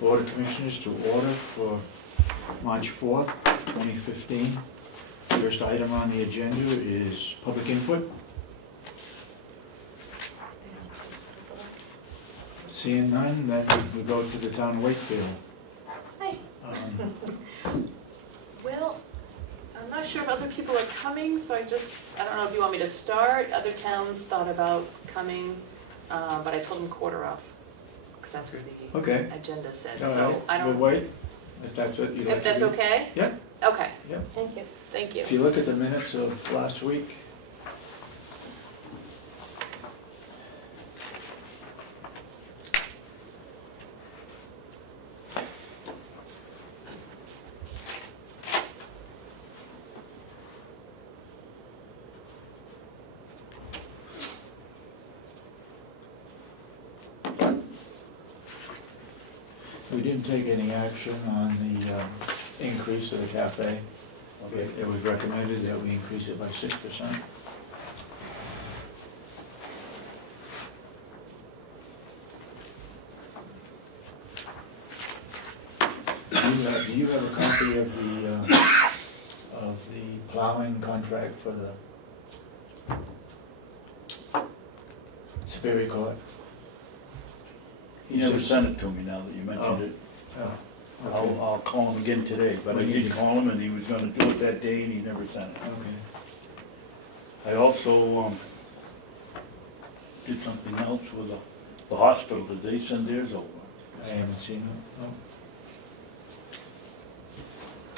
Board of Commissioners to order for March 4th, 2015. First item on the agenda is public input. Seeing none, then we go to the town of Wakefield. Hi. Well, I'm not sure if other people are coming, so I don't know if you want me to start. Other towns thought about coming, but I told them quarter off, because that's where the agenda said. All so right. I don't. We'll wait, if that's what you'd like If that's to do. okay? Yeah. Okay. Yeah. Thank you. Thank you. If you look at the minutes of last week, we didn't take any action on the increase of the cafe. Okay. It was recommended that we increase it by 6%. Do you have a copy of the plowing contract for the Superior Court? He never sent it to me now that you mentioned it. Oh, okay. I'll call him again today, but I did call him and he was gonna do it that day and he never sent it. Okay. I also did something else with the hospital. Did they send theirs over? I haven't seen it. No.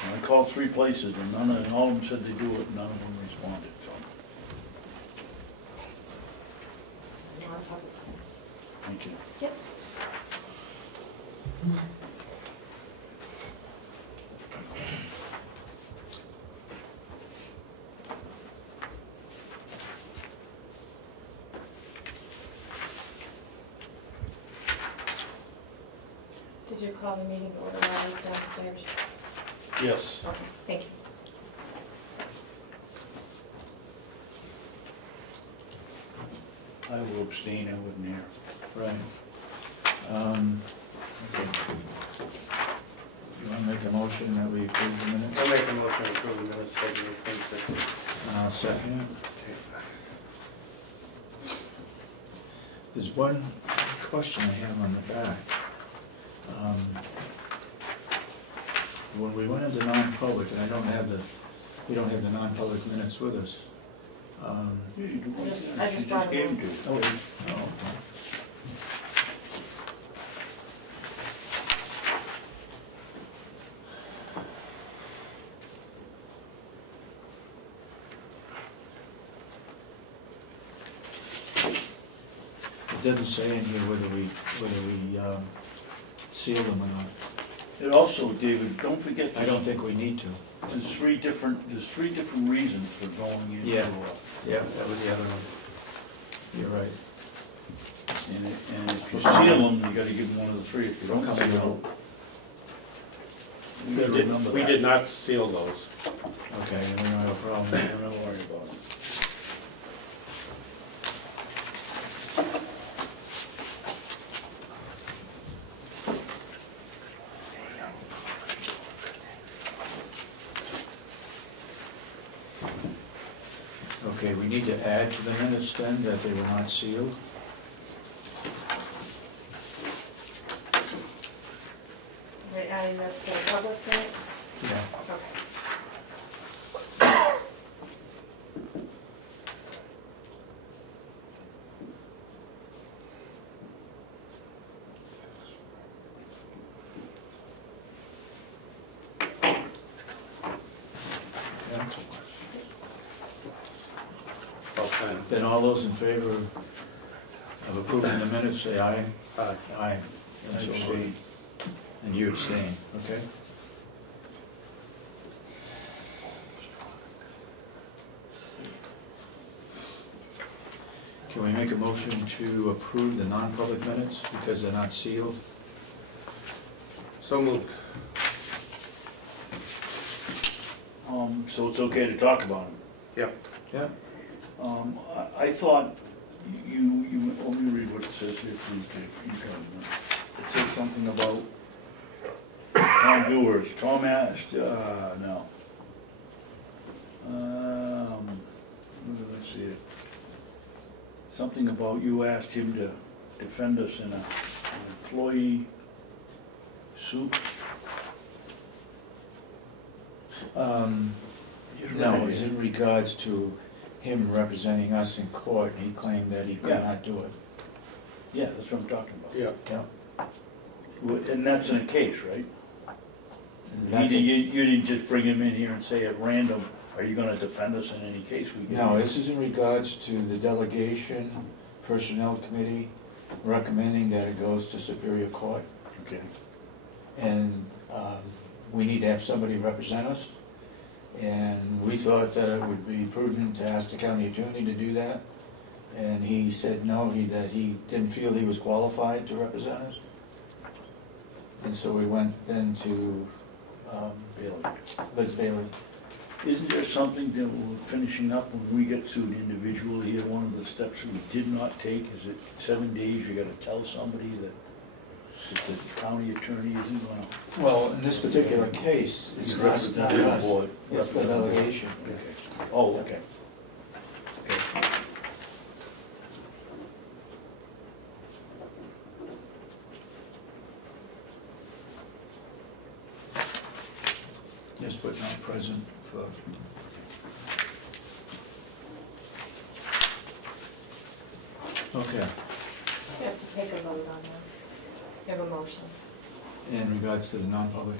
And I called 3 places and all of them said they do it and none of them responded, so. Thank you. Yep. Did you call the meeting to order while I was downstairs? Yes. Okay, thank you. I will abstain, I wasn't here. Right. Okay. You want to make a motion that we approve the minutes? I'll make a motion to approve the minutes February 26th. And I'll second it. There's one question I have on the back. When we went into non-public, and we don't have the non-public minutes with us. Yeah, you do. I just She brought gave them. them to you. Oh, okay. It doesn't say in here whether we seal them or not. It also, David, don't forget. I don't think we need to. There's three different reasons for going into. Yeah. Yeah, that was the other one. You're right. And if you seal them, you gotta give them one of the 3. If you don't Come seal in. them. You gotta remember We that. did not seal those. Okay, then we don't have a problem. Don't worry about it. Okay, we need to add to the minutes then that they were not sealed. Are we adding this to the public minutes? Yeah. Okay. Yeah. Okay. Then all those in favor of approving the minutes, say aye. Aye. Aye. And so Abstain. And you abstain, okay? Can we make a motion to approve the non-public minutes because they're not sealed? So moved. So it's okay to talk about them. Yep. Yeah. I thought let me read what it says here, please, Dave. It says something about Doers, Tom asked, no. Let's see. Something about you asked him to defend us in an employee suit. No, it's in regards to him representing us in court, and he claimed that he could Yeah. not do it. Yeah, that's what I'm talking about. Yeah. Yeah. And that's in a case, right? That's You didn't just bring him in here and say at random, are you gonna defend us in any case we get? No, this is in regards to the delegation personnel committee recommending that it goes to Superior Court. Okay. And we need to have somebody represent us. And we thought that it would be prudent to ask the county attorney to do that. And he said no, that he didn't feel he was qualified to represent us. And so we went then to Bailey. Liz Bailey. Isn't there something that we're finishing up when we get sued individually here? One of the steps we did not take is that 7 days you gotta tell somebody that the county attorney isn't gonna. Well, in this particular case, it's You not represent the us, board. it's the delegation. Okay. Oh, okay. Okay. Yes, but not present for. Okay, You have to take a vote on that. You have a motion. in regards to the non-public,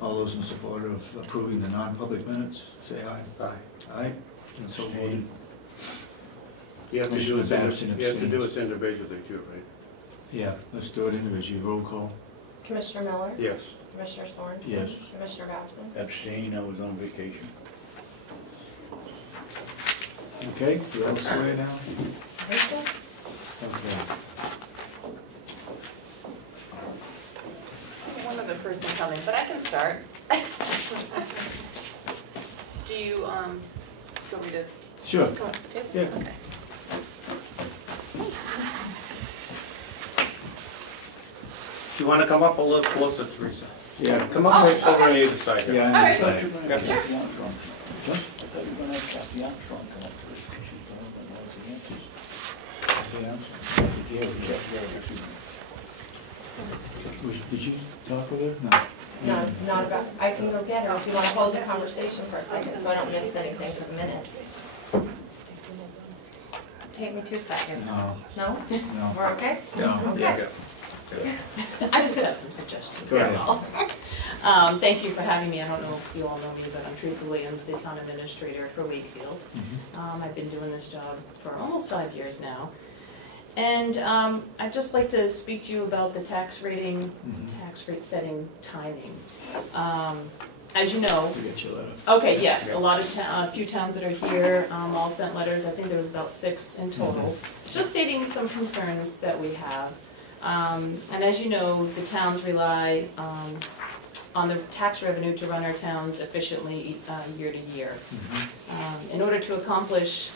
all those in support of approving the non-public minutes, say aye. Aye. Aye, and so voted. You have to do Commissioner it, Babson you have to do abstains. it individually too, right? Yeah, let's do it individually, roll call. Commissioner Miller? Yes. Commissioner Sorensen? Yes. Commissioner Babson? Abstain, I was on vacation. Okay, you all square now? I think so. Okay. One other person coming, but I can start. Do you want me to Sure. come up to the table? Yeah. Okay. Do you want to come up a little closer, Teresa? Yeah. Come up right over on either side here. Yeah, All I right. I understand. thought you were gonna have Kathy Armstrong. What? I thought you were gonna have Kathy Armstrong come up to this, because she's the one that knows the answers. Yeah, did you talk with her? No. No, not about, I can go get her if you want to hold the conversation for a second, so I don't miss anything for the minutes. Take me 2 seconds. No. No? No. We're okay? No. Okay. I just have some suggestions, Go that's ahead. all. Thank you for having me. I don't know if you all know me, but I'm Teresa Williams, the town administrator for Wakefield. I've been doing this job for almost 5 years now. And I'd just like to speak to you about the tax rating, tax rate setting timing. As you know, We got your letter. okay, yes, a few towns that are here all sent letters. I think there was about 6 in total, just stating some concerns that we have. And as you know, the towns rely on the tax revenue to run our towns efficiently year to year. In order to accomplish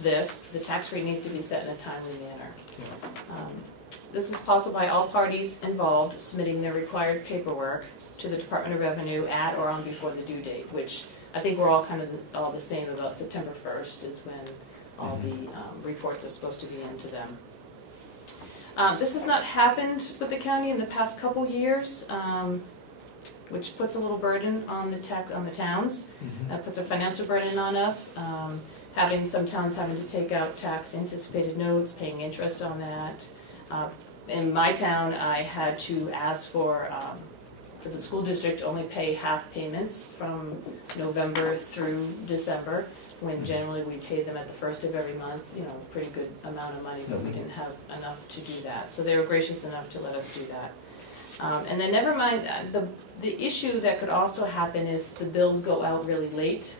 this, the tax rate needs to be set in a timely manner. This is possible by all parties involved submitting their required paperwork to the Department of Revenue at or on before the due date, which I think we're all kind of all the same about. September 1st is when all the reports are supposed to be in to them. This has not happened with the county in the past couple years, which puts a little burden on the towns. That puts a financial burden on us. Some towns having to take out tax anticipated notes, paying interest on that. In my town, I had to ask for the school district to only pay half payments from November through December, when generally we pay them at the first of every month, pretty good amount of money, but we didn't have enough to do that. So they were gracious enough to let us do that. And then never mind, the issue that could also happen if the bills go out really late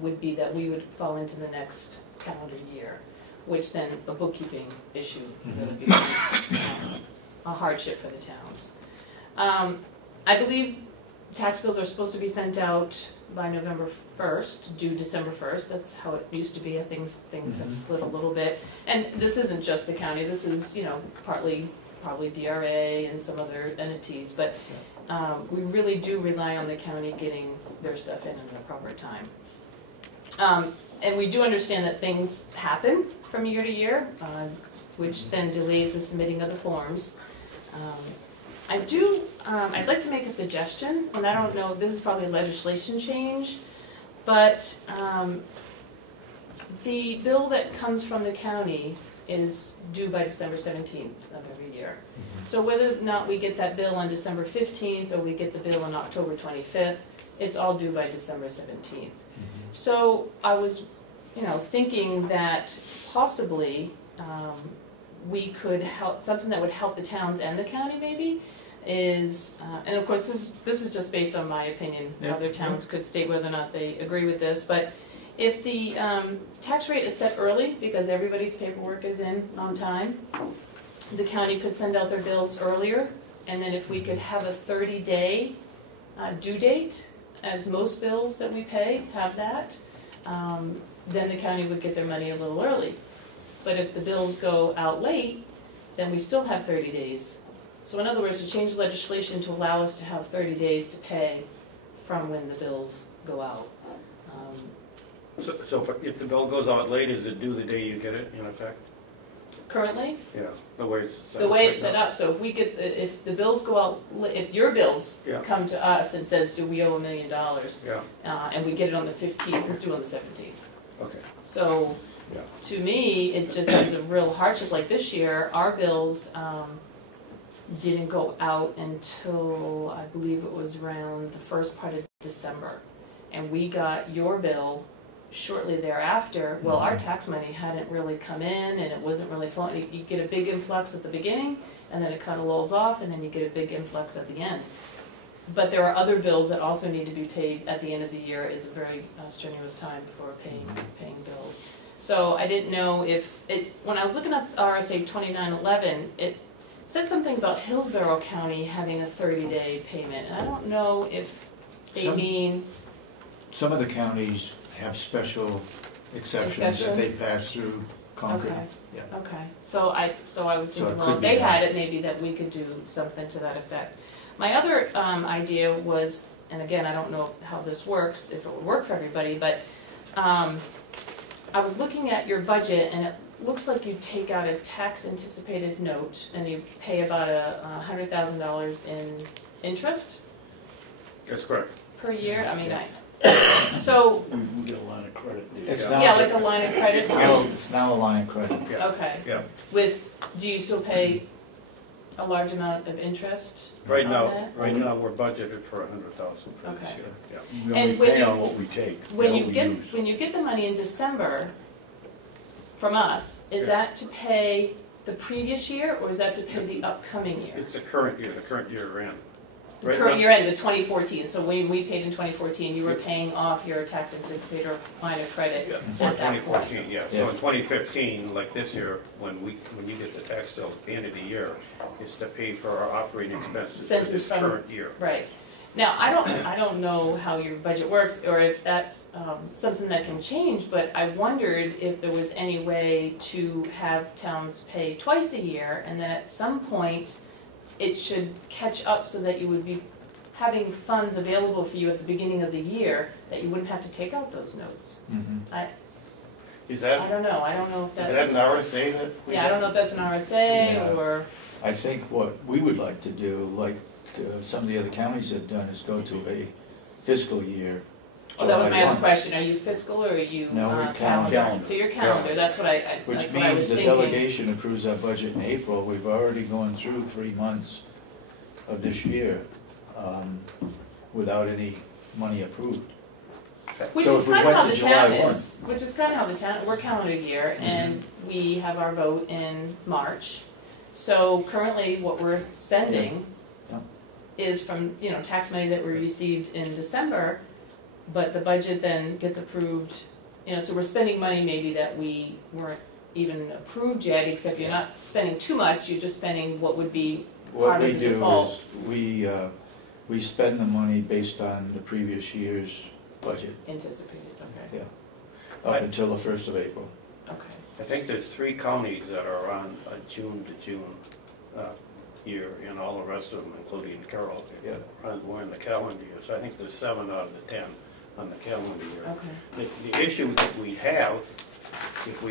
would be that we would fall into the next calendar year, which then a bookkeeping issue really becomes a hardship for the towns. I believe tax bills are supposed to be sent out by November 1st, due December 1st. That's how it used to be. I think things have slid a little bit. And this isn't just the county. This is, partly probably DRA and some other entities. But we really do rely on the county getting their stuff in the proper time. And we do understand that things happen from year to year, which then delays the submitting of the forms. I'd like to make a suggestion, and I don't know, this is probably a legislation change, but the bill that comes from the county is due by December 17th of every year. So whether or not we get that bill on December 15th or we get the bill on October 25th, it's all due by December 17th. So I was, thinking that possibly we could help, something that would help the towns and the county maybe, is, and of course this is just based on my opinion. Yeah. Other towns could state whether or not they agree with this, but if the tax rate is set early because everybody's paperwork is in on time, the county could send out their bills earlier, and then if we could have a 30-day due date, as most bills that we pay have that, then the county would get their money a little early. But if the bills go out late, then we still have 30 days. So in other words, to change legislation to allow us to have 30 days to pay from when the bills go out. So if the bill goes out late, is it due the day you get it, in effect? Currently, Yeah, the way it's set up. the way right it's set now. up, so if we get, if the bills go out, if your bills Yeah. come to us and says, do we owe $1 million? Yeah, And we get it on the 15th, it's due on the 17th. okay, So, yeah. to me, it just is a real hardship. Like this year, our bills didn't go out until, I believe it was around the first part of December. And we got your bill shortly thereafter. Well, our tax money hadn't really come in, and it wasn't really flowing. You get a big influx at the beginning, and then it kind of lulls off, and then you get a big influx at the end. But there are other bills that also need to be paid at the end of the year. Is a very strenuous time for paying bills. So I didn't know if it, when I was looking up RSA 2911, it said something about Hillsborough County having a 30-day payment. And I don't know if they mean... Some of the counties have special exceptions that they pass through Concord. Okay. Yeah. Okay. So I was So thinking, it well, could if be they that. had it, maybe that we could do something to that effect. My other idea was, and again, I don't know how this works, if it would work for everybody, but I was looking at your budget, and it looks like you take out a tax anticipated note, and you pay about $100,000 in interest That's correct. per year. I mean, so We get a line of credit. It's Yeah. now, yeah, like a line of credit. it's now a line of credit. Yeah, Okay. yeah. Do you still pay a large amount of interest? Right on now, that? we're budgeted for $100,000 for this Okay. year, yeah. We And only when pay you- on what we take, When not you what we get use. when you get the money in December from us, is Yeah. that to pay the previous year, or is that to pay the upcoming year? It's the current year ran. The Right current now- year end, the 2014. So when we paid in 2014, you were paying off your tax anticipator line of credit Yeah, at for that point. 2014, yeah. Yeah. So in 2015, like this year, when you get the tax bill at the end of the year, it's to pay for our operating expenses for Expenses this from- current year. Right. Now, I don't know how your budget works, or if that's something that can change, but I wondered if there was any way to have towns pay twice a year, and then at some point, it should catch up so that you would be having funds available for you at the beginning of the year, that you wouldn't have to take out those notes. Is I that, don't know if is that's... that an RSA that? we Yeah, I don't know if that's an RSA, Yeah. or... I think what we would like to do, like some of the other counties have done, is go to a fiscal year. Oh, that was my July other 1, question. Are you fiscal, or are you No, we're calendar? calendar. So you're calendar, that's what that's Which what I was means the thinking. delegation approves our budget in April. We've already gone through 3 months of this year without any money approved. Which So is if we kind of went how to the July town 1. is. Which is kind of how the town, we're calendar year, and we have our vote in March. So currently, what we're spending Yeah. is from, tax money that we received in December, but the budget then gets approved, so we're spending money maybe that we weren't even approved yet, except you're not spending too much, you're just spending what would be What part we of the do default. is we spend the money based on the previous year's budget, Anticipated, okay, up until the 1st of April. okay. I think there's 3 counties that are on a June to June year and all the rest of them, including Carroll, Yeah. were in the calendar year. So I think there's 7 out of the 10 on the calendar year. Okay. The issue that we have, if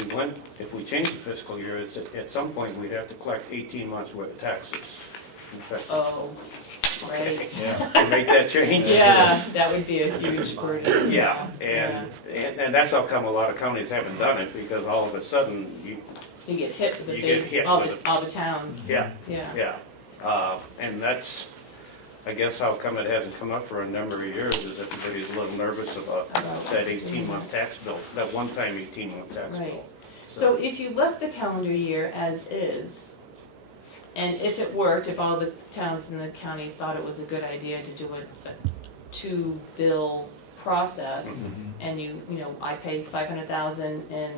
we change the fiscal year, is that at some point we'd have to collect 18 months worth of taxes. In fact, Oh, right. Yeah. to make that change. Yeah, that would be a huge burden. Yeah, and that's how come a lot of counties haven't done it, because all of a sudden, You get hit with the You get big, hit all with the, it. all the towns. yeah, Yeah. and that's, I guess how come it hasn't come up for a number of years, is everybody's a little nervous about that 18-month tax bill, that one-time 18-month tax Right. bill. So if you left the calendar year as is, and if it worked, if all the towns in the county thought it was a good idea to do a 2-bill process, and you know, I pay $500,000 in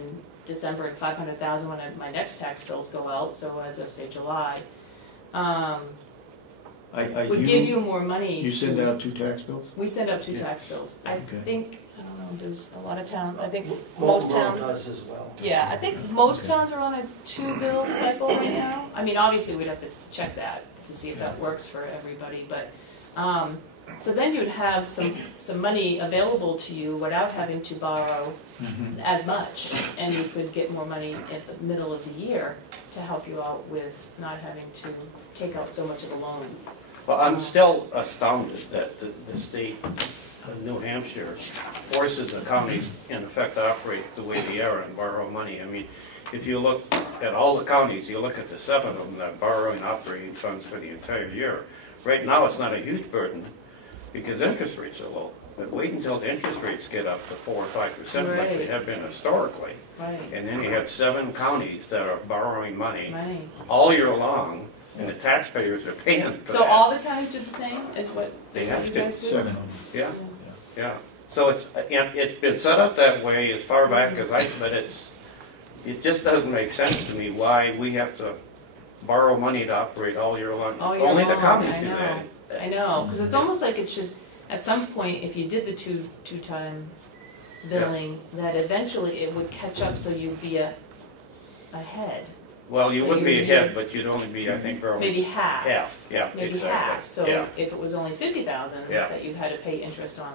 December and $500,000 when my next tax bills go out, so as of say July, would give you more money. You send out 2 tax bills? We send out 2 Yeah. tax bills. I Okay. think, I don't know, there's a lot of towns, I think Borough most towns. does as well. Yeah, I think most Okay. towns are on a 2-bill cycle right now. I mean, obviously, we'd have to check that to see if that works for everybody, but, so then you'd have some money available to you without having to borrow as much, and you could get more money at the middle of the year to help you out with not having to take out so much of a loan. Well, I'm still astounded that the state of New Hampshire forces the counties, in effect, to operate the way they are and borrow money. I mean, if you look at all the counties, you look at the 7 of them that are borrowing operating funds for the entire year. Right now, it's not a huge burden because interest rates are low. But wait until the interest rates get up to 4 or 5% like they Right. have been historically. Right, And then you have 7 counties that are borrowing money money. all year long, and the taxpayers are paying for that. So all the counties do the same as what They you have to. guys do? 7 of them. Yeah, yeah. So it's been set up that way as far back as but it just doesn't make sense to me why we have to borrow money to operate all year long. All year Only the long, counties I do know. that. I know, because it's almost like it should, at some point, if you did the two-time billing, that eventually it would catch up so you'd be ahead. Well, you So wouldn't be you'd ahead, but you'd only be, I think, Maybe half. half, yeah, Maybe exactly. half, so Yeah, if it was only 50,000 Yeah. that you had to pay interest on,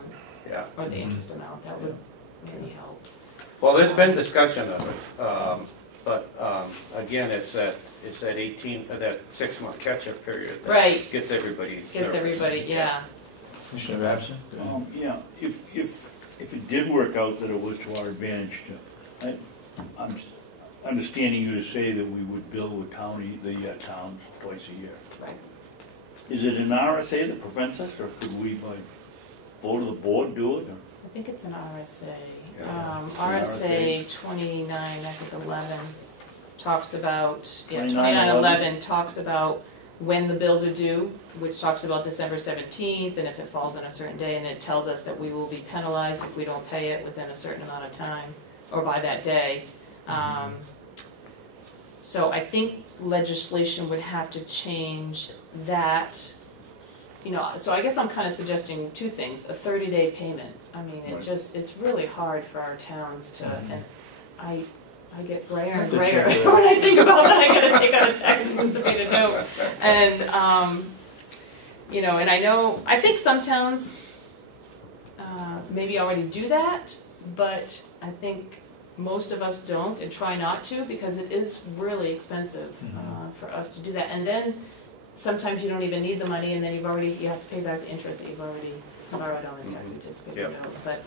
yeah. or the interest amount, that would maybe help. Well, there's been discussion of it, but again, it's that 6-month catch-up period that Right, gets everybody gets nervous. everybody, yeah. Commissioner Babson? Yeah, if it did work out that it was to our advantage, I'm understanding you to say that we would bill the towns twice a year. Right. Is it an RSA that prevents us, or could we, by vote of the board, do it? Or? I think it's an RSA. Yeah. RSA 29, I think 11, talks about, 2911 talks about when the bills are due, which talks about December 17th, and if it falls on a certain day, and it tells us that we will be penalized if we don't pay it within a certain amount of time, or by that day. So I think legislation would have to change that. You know, so I guess I'm kind of suggesting 2 things. A 30-day payment. I mean, Right. it's really hard for our towns to, and I get grayer and Have to grayer check it out. when I think about that. I gotta take out a tax anticipated note. And, you know, and I think some towns maybe already do that, but I think most of us don't and try not to because it is really expensive for us to do that. And then sometimes you don't even need the money, and then you have to pay back the interest that you've already borrowed on the tax anticipated note. But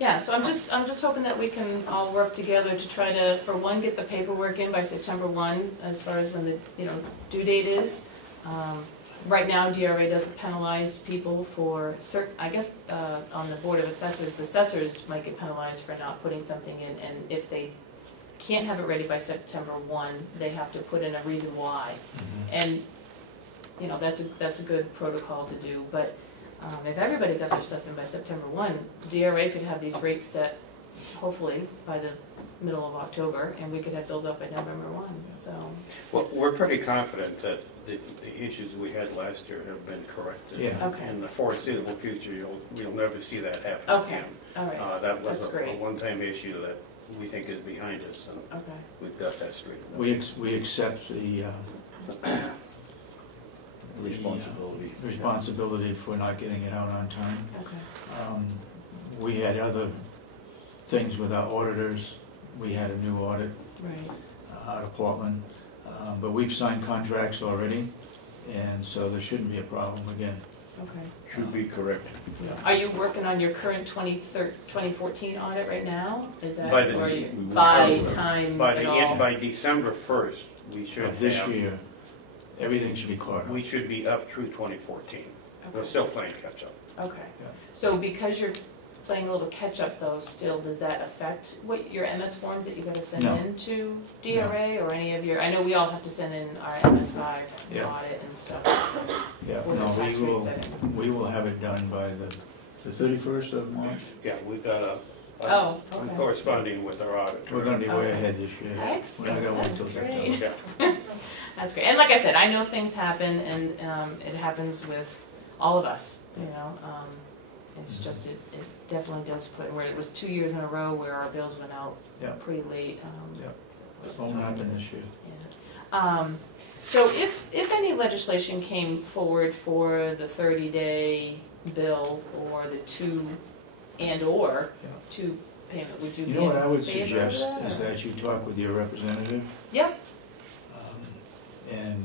yeah, so I'm just hoping that we can all work together to try to, for one, get the paperwork in by September 1 as far as when the due date is. Right now, DRA doesn't penalize people for certain. I guess on the Board of Assessors, the assessors might get penalized for not putting something in, and if they can't have it ready by September 1, they have to put in a reason why. And that's a good protocol to do. But if everybody got their stuff in by September 1, DRA could have these rates set, hopefully, by the middle of October, and we could have bills up by November 1. So, Well, we're pretty confident that the issues we had last year have been corrected. Yeah. Okay. In the foreseeable future, you'll never see that happen Okay. again. all right. That was That's a great. one-time issue that we think is behind us, and Okay. we've got that straightened out. We accept the responsibility for not getting it out on time. Okay. We had other things with our auditors. We had a new audit Right. out of Portland, but we've signed contracts already, and so there shouldn't be a problem again. Okay. Should be correct. Are you working on your current 2014 audit right now? Is that, By the- or you, we will by cover it. time By at the all? by December 1st, we should Of this have, year, everything should be caught up. we should be up through 2014. We're Okay. still playing catch up. Okay. Yeah. So because you're playing a little catch up though, still, does that affect what your MS forms that you gotta send No. in to DRA or any of your, I know we all have to send in our MS5 Yeah. audit and stuff. Yeah, Or the no, tax rate setting. we will have it done by the 31st of March. Yeah, we've got a, Oh, I'm okay. corresponding with our auditor. We're gonna be way Okay. ahead this year. Excellent, We're not gonna wait that's till great. September. Yeah. That's great. And like I said, I know things happen and it happens with all of us, you know. It's just, it definitely does put, where it was 2 years in a row where our bills went out Yeah. pretty late. Yeah. which It is won't happen this year. Yeah. So if any legislation came forward for the 30-day bill or the two payment, would you be You know what I would in favor of suggest that, is or? that you talk with your representative Yep, and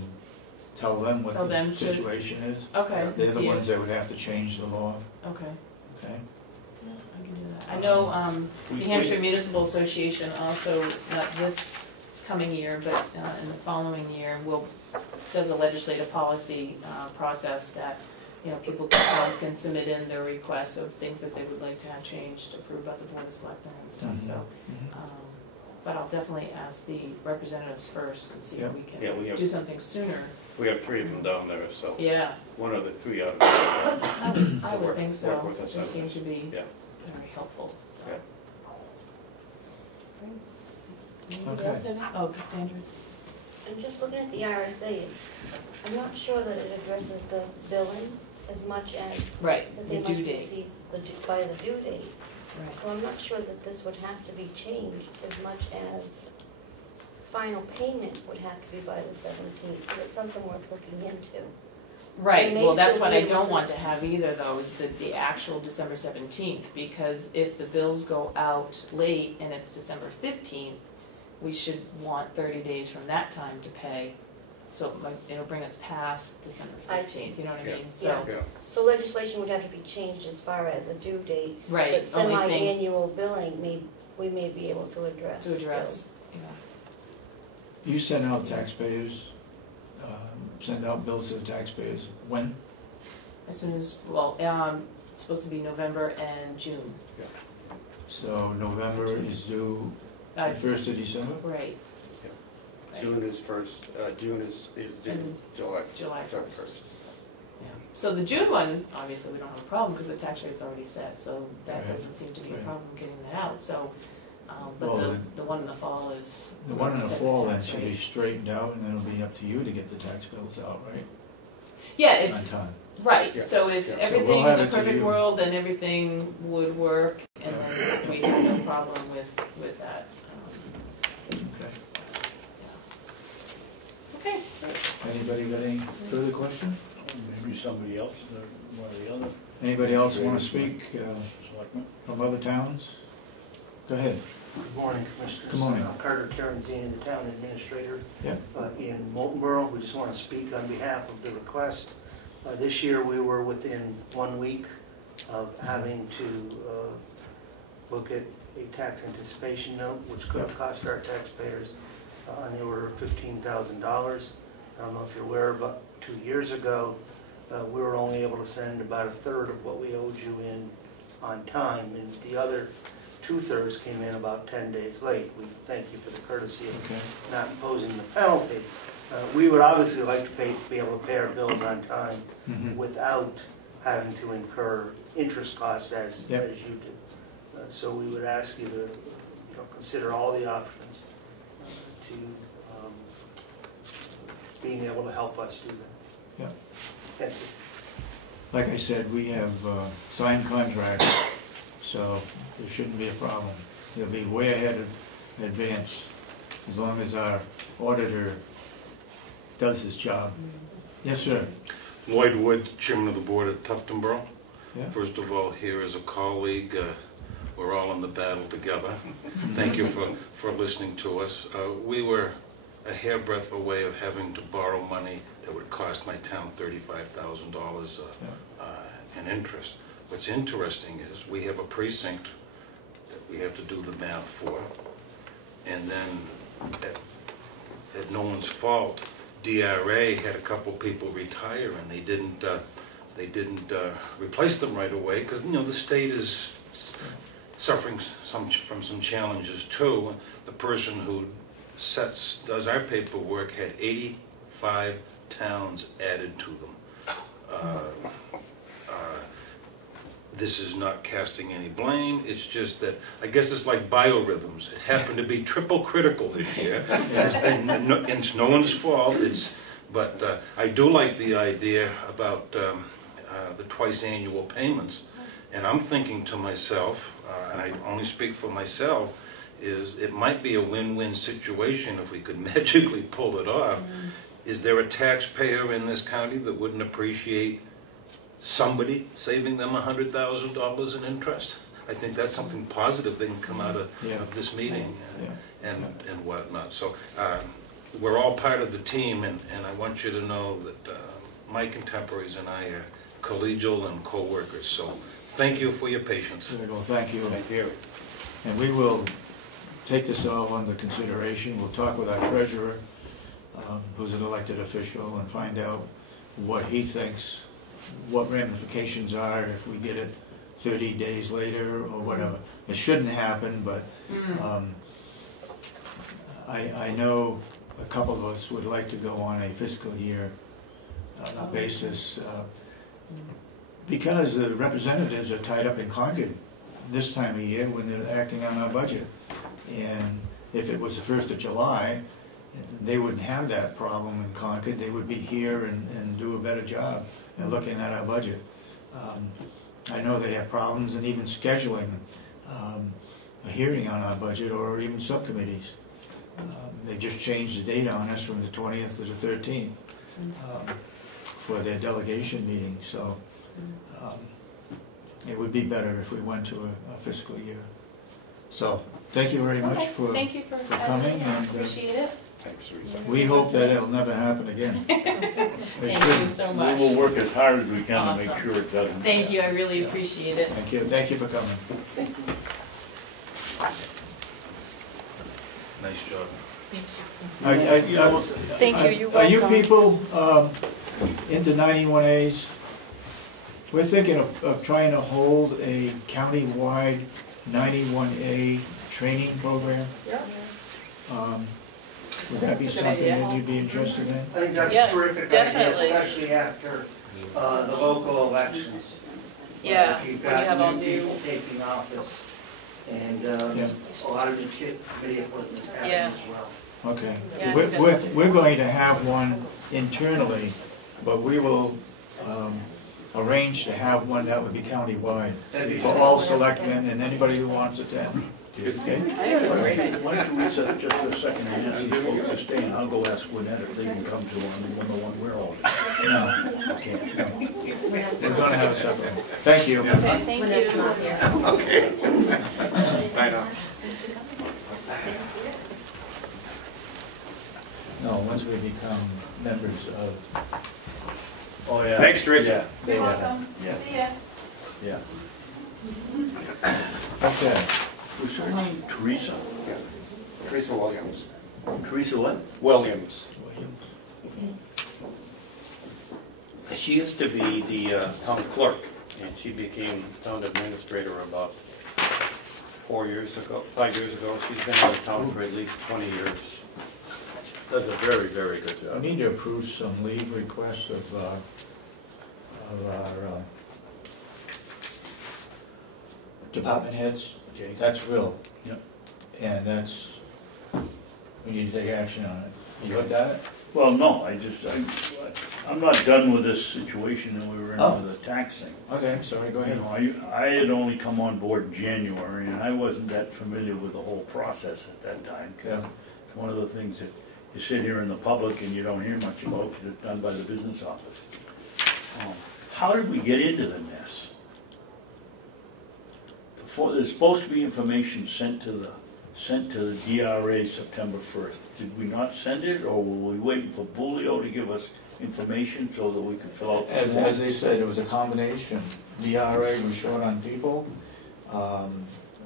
tell them what Tell the them to- situation is. okay. They're the see ones if- that would have to change the law, Okay, okay? yeah, I can do that. I know We- the Hampshire Municipal Association also, not this coming year, but in the following year, does a legislative policy process that, you know, towns can submit in their requests of things that they would like to have changed, approved by the Board of Selectmen and stuff, so. Mhm. But I'll definitely ask the representatives first and see Yeah. if we Yeah, we can have- do something sooner. We have 3 of them down there, so Yeah, one of the 3 out of I would think so. Work with us They on seem this. to be Yeah. very helpful, so. Yeah. Anybody Okay. else have any? Oh, Cassandra's. I'm just looking at the RSA. I'm not sure that it addresses the billing as much as Right, that the they due must date. receive by the due date. Right. So I'm not sure that this would have to be changed as much as final payment would have to be by the 17th. So that's something worth looking into. Right, They may well, that's still what be I able don't to- want to have either, though, is the actual December 17th, because if the bills go out late and it's December 15th, we should want 30 days from that time to pay, so like, it'll bring us past December I 15th, you know what I Yeah. mean? So, Yeah. Yeah. So legislation would have to be changed as far as a due date. right, But only saying semi-annual billing, we may be able to address. to address, you know. You send out taxpayers, send out bills to the taxpayers, when? As soon as, well, it's supposed to be November and June. So November is due the Uh, 1st of December? Right, June is first, June is due And July. July July 1st. Yeah. So the June one, obviously, we don't have a problem because the tax rate's already set, so that Right. doesn't seem to be a Right. problem getting that out, so, Well, but the one in the fall is. The one in the set fall then tax should be rate. straightened out, and then it'll be up to you to get the tax bills out, right? Yeah, On time. right, Yeah. so if Yeah. So everything we'll in have the it to perfect you. world, then everything would work, and then we'd have no problem with that. Okay. Okay, great. Anybody got any further questions? Maybe somebody else, one of the other Anybody else want to speak selectmen? from other towns? Go ahead. Good morning, Commissioners. Good morning. I'm Carter Terenzini, the Town Administrator Yeah. in Molten Borough. We just want to speak on behalf of the request. This year, we were within 1 week of having to look at a tax anticipation note, which could have cost our taxpayers on the order of $15,000. I don't know if you're aware, but 2 years ago, we were only able to send about a third of what we owed you in on time, and the other 2/3 came in about 10 days late. We thank you for the courtesy of Okay. not imposing the penalty. We would obviously like to be able to pay our bills on time Mhm. without having to incur interest costs as Yep. you do. So we would ask you to, consider all the options to being able to help us do that. Yeah. Thank you. Like I said, we have signed contracts, so there shouldn't be a problem. He'll be way ahead in advance, as long as our auditor does his job. Yes, sir. Lloyd Wood, Chairman of the Board at Tufton Borough. Yeah. First of all, here as a colleague, we're all in the battle together. Thank you for listening to us. We were a hairbreadth away of having to borrow money that would cost my town $35,000 in interest. What's interesting is we have a precinct that we have to do the math for, and then at no one's fault, DRA had a couple people retire, and they didn't replace them right away because the state is suffering from some challenges too. The person who does our paperwork had 85 towns added to them. This is not casting any blame, it's just that, I guess it's like biorhythms. It happened to be triple critical this year, and it's no one's fault, but I do like the idea about the twice annual payments, and I'm thinking to myself, and I only speak for myself, is it might be a win-win situation if we could magically pull it off. Is there a taxpayer in this county that wouldn't appreciate somebody saving them $100,000 in interest? I think that's something positive that can come out of this meeting and whatnot. So we're all part of the team, and I want you to know that my contemporaries and I are collegial and co-workers. So thank you for your patience. Well, thank you. Thank you. And we will take this all under consideration. We'll talk with our treasurer, who's an elected official, and find out what he thinks, what ramifications are if we get it 30 days later or whatever. It shouldn't happen, but I know a couple of us would like to go on a fiscal year basis because the representatives are tied up in Concord this time of year when they're acting on our budget. And if it was the 1st of July, they wouldn't have that problem in Concord. They would be here and do a better job at looking at our budget. I know they have problems in even scheduling a hearing on our budget or even subcommittees. They just changed the date on us from the 20th to the 13th for their delegation meeting. So it would be better if we went to a fiscal year. So thank you very much for coming. And appreciate it. Thanks, Teresa. we hope that it'll never happen again. Thank you so much. We will work as hard as we can to Awesome. make sure it doesn't. Thank you, I really appreciate it. Thank you. Thank you for coming. Nice job. Thank you. Thank you, you're Are you welcome. people into 91As? We're thinking of trying to hold a county-wide 91A training program. Would that be something that you'd be interested in? I think that's Yeah, a terrific definitely. idea, especially after the local elections. Yeah, If you've when you have all got new new, people taking office, and Yeah. a lot of new committee appointments happening Yeah. as well. Okay. Yeah, We're going to have one internally, but we will arrange to have one that would be county-wide for all selectmen and anybody who wants it then. Okay? I have a great idea. Why don't you reset just for a second and ask these folks to stay, and I'll go ask Gwinnett if they can come to the one we're all. No, I can't. No. We're going to have a separate one. Thank you. Okay, thank When it's not you. here. Okay. Bye now. No, once we become members of, Oh, yeah. Thanks, Teresa. You're welcome. Yeah. See ya. Yeah. okay. Was her name Teresa? Teresa Williams. Teresa what? Williams. Williams. She used to be the town clerk, and she became town administrator about 5 years ago. She's been in the town for at least 20 years. Does a very, very good We job. need to approve some leave requests of our department heads. Okay. That's real. Yep. And that's, we need to take action on it. You looked at it? Well, no, I'm not done with this situation that we were in with the tax thing. Okay, sorry, go ahead. You know, I had only come on board in January, and I wasn't that familiar with the whole process at that time. 'Cause it's one of the things that you sit here in the public and you don't hear much about because it's done by the business office. How did we get into the mess? There's supposed to be information sent to the DRA September 1st. Did we not send it, or were we waiting for Bulio to give us information so that we could fill out the form? As they said, it was a combination. DRA was short on people.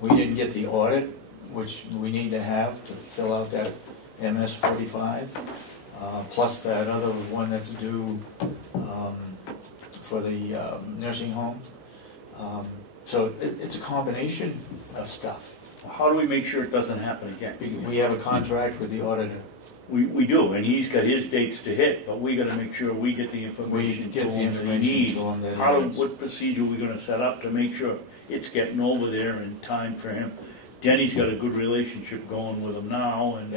We didn't get the audit, which we need to have to fill out that MS 45, plus that other one that's due for the nursing home. So it's a combination of stuff. How do we make sure it doesn't happen again? We have a contract with the auditor. We do, and he's got his dates to hit, but we gotta make sure we get the information to him that he needs. What procedure are we gonna set up to make sure it's getting over there in time for him? Denny's got a good relationship going with him now, and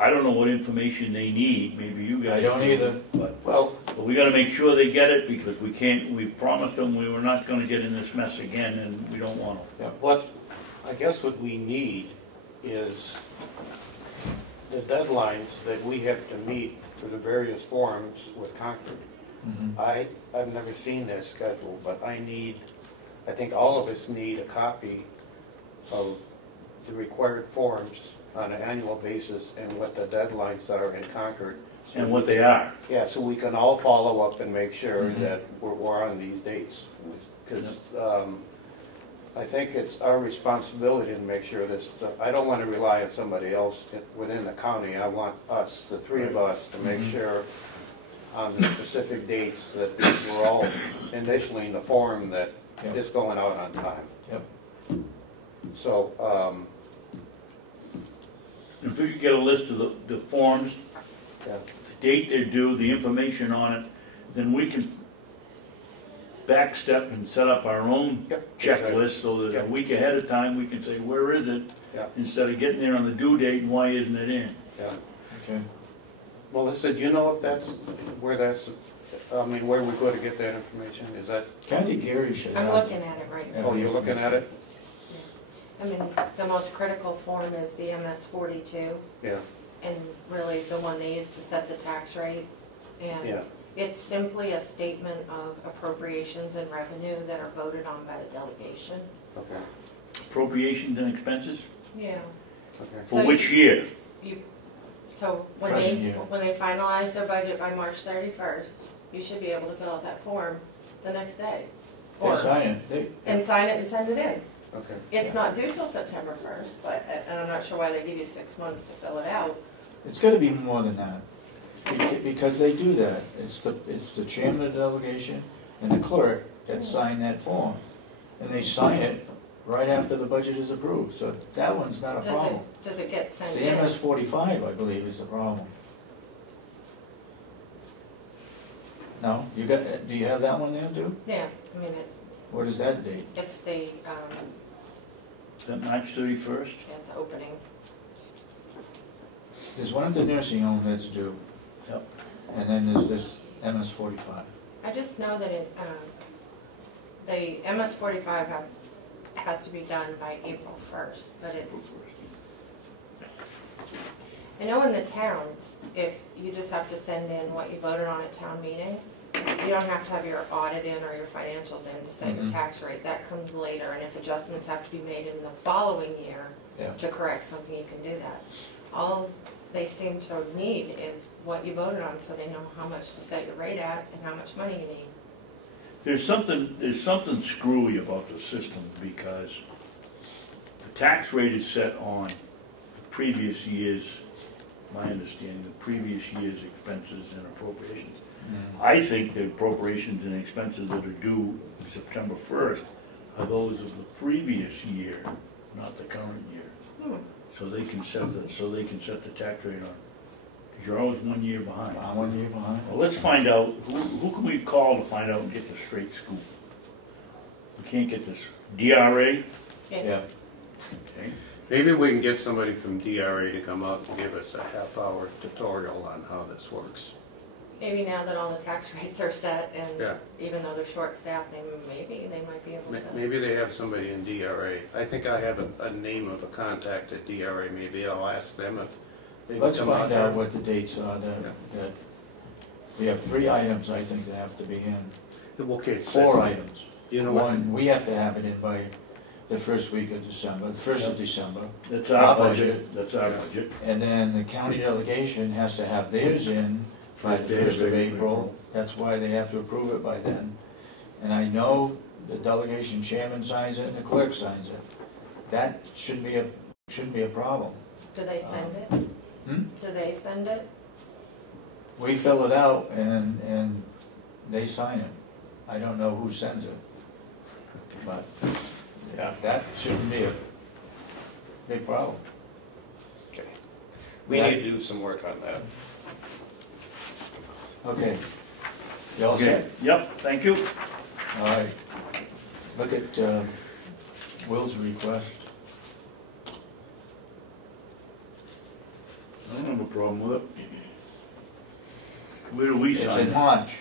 I don't know what information they need, maybe you guys. I don't either. But we gotta make sure they get it, because we promised them we were not gonna get in this mess again, and we don't want to. I guess what we need is the deadlines that we have to meet for the various forums with Concord. I've never seen that schedule, but I think all of us need a copy of the required forms on an annual basis and what the deadlines are in Concord. And what they are. Yeah, so we can all follow up and make sure that we're on these dates. Because I think it's our responsibility to make sure this, I don't want to rely on somebody else within the county. I want us, the three of us, to make sure on the specific dates that we're all initialing the form that is going out on time. Yep. So, if we could get a list of the forms, yeah. the date they're due, the information on it, then we can backstep and set up our own checklist so that a week ahead of time we can say, where is it? Instead of getting there on the due date and why isn't it in? Yeah. Okay. Melissa, do you know if where we go to get that information? Is that? Kathy Gary should have. I'm looking at it right now. Oh, you're looking at it? I mean, the most critical form is the MS 42. Yeah. And really the one they use to set the tax rate. And it's simply a statement of appropriations and revenue that are voted on by the delegation. Okay. Appropriations and expenses? Yeah. Okay. For which year? So when they finalize their budget by March 31st, you should be able to fill out that form the next day. They sign it. And sign it and send it in. Okay. It's not due till September 1st, but and I'm not sure why they give you 6 months to fill it out. It's got to be more than that, because they do that. It's the chairman of the delegation and the clerk that sign that form, and they sign it right after the budget is approved. So that one's not a problem. Does it get sent It's in? the MS 45, I believe, is the problem. No, do you have that one there too? Yeah, I mean What is that date? it's the Is that March 31st? it's opening. There's one at the nursing home that's due. Yep. And then there's this MS 45. I just know that the MS 45 has to be done by April 1st, but it's. I know in the towns, if you just have to send in what you voted on at town meeting, you don't have to have your audit in or your financials in to set your tax rate. That comes later, and if adjustments have to be made in the following year to correct something, you can do that. All they seem to need is what you voted on, so they know how much to set your rate at and how much money you need. There's something screwy about the system, because the tax rate is set on the previous year's, my understanding, the previous year's expenses and appropriations. I think the appropriations and expenses that are due September 1st are those of the previous year, not the current year. So they can set the tax rate on. Because you're always 1 year behind. I'm 1 year behind. Well, let's find out, who can we call to find out and get the straight scoop? We can't get this. DRA? Yeah. Okay. Maybe we can get somebody from DRA to come out and give us a half-hour tutorial on how this works. Maybe now that all the tax rates are set and Yeah. even though they're short-staffed, maybe they might be able to. Maybe they have somebody in DRA. I think I have a name of a contact at DRA. Maybe I'll ask them if they can Let's come find there. out what the dates are that, we have 3 items, I think, that have to be in. Okay. 4 items. You know what? One, we have to have it in by the first week of December, the 1st of December. That's our budget, that's our budget. And then the county delegation has to have theirs in by the 1st of April. That's why they have to approve it by then. And I know the delegation chairman signs it and the clerk signs it. That shouldn't be a problem. Do they send it? Hmm? Do they send it? We fill it out and they sign it. I don't know who sends it. But yeah, that shouldn't be a big problem. Okay. We need to do some work on that. Okay. You all Okay, set? yep, thank you. All right. Look at Will's request. I don't have a problem with it. Where do we It's sign in it? March.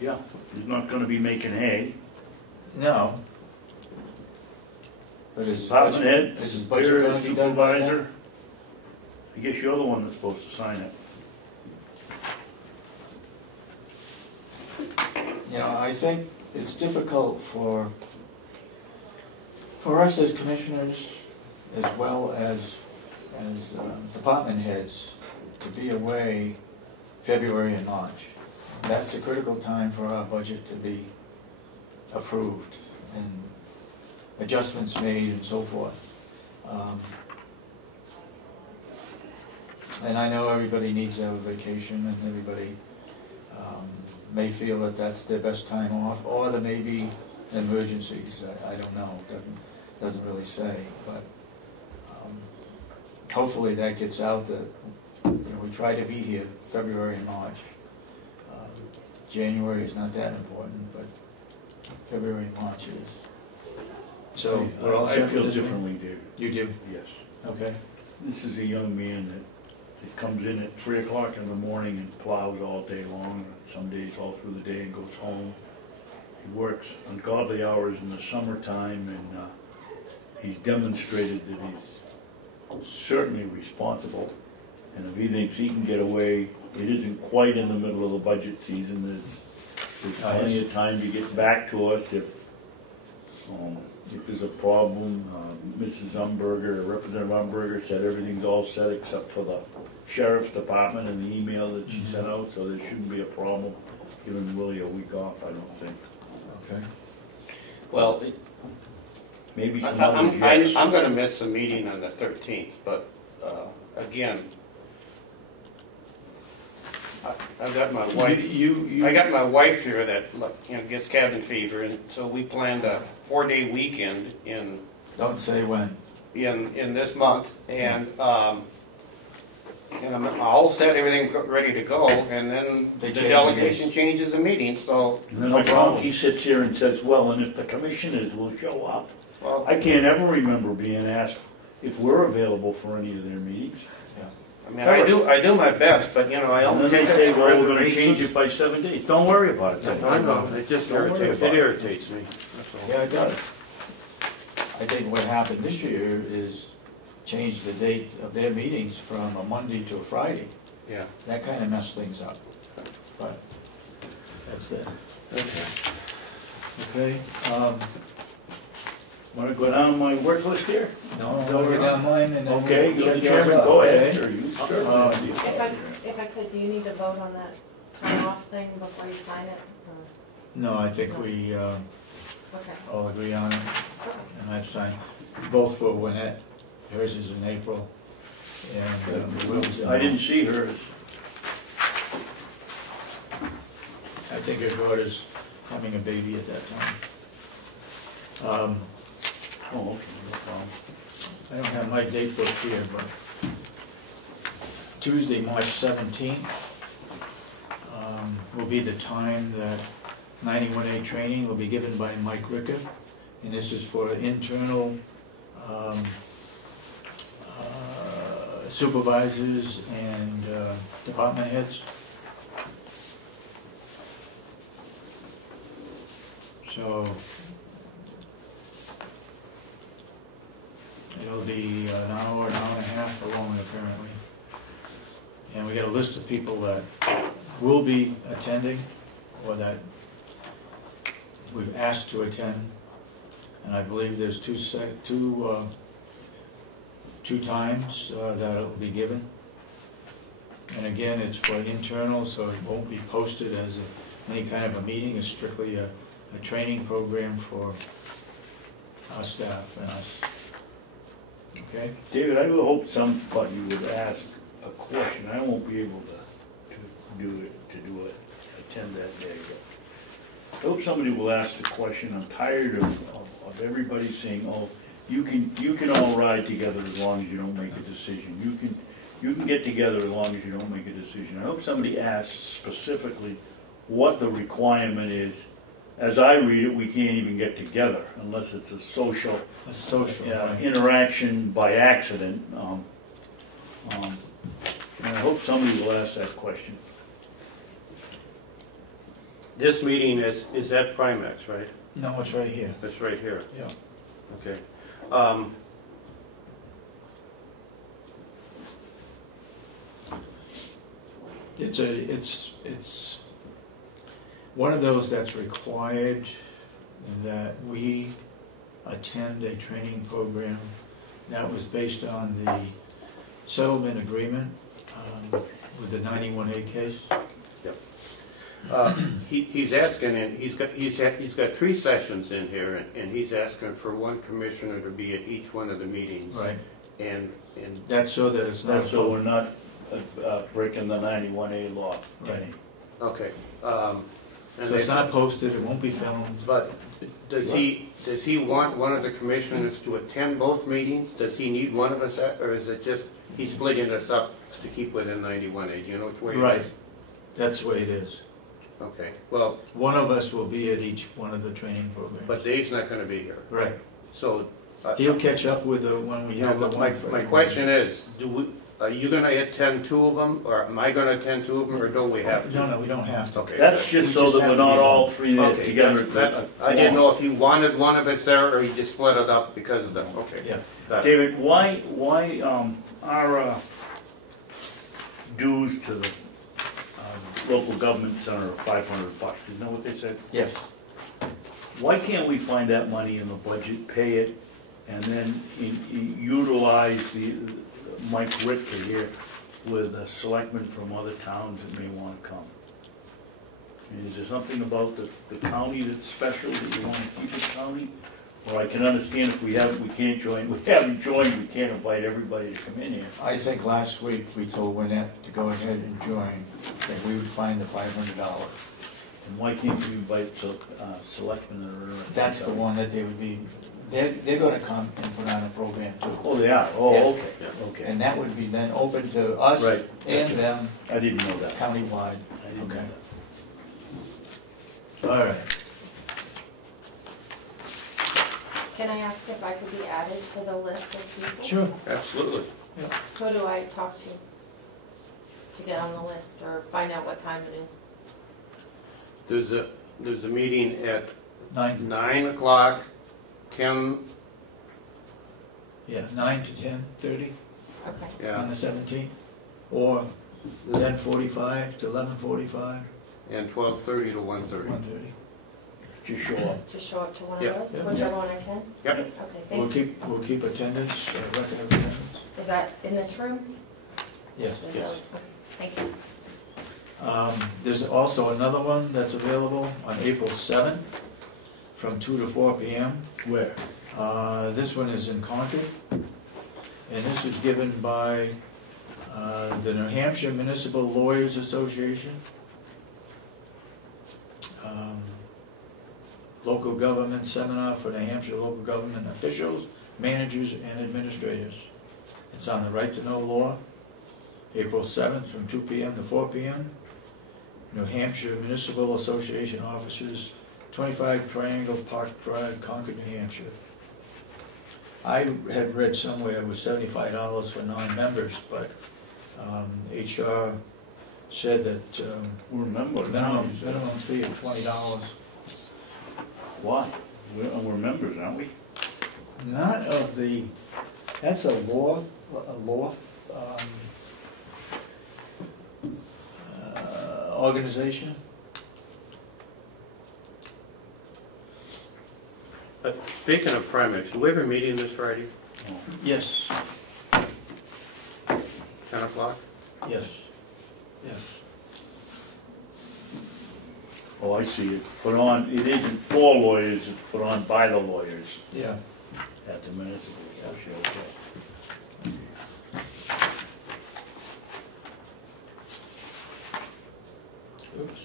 Yeah, he's not gonna be making hay. No. But is Department head, is his budget superior going to be done by then? supervisor. I guess you're the one that's supposed to sign it. You know, I think it's difficult for us as commissioners, as well as department heads, to be away February and March. That's the critical time for our budget to be approved and adjustments made and so forth. And I know everybody needs to have a vacation, and everybody may feel that that's their best time off, or there may be emergencies. I don't know. Doesn't really say, but hopefully that gets out that we try to be here February and March. January is not that important, but February and March is. So we're all set I for feel this one? differently, David. You do? Yes. Okay. This is a young man that comes in at 3 o'clock in the morning and plows all day long, some days all through the day, and goes home. He works ungodly hours in the summertime, and he's demonstrated that he's certainly responsible. And if he thinks he can get away, it isn't quite in the middle of the budget season. There's plenty of time to get back to us if there's a problem. Mrs. Umberger, Representative Umberger said everything's all set except for the sheriff's department and the email that she sent out, so there shouldn't be a problem giving Willie a week off, I don't think. Okay. Well, Maybe some others, yes. I'm gonna miss the meeting on the 13th, but again, I've got my wife. I got my wife here that gets cabin fever, and so we planned a 4-day weekend in. Don't say when. In this month, and I'm all set, everything ready to go, and then the delegation changes the meeting. So No problem. He sits here and says, "Well, and if the commissioners will show up." well, I can't ever remember being asked if we're available for any of their meetings. I mean, I do my best, but I And only then they take say, it for "Well, we're going to change reservations. it by 7 days." Don't worry about it. I know, it just Don't worry irritates, about it. irritates me. That's all. Yeah, it does. I think what happened this year is change the date of their meetings from a Monday to a Friday. Yeah. That kind of messed things up. But that's it. Okay. Want to go down my work list here? No, I'll get down mine and then Okay, we'll you're the check yours chairman, out, go ahead. okay? Sure, you certainly. If I could, do you need to vote on that time off thing before you sign it? No, I think we Okay. all agree on it, Okay. and I've signed both for Winnett. Hers is in April, and Will's in. I didn't see hers. I think her daughter's having a baby at that time. Oh, okay, no problem. I don't have my date book here, but Tuesday, March 17th will be the time that 91A training will be given by Mike Ricker. And this is for internal supervisors and department heads. So it'll be an hour and a half long apparently. And we got a list of people that will be attending or that we've asked to attend. And I believe there's two times that'll be given. And again, it's for internal, so it won't be posted as any kind of a meeting. It's strictly a training program for our staff and us. Okay? David, I would hope somebody would ask a question. I won't be able to attend that day. But I hope somebody will ask the question. I'm tired of everybody saying, "Oh, you can all ride together as long as you don't make a decision. You can get together as long as you don't make a decision." I hope somebody asks specifically what the requirement is. As I read it, we can't even get together unless it's a social interaction by accident. And I hope somebody will ask that question. This meeting is at Primex, right? No, it's right here. It's right here. Yeah. Okay. It's one of those that's required that we attend a training program that was based on the settlement agreement with the 91A case. He's asking, and he's got 3 sessions in here, and he's asking for one commissioner to be at each one of the meetings. Right. And that's so that it's not so we're not breaking the 91A law. Right. Okay. So it's not posted. It won't be filmed. But does he want one of the commissioners to attend both meetings? Does he need one of us, or is it just he's splitting us up to keep within 91A? Do you know which way? Right. It is? That's the way it is. Okay. Well, one of us will be at each one of the training programs. But Dave's not going to be here. Right. So he'll catch up with the when we have the one. My question is, are you going to attend 2 of them, or am I going to attend 2 of them, or don't we have to? No, we don't have to. Okay. That's just so that we're not all 3 there together. I didn't know if you wanted one of us there, or you just split it up because of them. Okay. Yeah. David, why our dues to the local government center are $500? Isn't that what they said? Yes. Why can't we find that money in the budget, pay it, and then utilize Mike Ritka here with selectmen from other towns that may want to come? Is there something about the county that's special that you want to keep it county? Or I can understand if we can't join, we haven't joined, we can't invite everybody to come in here. I think last week we told Wynette to go ahead and join, that we would find the $500. And why can't we invite selectmen that are around? That's the one that they would be, they're going to come and put on a program too. Oh, they are? Oh, yeah. Okay. Yeah. Okay. And that would be then open to us Right. and them I didn't know that. countywide. I didn't know that. All right. Can I ask if I could be added to the list of people? Sure. Absolutely. Who do I talk to get on the list or find out what time it is? There's a meeting at 9 o'clock, 10. Yeah, 9 to 10:30 Okay. Yeah. on the 17th, or 10:45 to 11:45, And 12:30 to 1:30. 1:30. Just show up. Just show up to one Yeah. of those, Yeah. whichever one I can? Yep. Okay, We'll thank you. keep attendance, record of attendance. Is that in this room? Yes. Okay, thank you. There's also another one that's available on April 7th from 2 to 4 p.m. Where? This one is in Concord, and this is given by the New Hampshire Municipal Lawyers Association, local government seminar for New Hampshire local government officials, managers, and administrators. It's on the right to know law, April 7th from 2 p.m. to 4 p.m. New Hampshire Municipal Association offices, 25 Triangle Park Drive, Concord, New Hampshire. I had read somewhere it was $75 for non-members, but HR said that We're members now. minimum fee of $20. Why? We're members, aren't we? Not of the, that's a law organization. Speaking of primaries, do we have a meeting this Friday, Yes, 10 o'clock? yes, yes. Oh, I see it. Put on, it isn't for lawyers, it's put on by the lawyers Yeah. at the municipal association. Oops.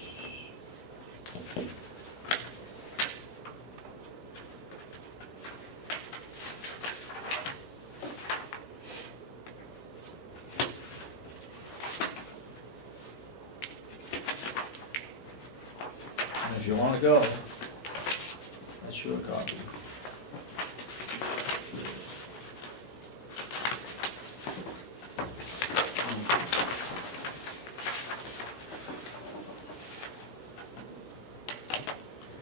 And if you want to go, that's your copy.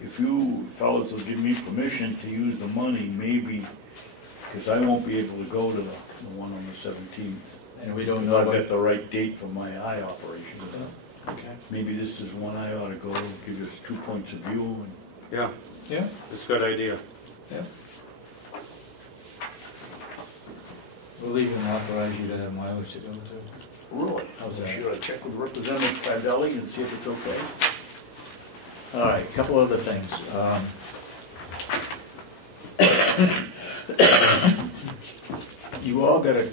If you fellas will give me permission to use the money, maybe, because I won't be able to go to the one on the 17th. And we don't I've know got what. the right date for my eye operation. Okay. Maybe this is one I ought to go, give us 2 points of view. And Yeah, Yeah, it's a good idea. yeah. We'll even authorize you to have mileage to go to. Really? How's that? Should I check with Representative Cardelli and see if it's okay? All right, a couple other things. You all got a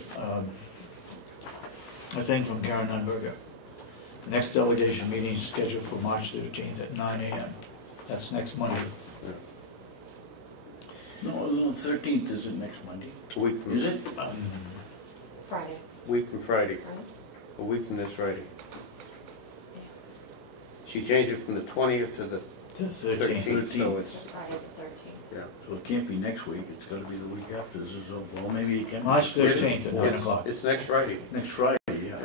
thing from Karen Nunberger. The next delegation meeting is scheduled for March 13th at 9 a.m. That's next Monday. No, the 13th isn't next Monday. A week from, Is it? Friday, Week from Friday, right? a week from this Friday. She changed it from the 20th to the The 13th. 13th, so it's, Friday the 13th. yeah. So it can't be next week, it's gotta be the week after. This is, well, maybe it can. March 13th at 9 It's- o'clock. It's next Friday. Next Friday, yeah.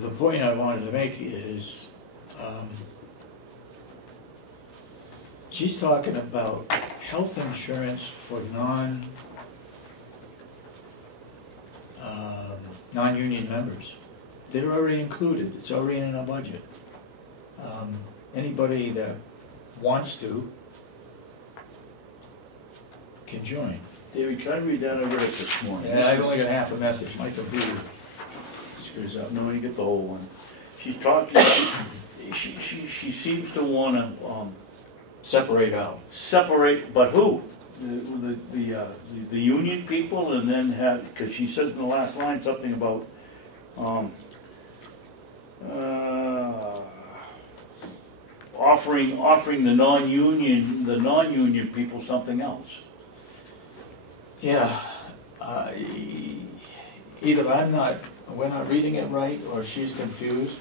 The point I wanted to make is, she's talking about health insurance for non-union members. They're already included, it's already in our budget. Anybody that wants to can join. David, can I read that? I read it this morning. Yeah, I've only got half a message, my computer screws up. No, you get the whole one. She's talking, she seems to wanna, Separate out. separate, but who? The union people, and then have, because she said in the last line something about, offering the non-union people something else. Yeah, either we're not reading it right, or she's confused.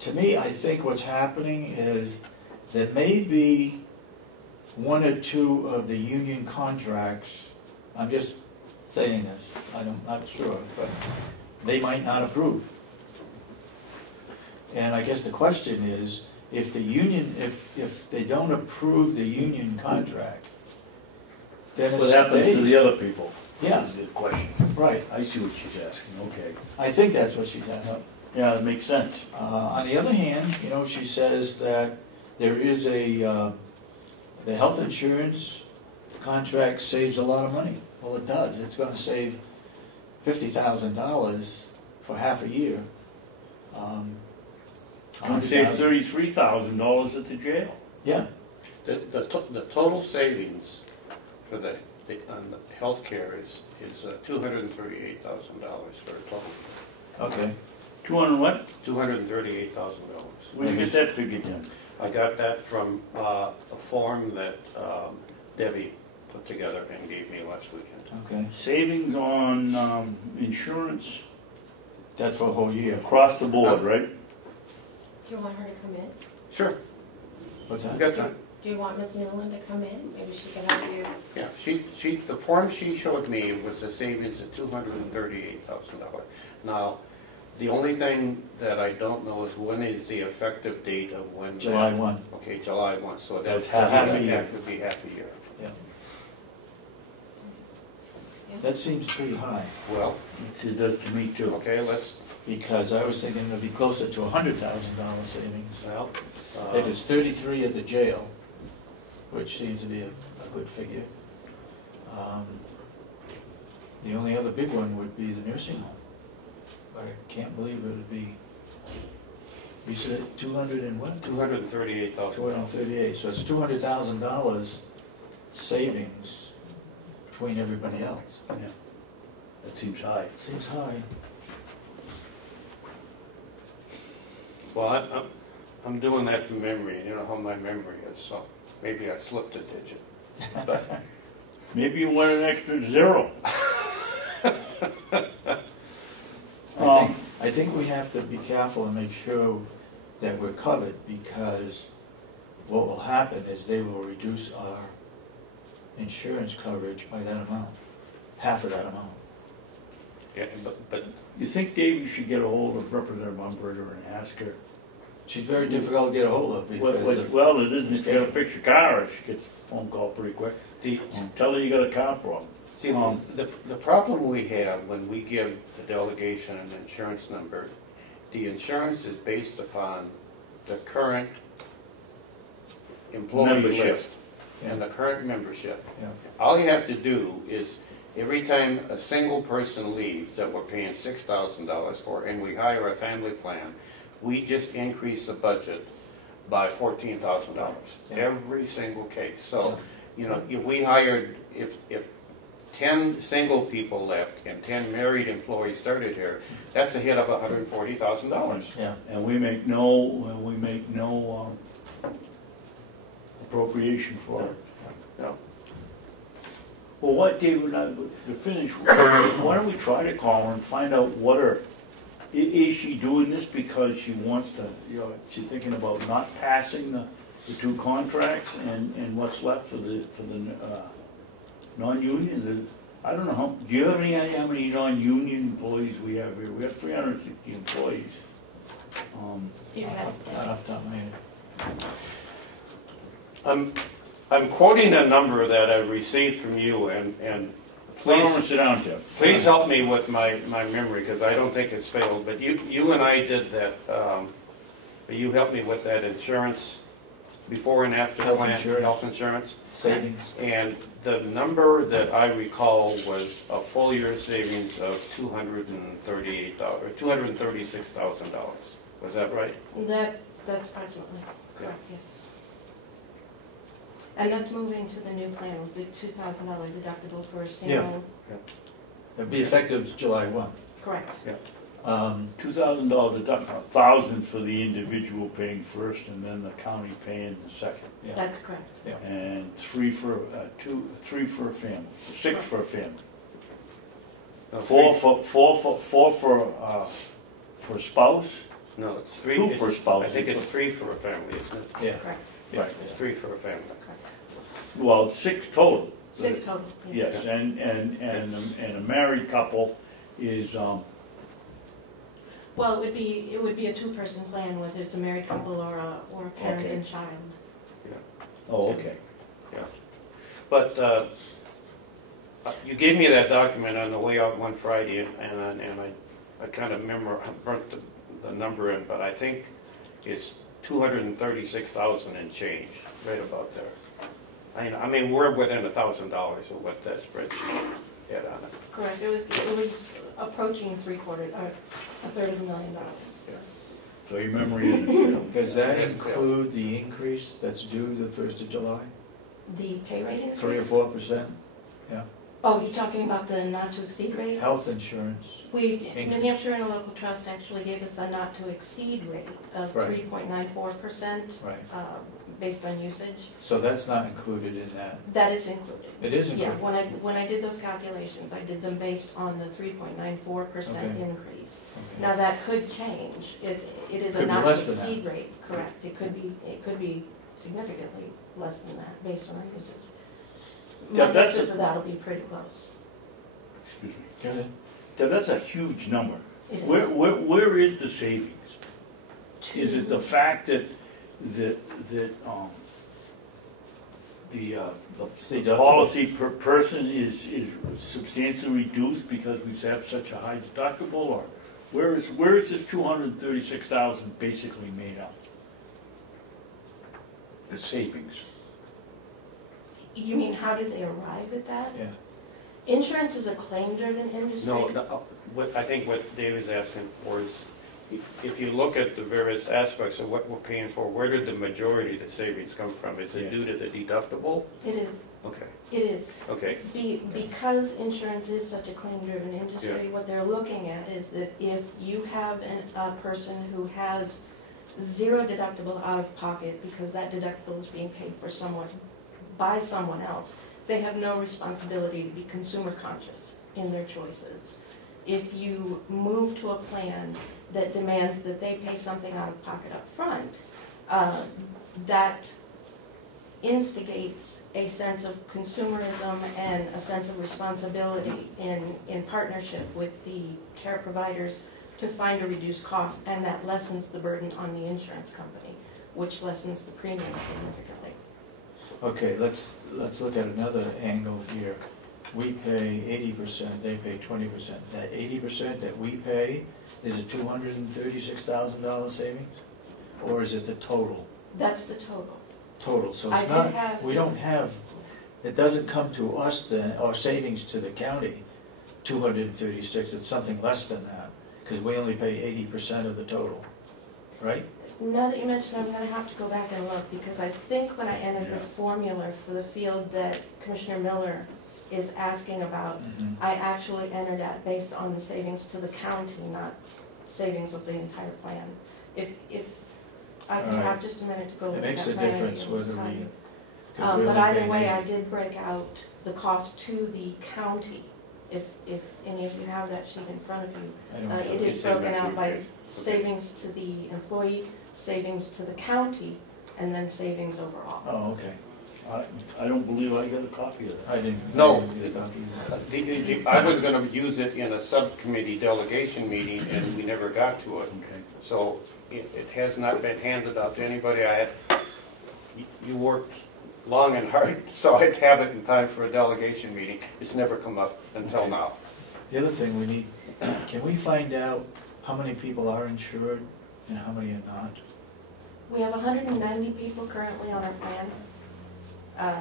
To me, I think what's happening is there may be one or two of the union contracts, I'm just saying this, I'm not sure, but they might not approve. And I guess the question is, if the union, if they don't approve the union contract, then it What happens to the stays. other people? Yeah. Is the question. Right, I see what she's asking, okay. I think that's what she's asking. Yeah, it makes sense. On the other hand, she says that there is the health insurance contract saves a lot of money. Well, it does. It's going to save $50,000 for half a year. I'll save $33,000 at the jail. Yeah, The total savings for on the healthcare is $238,000 for a total. okay. 200 what? $238,000. Where'd you get that figured in? I got that from a form that Debbie put together and gave me last weekend. Okay, Savings on insurance that's for a whole year. across the board, right? Do you want her to come in? Sure. What's We that? got time. Do you want Ms. Newland to come in? Maybe she can help you. Yeah, the form she showed me was a savings of $238,000. Now, the only thing that I don't know is when is the effective date of when? July 1. Okay, July 1, so that's half a year. That would be half a year. Yeah. That seems pretty high, Well, It does to me too. okay, let's, because I was thinking it'd be closer to $100,000 savings. well. If it's 33 at the jail, which seems to be a good figure. The only other big one would be the nursing home. But I can't believe it would be, you said 200 and what? $238,000. 238, so it's $200,000 savings between everybody else. Yeah. That seems high. Seems high. Well, I'm doing that from memory, and you know how my memory is, so maybe I slipped a digit. But Maybe you want an extra zero. I think we have to be careful and make sure that we're covered, because what will happen is they will reduce our insurance coverage by that amount, half of that amount. yeah, but You think, Dave, you should get a hold of Representative Umberger and ask her? She's very difficult to get a hold of because of, Well, it isn't if you gotta fix your car, she gets a phone call pretty quick. the Tell her you got a car problem. See, the problem we have when we give the delegation an insurance number, the insurance is based upon the current employee Membership. list and the current membership. yeah. All you have to do is, every time a single person leaves that we're paying $6,000 for, and we hire a family plan, we just increase the budget by $14,000, Yeah. every single case. So, you know, if we hired, if 10 single people left and 10 married employees started here, that's a hit of $140,000. Yeah. And we make no appropriation for it. No. Well, what, David, to finish, why don't we try to call her and find out what her, is she doing this because she wants to, you know, she's thinking about not passing the two contracts and what's left for the non-union? I don't know how, do you have any idea how many non-union employees we have here? We have 360 employees. Not off the top of my head. I'm quoting a number that I received from you, and please, sit down, Jeff. please help me with my memory, because I don't think it's failed, but you and I did that, you helped me with that insurance, before and after Health plan, insurance. health insurance. Savings. And the number that I recall was a full year savings of $236,000. Was that right? That's approximately correct, yes. And that's moving to the new plan with the $2,000 deductible for a single. It'd be effective July 1. Correct. $2,000 deductible, $1,000 for the individual paying first, and then the county paying the second. Yeah. That's correct. Yeah. And three for a family, 6 for a family. No, Four three- for a spouse. No, it's 3. 2 for a spouse. I think it's 3 for a family, isn't it? Yeah. Correct. Right. It's 3 for a family. Well, 6 total. 6 total. Yes, and a married couple is Well, it would be a two-person plan, whether it's a married couple or a parent Okay. and child. oh, okay. But you gave me that document on the way out one Friday, and I kind of burnt the number in, but I think it's 236,000 and change, right about there. I mean, we're within $1,000 of what that spreadsheet had on it. Correct. It was approaching a third of $1 million. So your memory isn't. Does that include the increase that's due the 1st of July? The pay rate increase? 3 or 4%? Oh, you're talking about the not-to-exceed rate? Health insurance. New Hampshire and a local trust actually gave us a not-to-exceed rate of Right. 3.94%. Right. Based on usage. So that's not included in that. That is included. It is Yeah, included? when I did those calculations, I did them based on the 3.94% Okay. increase. Okay. Now, that could change if it is Could a be less than not-to-exceed rate, correct. It could be significantly less than that based on our usage. Yeah, My that's guess is a- that that'll be pretty close. Excuse me. Go ahead. That's a huge number. It is. Where is the savings? Is it the fact that the policy per person is substantially reduced because we have such a high deductible, or where is this 236,000 basically made up? The savings. You mean, how did they arrive at that? Yeah. Insurance is a claim-driven industry. No, I think what Dave is asking for is, if you look at the various aspects of what we're paying for, where did the majority of the savings come from? Is it due to the deductible? It is, Okay, it is. okay. Because insurance is such a claim-driven industry, what they're looking at is that if you have a person who has zero deductible out of pocket because that deductible is being paid for by someone else, they have no responsibility to be consumer conscious in their choices. If you move to a plan that demands that they pay something out of pocket up front, that instigates a sense of consumerism and a sense of responsibility in partnership with the care providers to find a reduced cost, and that lessens the burden on the insurance company, which lessens the premium significantly. Okay, let's look at another angle here. We pay 80%, they pay 20%. That 80% that we pay, is it $236,000 savings? Or is it the total? That's the total. Total, so I it's did not, have- we don't have, it doesn't come to us then, or savings to the county, 236, it's something less than that, because we only pay 80% of the total, right? Now that you mention, I'm going to have to go back and look, because I think when I entered the formula for the field that Commissioner Miller is asking about, I actually entered that based on the savings to the county, not savings of the entire plan. If I can have just a minute to go look It at makes that a plan, difference I'll be able whether to tell we you. could really But either gain way, I 80. did break out the cost to the county, if any of you have that sheet in front of you. I don't know. It is It's in broken that out by brief. savings to the employee, savings to the county, and then savings overall. Oh, okay. I don't believe I got a copy of that. I didn't. No. I didn't get a copy of that. I was gonna use it in a subcommittee delegation meeting, and we never got to it. Okay. So it has not been handed out to anybody. You worked long and hard, so I'd have it in time for a delegation meeting. It's never come up until now. The other thing we need, can we find out how many people are insured and how many are not? We have 190 people currently on our plan.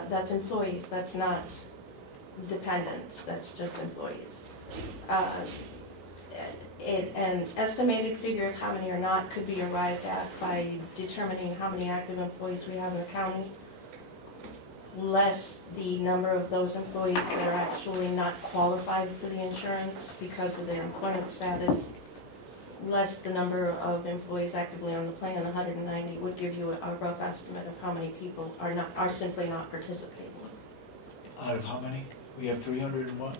That's employees, that's not dependents, that's just employees. An estimated figure of how many are not could be arrived at by determining how many active employees we have in the county, less the number of those employees that are actually not qualified for the insurance because of their employment status, less the number of employees actively on the plan. 190 would give you a rough estimate of how many people are simply not participating. Out of how many? We have 300 and what?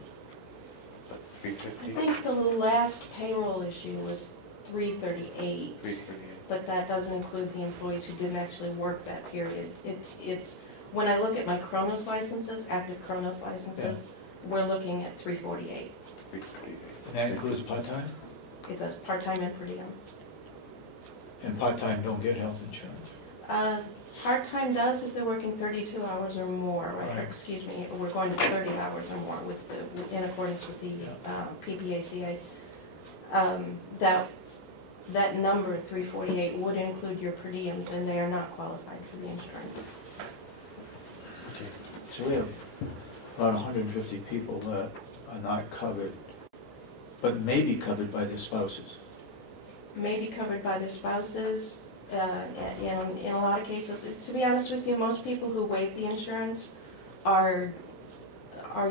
I 350, think the last payroll issue was 338, 338. but that doesn't include the employees who didn't actually work that period. It's when I look at my Kronos licenses, active Kronos licenses, we're looking at 348. 338. And that includes part-time? It does part-time and per diem. And part-time don't get health insurance? Part-time does if they're working 32 hours or more, right? Right. Excuse me, we're going to 30 hours or more in accordance with the PPACA. That number, 348, would include your per diems, and they are not qualified for the insurance. Okay. So we have about 150 people that are not covered, but may be covered by their spouses. May be covered by their spouses. In a lot of cases, to be honest with you, most people who waive the insurance are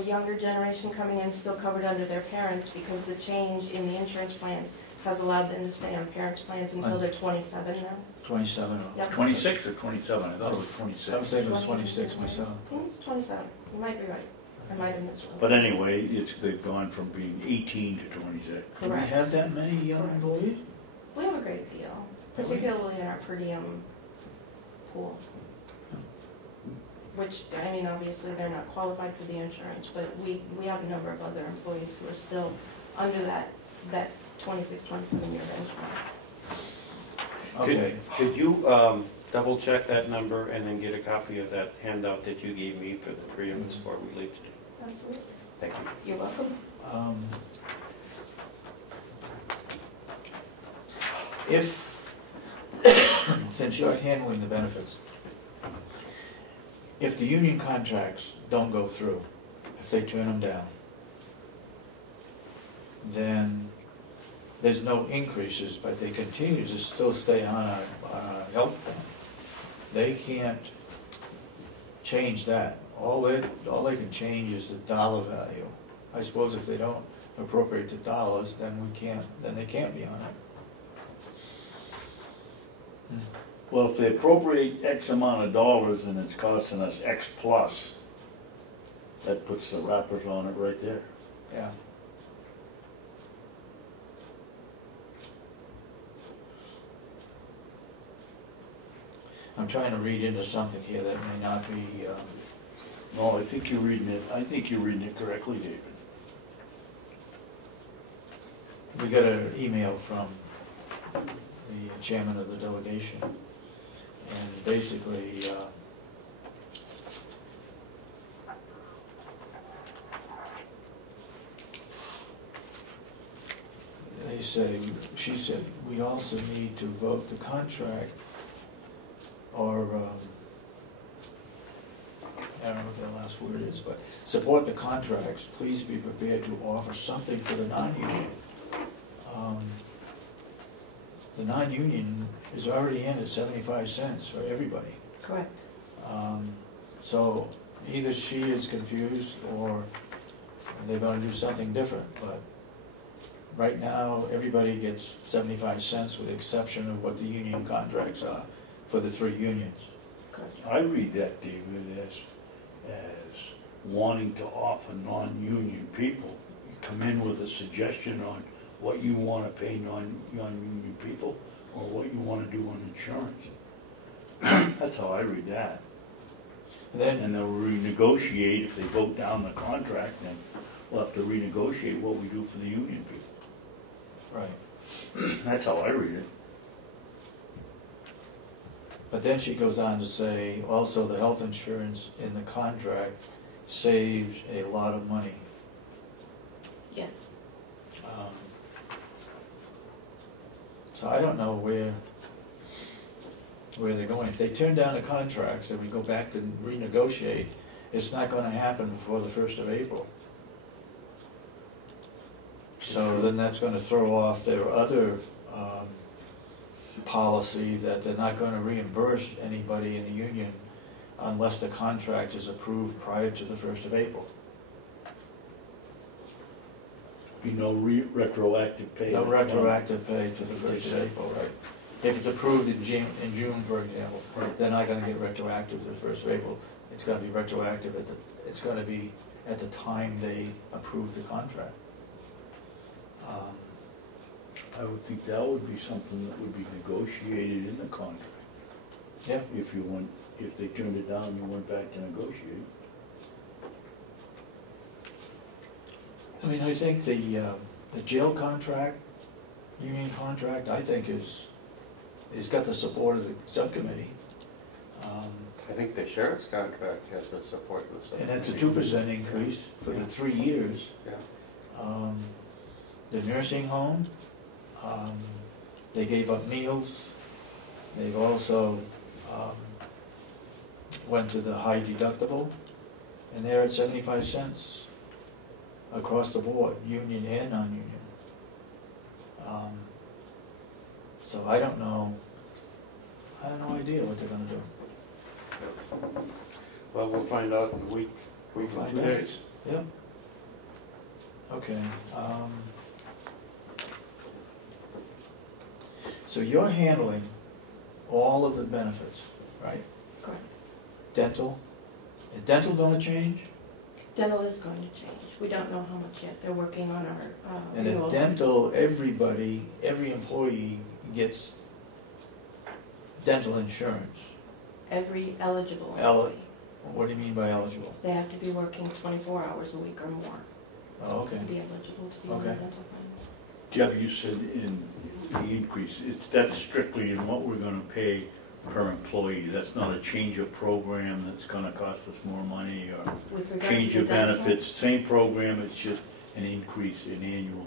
younger generation coming in still covered under their parents, because the change in the insurance plans has allowed them to stay on parents' plans until they're 27 now. 27 or? Yep. 26 or 27? I thought it was I 26. was thinking it was 26 myself. I think it's 27. You might be right. I might have missed one. But anyway, they've gone from being 18 to 26. Do we Correct. have that many young employees? We have a great deal, particularly in our per diem pool. which, I mean, obviously they're not qualified for the insurance, but we have a number of other employees who are still under that 26, 27-year benchmark. Okay, Could you double check that number and then get a copy of that handout that you gave me for the three of us before we leave today? Absolutely. Thank you. You're welcome. If, since you're handling the benefits, if the union contracts don't go through, if they turn them down, then there's no increases, but they continue to still stay on our health plan. They can't change that. All they can change is the dollar value. I suppose if they don't appropriate the dollars, then they can't be on it. Well, if they appropriate X amount of dollars and it's costing us X plus, that puts the wrappers on it right there. Yeah. I'm trying to read into something here that may not be, No, I think you're reading it correctly, David. we got an email from the chairman of the delegation, and basically, she said, we also need to vote the contract, or, I don't know what the last word is, but support the contracts. Please be prepared to offer something for the non-union. The non-union is already in at 75 cents for everybody. Correct. So either she is confused or they're going to do something different. But right now, everybody gets 75 cents with the exception of what the union contracts are for the three unions. Correct. I read that, David, as wanting to offer non-union people. You come in with a suggestion on what you want to pay non-union people or what you want to do on insurance. That's how I read that. And they'll renegotiate if they vote down the contract, then we'll have to renegotiate what we do for the union people. Right. That's how I read it. But then she goes on to say, also the health insurance in the contract saves a lot of money. Yes. So I don't know where they're going. If they turn down the contracts and we go back to renegotiate, it's not going to happen before the 1st of April. So then that's going to throw off their other policy that they're not going to reimburse anybody in the union unless the contract is approved prior to the 1st of April. Be no retroactive pay. No retroactive pay to the 1st of April, right? If it's approved in June, for example, they're not going to get retroactive to the 1st of April. It's going to be retroactive it's going to be at the time they approve the contract. I would think that would be something that would be negotiated in the contract. Yeah. If they turned it down and you went back to negotiate. I mean, I think the jail contract, union contract, I think is got the support of the subcommittee. I think the sheriff's contract has the support of the subcommittee. And that's a 2% increase for the 3 years. Yeah. The nursing home, they gave up meals. They've also went to the high deductible, and they're at 75 cents across the board, union and non-union. So I don't know. I have no idea what they're going to do. Well, we'll find out in a week and 2 days. Yeah. Okay. So you're handling all of the benefits, right? Correct. Dental? Is dental going to change? Dental is going to change. We don't know how much yet. They're working on our And renewal. in dental, every employee gets dental insurance. Every eligible Eli- employee. What do you mean by eligible? They have to be working 24 hours a week or more Oh, okay. to be eligible to be on the Okay. dental plan. Jeff, you said in the increase, that's strictly in what we're gonna pay per employee. That's not a change of program that's gonna cost us more money or With regard change to of the dental, benefits. Same program, it's just an increase, an annual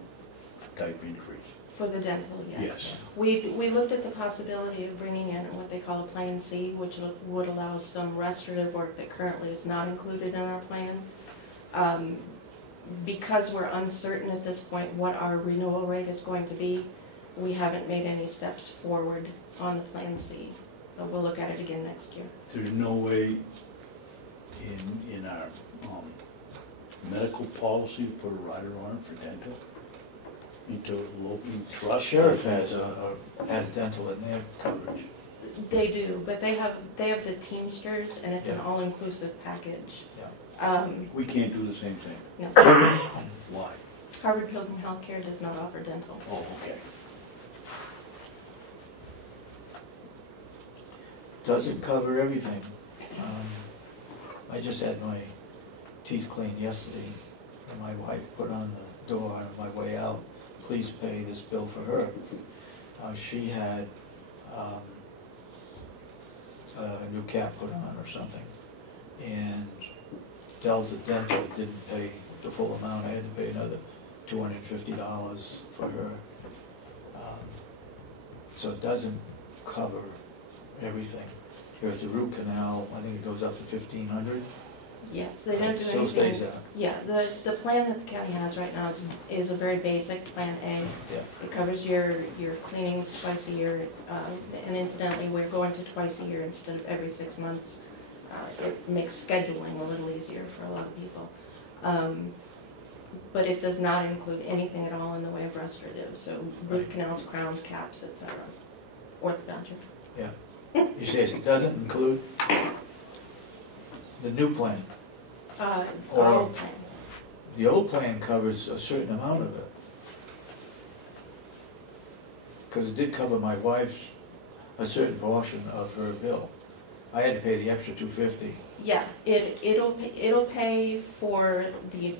type increase. for the dental, yes. Yes. We looked at the possibility of bringing in what they call a Plan C, which would allow some restorative work that currently is not included in our plan. Because we're uncertain at this point what our renewal rate is going to be, we haven't made any steps forward on the Plan C. But we'll look at it again next year. There's no way in our medical policy to put a rider on it for dental? Into local trust? Sheriff has dental in their coverage. They do, but they have the Teamsters, and it's an Yeah. all-inclusive package. We can't do the same thing. No. Why? Harvard Pilgrim Healthcare does not offer dental. Oh, okay. Doesn't cover everything. I just had my teeth cleaned yesterday, and my wife put on the door on my way out, please pay this bill for her. She had a new cap put on or something, and Delta Dental didn't pay the full amount. I had to pay another $250 for her. So it doesn't cover everything. If it's a root canal, I think it goes up to $1,500. Yes, they don't do anything. Still stays there. Yeah, the plan that the county has right now is a very basic Plan A. Yeah. It covers your cleanings twice a year, and incidentally, we're going to twice a year instead of every 6 months. It makes scheduling a little easier for a lot of people. But it does not include anything at all in the way of restorative, so root canals, crowns, caps, etc. Orthodontia. Yeah. You say it doesn't include the new plan. Our Or- old plan. The old plan covers a certain amount of it. Because it did cover my wife's, a certain portion of her bill. I had to pay the extra $250. Yeah, it'll pay for the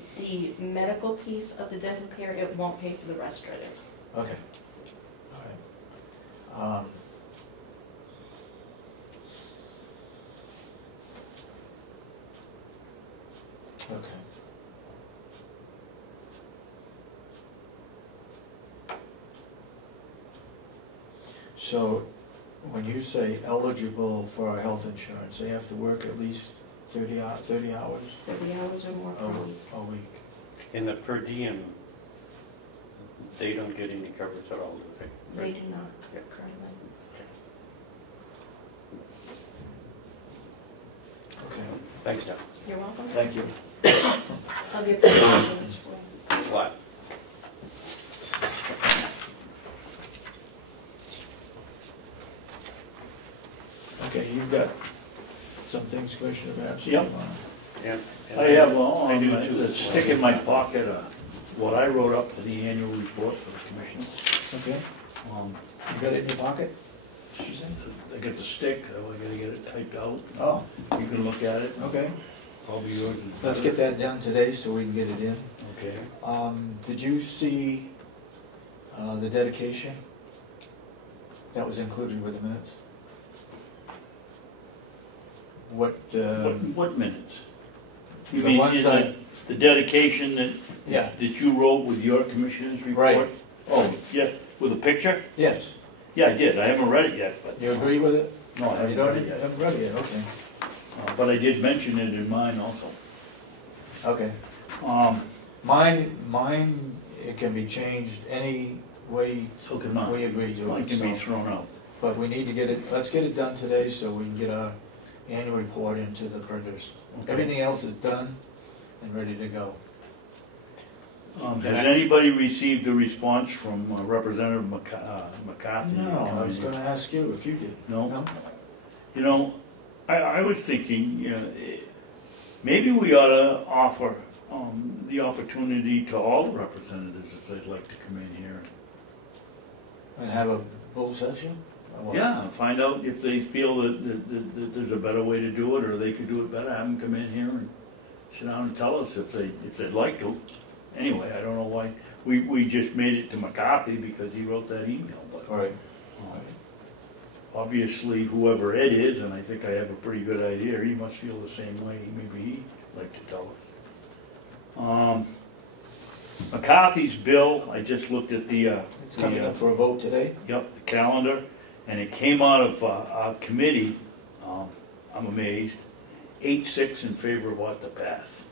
medical piece of the dental care. It won't pay for the restorative. Okay. All right. Okay. So, when you say eligible for our health insurance, they have to work at least 30 hours 30 hours or more per week. a week. In the per diem, they don't get any coverage at all, do they? They do not Yeah. currently. Okay, Thanks, Jeff. You're welcome. thank you. I'll get the questions for you. Thanks a lot. Okay, you've got some things, Commissioner Babson? Yep. And I have I do too. a stick in my pocket, what I wrote up for the annual report for the commissioners. Okay, Um, you got it in your pocket? She said? I got the stick, I gotta get it typed out. Oh, You can look at it, okay. probably yours is Let's better. get that done today so we can get it in. Okay. Did you see the dedication that was included with the minutes? What, What minutes? You The mean, ones is I- it the dedication Yeah. that you wrote with your commissioner's report? Right. Oh, yeah, with a picture? Yes, Yeah, I did, I haven't read it yet, but. you agree with it? No, I You haven't don't, read it you yet. haven't read it yet, okay. But I did mention it in mine also. Okay. Mine, it can be changed any way So can mine. we agree to Mine it, can be so. thrown out. But we need to get it, let's get it done today so we can get our annual report into the printers. Okay. Everything else is done and ready to go. Has anybody received a response from Representative McCarthy? No, I was gonna ask you if you did. No? No? You know, I was thinking, you know, maybe we ought to offer the opportunity to all the representatives if they'd like to come in here. And have a full session? Yeah, find out if they feel that there's a better way to do it, or they could do it better, have them come in here and sit down and tell us if they'd like to. Anyway, I don't know why, we just made it to McCarthy because he wrote that email, but. Right. Obviously, whoever Ed is, and I think I have a pretty good idea, he must feel the same way, maybe he'd like to tell us. McCarthy's bill, I just looked at It's coming up for a vote today? Yep, the calendar, and it came out of our committee, I'm amazed, 8-6 in favor of what to pass.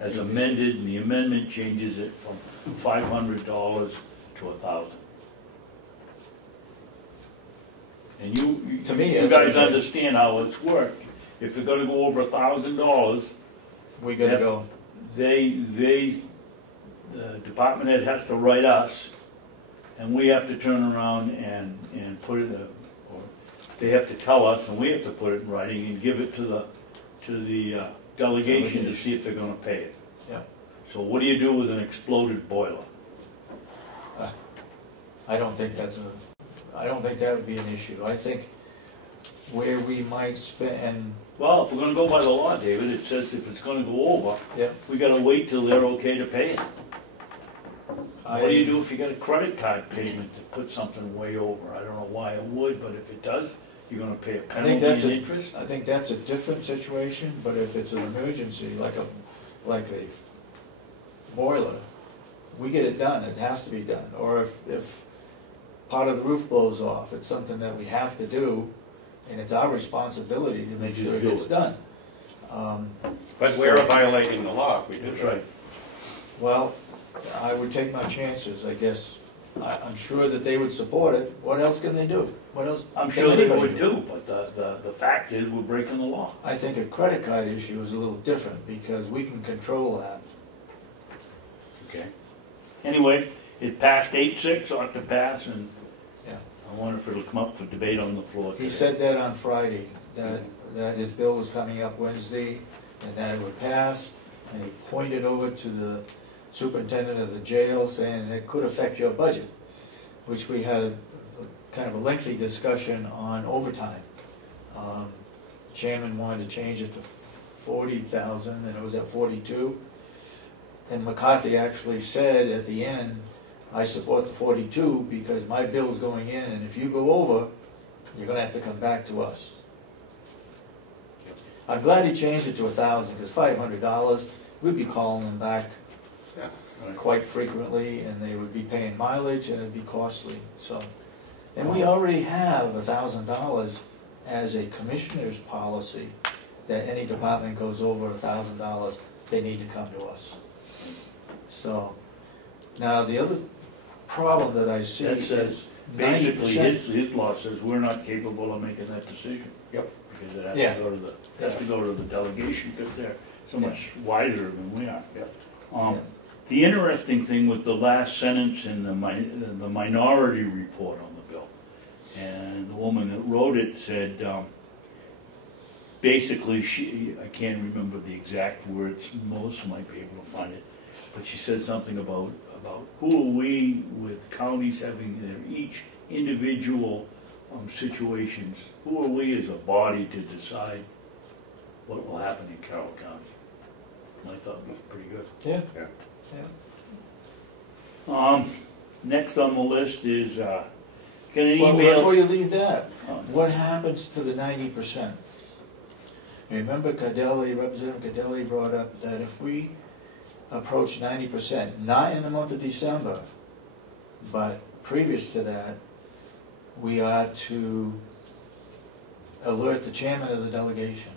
As amended, and the amendment changes it from $500 to $1,000. And you To me, you it's guys okay. understand how it's worked. If you're gonna go over $1,000, We gotta go. the department head has to write us, and we have to turn around and put it, or they have to tell us, and we have to put it in writing and give it to the delegation to see if they're gonna pay it. Yeah. So what do you do with an exploded boiler? I don't think that would be an issue. I think where we might spend, Well, if we're gonna go by the law, David, it says if it's gonna go over, yeah. we gotta wait till they're okay to pay it. What do you do if you got a credit card payment that puts something way over? I don't know why it would, but if it does, you're gonna pay a penalty and interest? I think that's a different situation, but if it's an emergency, like a boiler, we get it done, it has to be done. Or if part of the roof blows off, it's something that we have to do, and it's our responsibility to make sure it gets done. But we're violating the law if we do That's that. right. Well, I would take my chances, I guess. I'm sure that they would support it. What else can they do? What else I'm can sure they anybody would too, but the fact is, we're breaking the law. I think a credit card issue is a little different, because we can control that. Okay. Anyway, it passed 8-6, ought to pass, and Yeah. I wonder if it'll come up for debate on the floor today. He said that on Friday, that his bill was coming up Wednesday, and that it would pass, and he pointed over to the superintendent of the jail, saying it could affect your budget, which we had a kind of a lengthy discussion on overtime. Chairman wanted to change it to 40,000, and it was at 42. And McCarthy actually said at the end, I support the 42 because my bill's going in, and if you go over, you're gonna have to come back to us. I'm glad he changed it to 1,000, because $500, we'd be calling them back Yeah. quite frequently, and they would be paying mileage, and it'd be costly, so. And we already have $1,000 as a commissioner's policy, that any department goes over $1,000, they need to come to us. So, now the other problem that I see That is says, basically, 90%. his law says we're not capable of making that decision. Yep. Because it has Yeah. to go to the delegation, because they're so much wiser than we are. Yep. The interesting thing with the last sentence in the minority report on the bill, and the woman that wrote it said, basically, I can't remember the exact words, Melissa might be able to find it, but she said something about who are we with counties having their each individual situations, who are we as a body to decide what will happen in Carroll County? And I thought it was pretty good. Yeah. Yeah. Next on the list is, get an Well, email. before you leave that, Oh. what happens to the 90%? Remember Representative Cadelli brought up that if we approach 90%, not in the month of December, but previous to that, we are to alert the chairman of the delegation.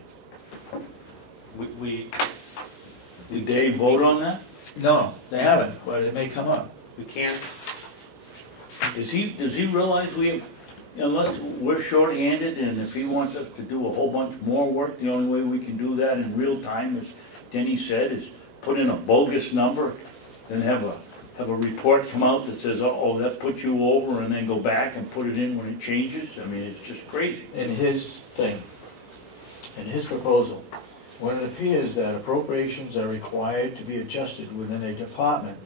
Did they vote on that? No, they haven't, but it may come up. We can't, Does he realize unless we're short-handed, and if he wants us to do a whole bunch more work, the only way we can do that in real time, as Denny said, is put in a bogus number, then have a report come out that says, oh, that puts you over, and then go back and put it in when it changes? I mean, it's just crazy. In his proposal, when it appears that appropriations are required to be adjusted within a department,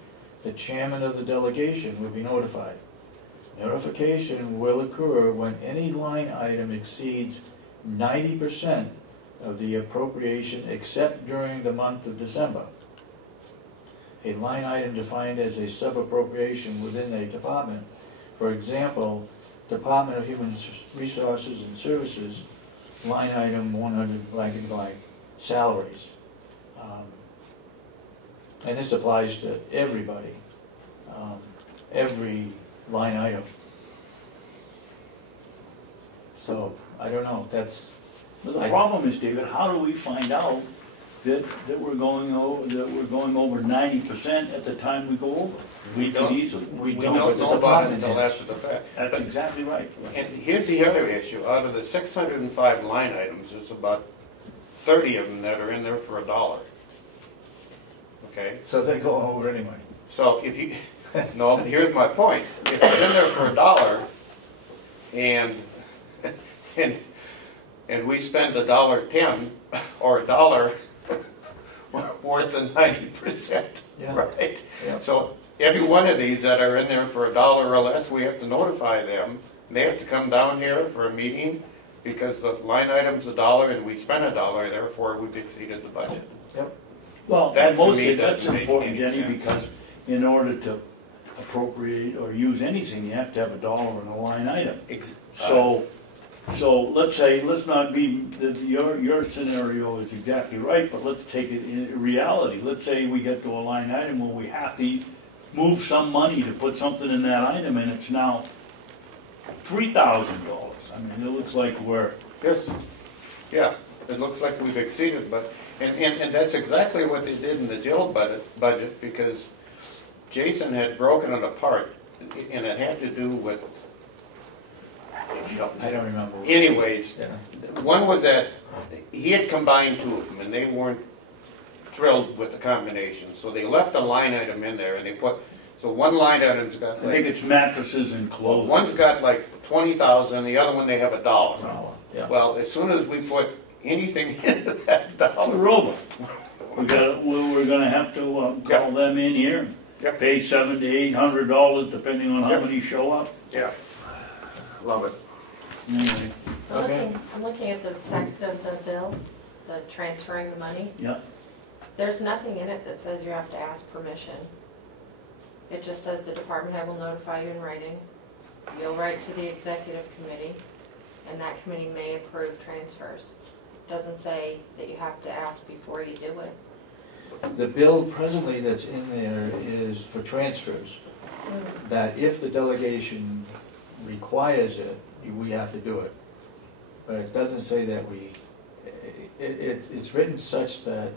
the chairman of the delegation would be notified. Notification will occur when any line item exceeds 90% of the appropriation except during the month of December. A line item defined as a sub-appropriation within a department, for example, Department of Human Resources and Services, line item 100 blank and blank, salaries. And this applies to everybody, every line item. So, I don't know, that's... But the problem is, David, how do we find out that we're going over 90% at the time we go over? We don't easily. We don't know about it until after the fact. That's exactly right. And here's the other issue. Out of the 605 line items, there's about 30 of them that are in there for $1. Okay? So they go over anyway. So if you, no, here's my point. If it's in there for $1 and we spend $1.10 or $1 worth of 90%, Yeah. right? Yeah. So every one of these that are in there for $1 or less, we have to notify them. They have to come down here for a meeting because the line item's $1 and we spent $1, therefore we've exceeded the budget. Yep. Well, That, to mostly me, that's doesn't make important, any Denny, sense. because in order to appropriate or use anything, you have to have $1 in a line item. So let's not be, your scenario is exactly right, but let's take it in reality. Let's say we get to a line item where we have to move some money to put something in that item and it's now $3,000. I mean, it looks like we're... Yes, yeah, it looks like we've exceeded, but, and that's exactly what they did in the jail budget because Jason had broken it apart and it had to do with, I don't remember. anyways, Yeah. one was that he had combined two of them and they weren't thrilled with the combination. So they left a line item in there and they put, so one line item's got I think it's mattresses and clothes. one's got like 20,000, the other one they have $1. Oh, yeah. Well, as soon as we put anything into that dollar, We're over. We're gonna have to call them in here, Yep. pay $700 to $800 depending on how Yep. many show up. yeah, love it. Anyway, Okay. I'm looking at the text of the bill, the transferring the money. yeah. There's nothing in it that says you have to ask permission. It just says the department head will notify you in writing. You'll write to the executive committee, and that committee may approve transfers. Doesn't say that you have to ask before you do it. The bill presently that's in there is for transfers, that if the delegation requires it, we have to do it. But it doesn't say that it's written such that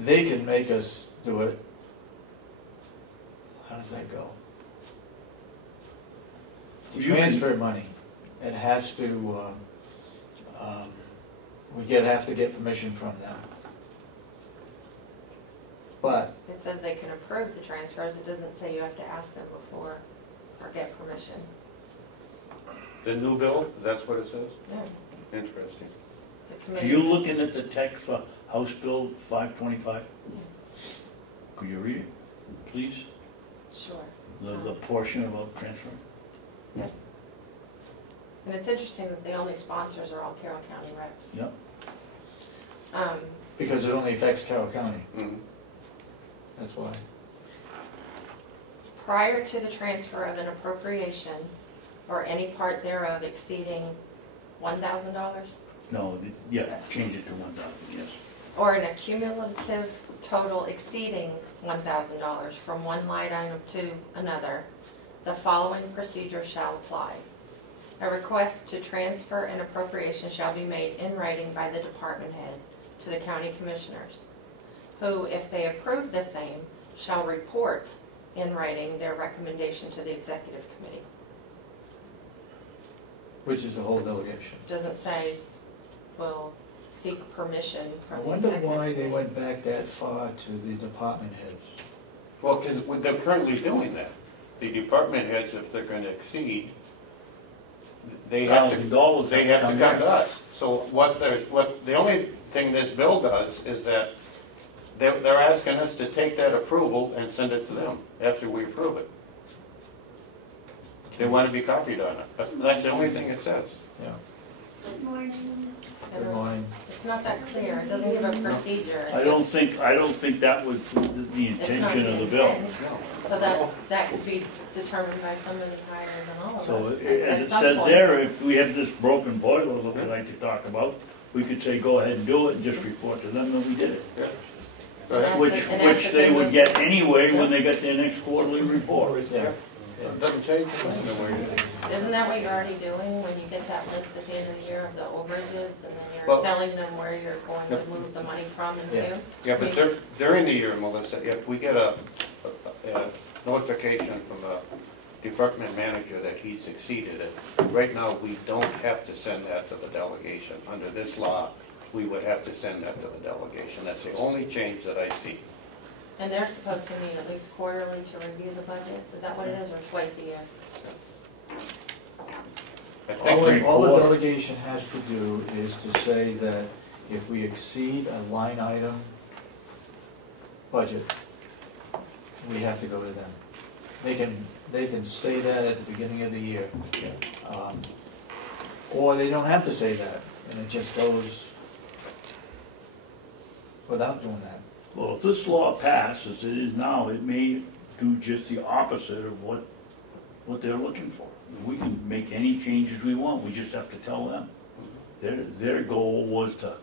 they can make us do it. How does that go? To You can- transfer money, it has to, we have to get permission from them. But, It says they can approve the transfers. It doesn't say you have to ask them before or get permission. The new bill, that's what it says? Yeah. Interesting. The Are committee. you looking at the text for House Bill 525? Could you read it, please? Sure. The portion about transfer? And it's interesting that the only sponsors are all Carroll County reps. Yep. because it only affects Carroll County, Mhm. that's why. Prior to the transfer of an appropriation or any part thereof exceeding $1,000 No, yeah, change it to 1,000, yes. or an accumulative total exceeding $1,000 from one line item to another, the following procedure shall apply. A request to transfer an appropriation shall be made in writing by the department head to the county commissioners, who, if they approve the same, shall report in writing their recommendation to the executive committee. Which is the whole delegation. Doesn't say, will seek permission I from the wonder executive why they committee. went back that far to the department heads. Well, because they're currently doing that. The department heads, if they're gonna exceed, they have to $1,000 come to us. So the only thing this bill does is that they're asking us to take that approval and send it to them after we approve it. They want to be copied on it. That's the only thing it says. Yeah. Good morning. Good morning. It's not that clear, it doesn't give a procedure. I don't think that was the It's not intention of the bill. intent. So that could be determined by somebody higher than all of us. So at as it some says point. there, if we have this broken boiler that we like to talk about, we could say, go ahead and do it and just report to them that we did it. And that's Which the they thing would with- get anyway when they got their next quarterly report. Yeah. It doesn't change anything the way it is. Isn't that what you're already doing when you get that list at the end of the year of the overages and then you're Well- telling them where you're going to move the money from and Yeah. to? Yeah, but during the year, Melissa, if we get a notification from the department manager that he's exceeded it, right now, we don't have to send that to the delegation. Under this law, we would have to send that to the delegation. That's the only change that I see. And they're supposed to meet at least quarterly to review the budget? Is that what it is, or twice a year? I think All the delegation has to do is to say that if we exceed a line item budget, we have to go to them. They can say that at the beginning of the year. Or they don't have to say that, and it just goes without doing that. Well, if this law passes, as it is now, it may do just the opposite of what they're looking for. We can make any changes we want, we just have to tell them. Their goal was to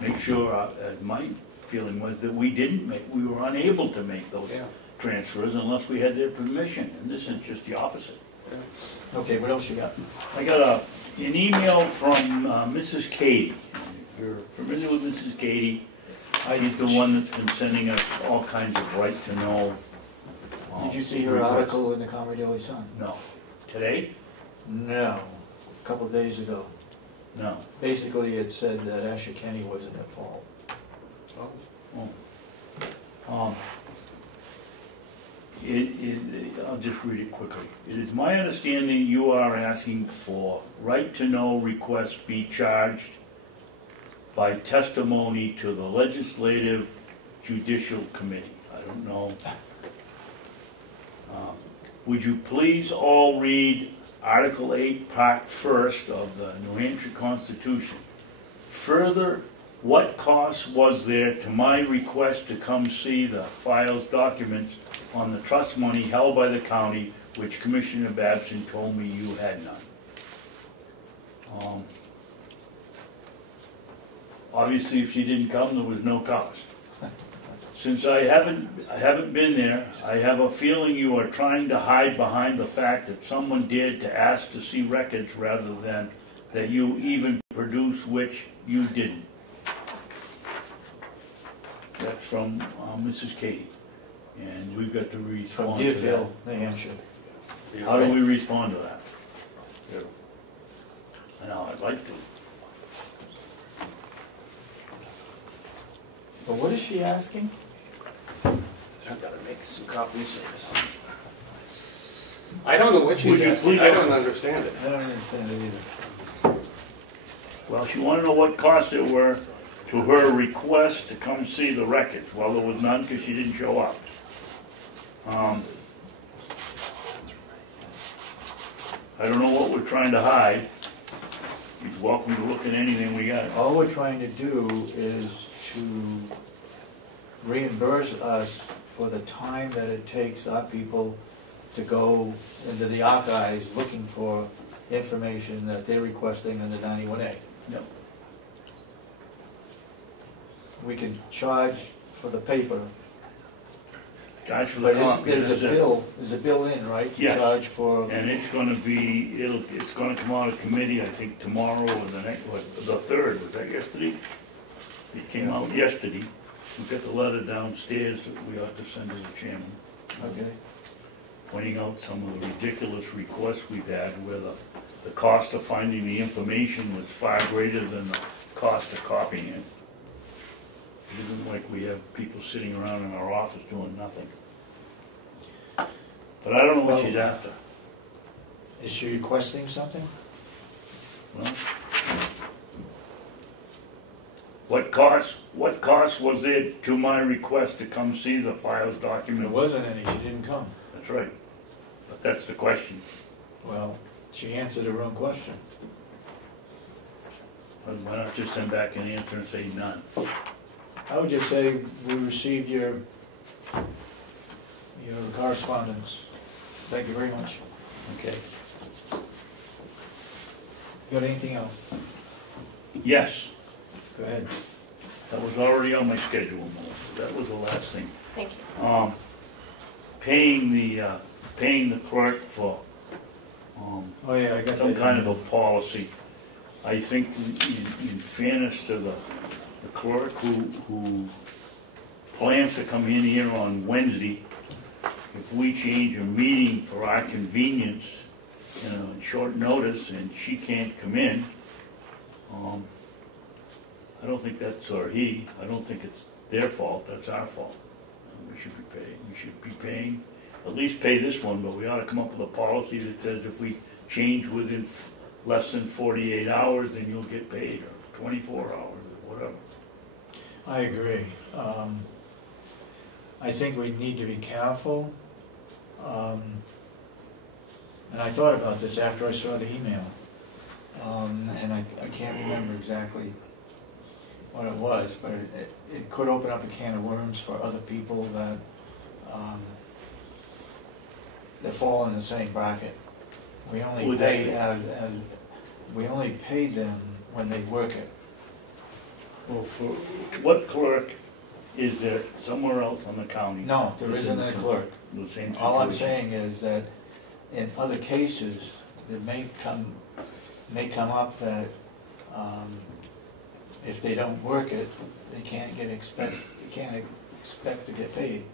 make sure, my feeling was that we were unable to make those transfers unless we had their permission, and this is just the opposite. Okay, what else you got? I got an email from Mrs. Katie. You're familiar with Mrs. Katie? She's the one that's been sending us all kinds of right to know. Did you see her requests. article in the Comeau Daily Sun? No. Today? No, a couple of days ago. No. Basically, it said that Asher Kenny wasn't at fault. I'll just read it quickly. It is my understanding you are asking for right to know requests be charged by testimony to the Legislative Judicial Committee. I don't know. Would you please all read Article 8, Part 1st of the New Hampshire Constitution? Further, what cost was there to my request to come see the files documents on the trust money held by the county, which Commissioner Babson told me you had none? Obviously, if she didn't come, there was no cost. Since I haven't been there, I have a feeling you are trying to hide behind the fact that someone dared to ask to see records rather than that you even produce, which you didn't. That's from Mrs. Katie, and we've got to respond From to that. Deerfield, New Hampshire. How do we respond to that? Yeah. I know, I'd like to. But what is she asking? I've got to make some copies of this. I don't know what she's Would you asking. please- I don't understand it. I don't understand it either. Well, she wanted to know what costs there were to her request to come see the records. Well, there was none because she didn't show up. I don't know what we're trying to hide. She's welcome to look at anything we got. All we're trying to do is to reimburse us for the time that it takes our people to go into the archives looking for information that they're requesting under 91A. No. We can charge for the paper, Charge for but the copy. there's a that's it. there's a bill in, right? to Yes. Charge for, And it's gonna be, it's gonna come out of committee, I think tomorrow or the next, the 3rd, was that yesterday? It came out yesterday. We've got the letter downstairs that we ought to send to the chairman, okay, pointing out some of the ridiculous requests we've had where the cost of finding the information was far greater than the cost of copying it. It isn't like we have people sitting around in our office doing nothing. But I don't know what she's after. is she requesting something? Well, what cost was it to my request to come see the files There documents? wasn't any, she didn't come. That's right. But that's the question. Well, she answered her own question. Why not just send back an answer and say none? I would just say we received your correspondence. Thank you very much. Okay. Got anything else? Yes, Go ahead. that was already on my schedule, Melissa. That was the last thing. Thank you. Paying the clerk for, Oh, yeah, I got some that. kind of a policy. I think in fairness to the clerk who plans to come in here on Wednesday, if we change a meeting for our convenience, in short notice, and she can't come in, I don't think that's, or he, I don't think it's their fault, that's our fault. And we should be paying, at least pay this one, but we ought to come up with a policy that says if we change within less than 48 hours, then you'll get paid, or 24 hours, or whatever. I agree. I think we need to be careful. And I thought about this after I saw the email. And I can't remember exactly what it was, but it could open up a can of worms for other people that fall in the same bracket. We only pay we only pay them when they work it. Well, for what clerk is there somewhere else on the county? No, there isn't a clerk. The same All I'm situation? saying is that in other cases, it may come up that if they don't work it, they can't expect to get paid.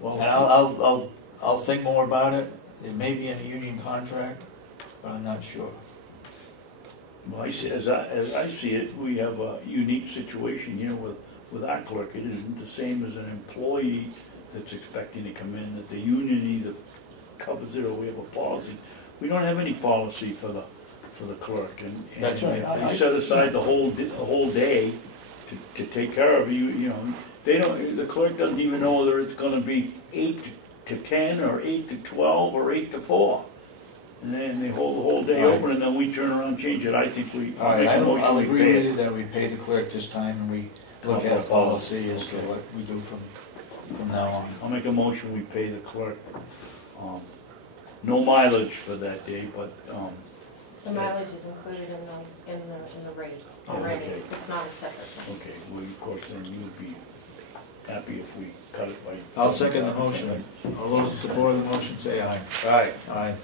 Well, And I'll think more about it. It may be in a union contract, but I'm not sure. well, as I see it, we have a unique situation here with our clerk. It isn't the same as an employee that's expecting to come in, that the union either covers it or we have a policy. We don't have any policy for the clerk, and That's right. they set aside the whole day to take care of you. You know, they don't. The clerk doesn't even know whether it's going to be 8 to 10 or 8 to 12 or 8 to 4. And then they hold the whole day All right. open, and then we turn around and change it. I think All right, make a motion, I'll we agree pay with it. you that we pay the clerk this time and we look at a policy as to what we do from now on. I'll make a motion, we pay the clerk. No mileage for that day, but, The mileage is included in the rate already. Okay. It's not a separate thing. okay, we, of course, then you would be happy if we cut it by. I'll second the motion. All those in support of the motion say aye. Aye. Aye.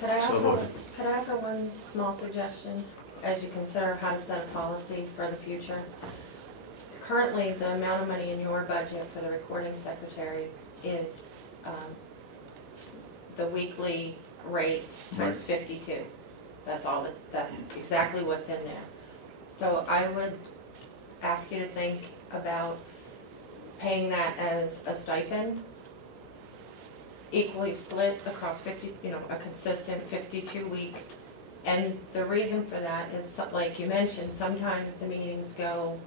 Could I So voted. offer one small suggestion as you consider how to set a policy for the future? Currently, the amount of money in your budget for the recording secretary is the weekly rate times 52. That's exactly what's in there. So I would ask you to think about paying that as a stipend, equally split across 50, a consistent 52-week. And the reason for that is, like you mentioned, sometimes the meetings go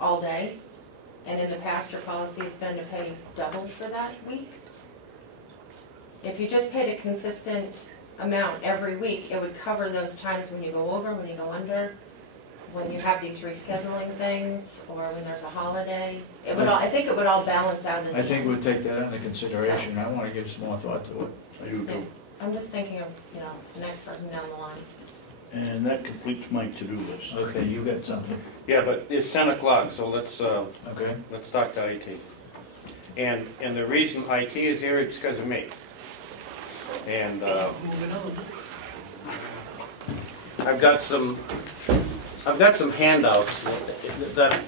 all day, and in the past your policy has been to pay double for that week. If you just paid a consistent amount every week, it would cover those times when you go over, when you go under, when you have these rescheduling things, or when there's a holiday. I think it would all balance out. I think we'll take that into consideration. I want to give some more thought to it. I do too. I'm just thinking of, the next person down the line. And that completes my to-do list. Okay, you got something. Yeah, but it's 10 o'clock, so let's talk to IT. And the reason IT is here is because of me. And Moving on. I've got some handouts that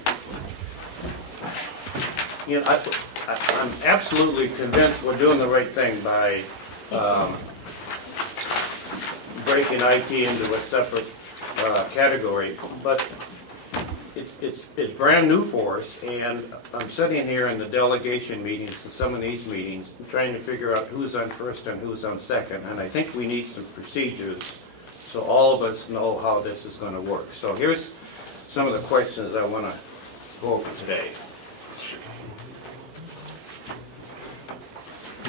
I'm absolutely convinced we're doing the right thing by breaking IT into a separate category, but it's brand new for us, and I'm sitting here in the delegation meetings and some of these meetings trying to figure out who's on first and who's on second, and I think we need some procedures so all of us know how this is going to work. So here's some of the questions I want to go over today.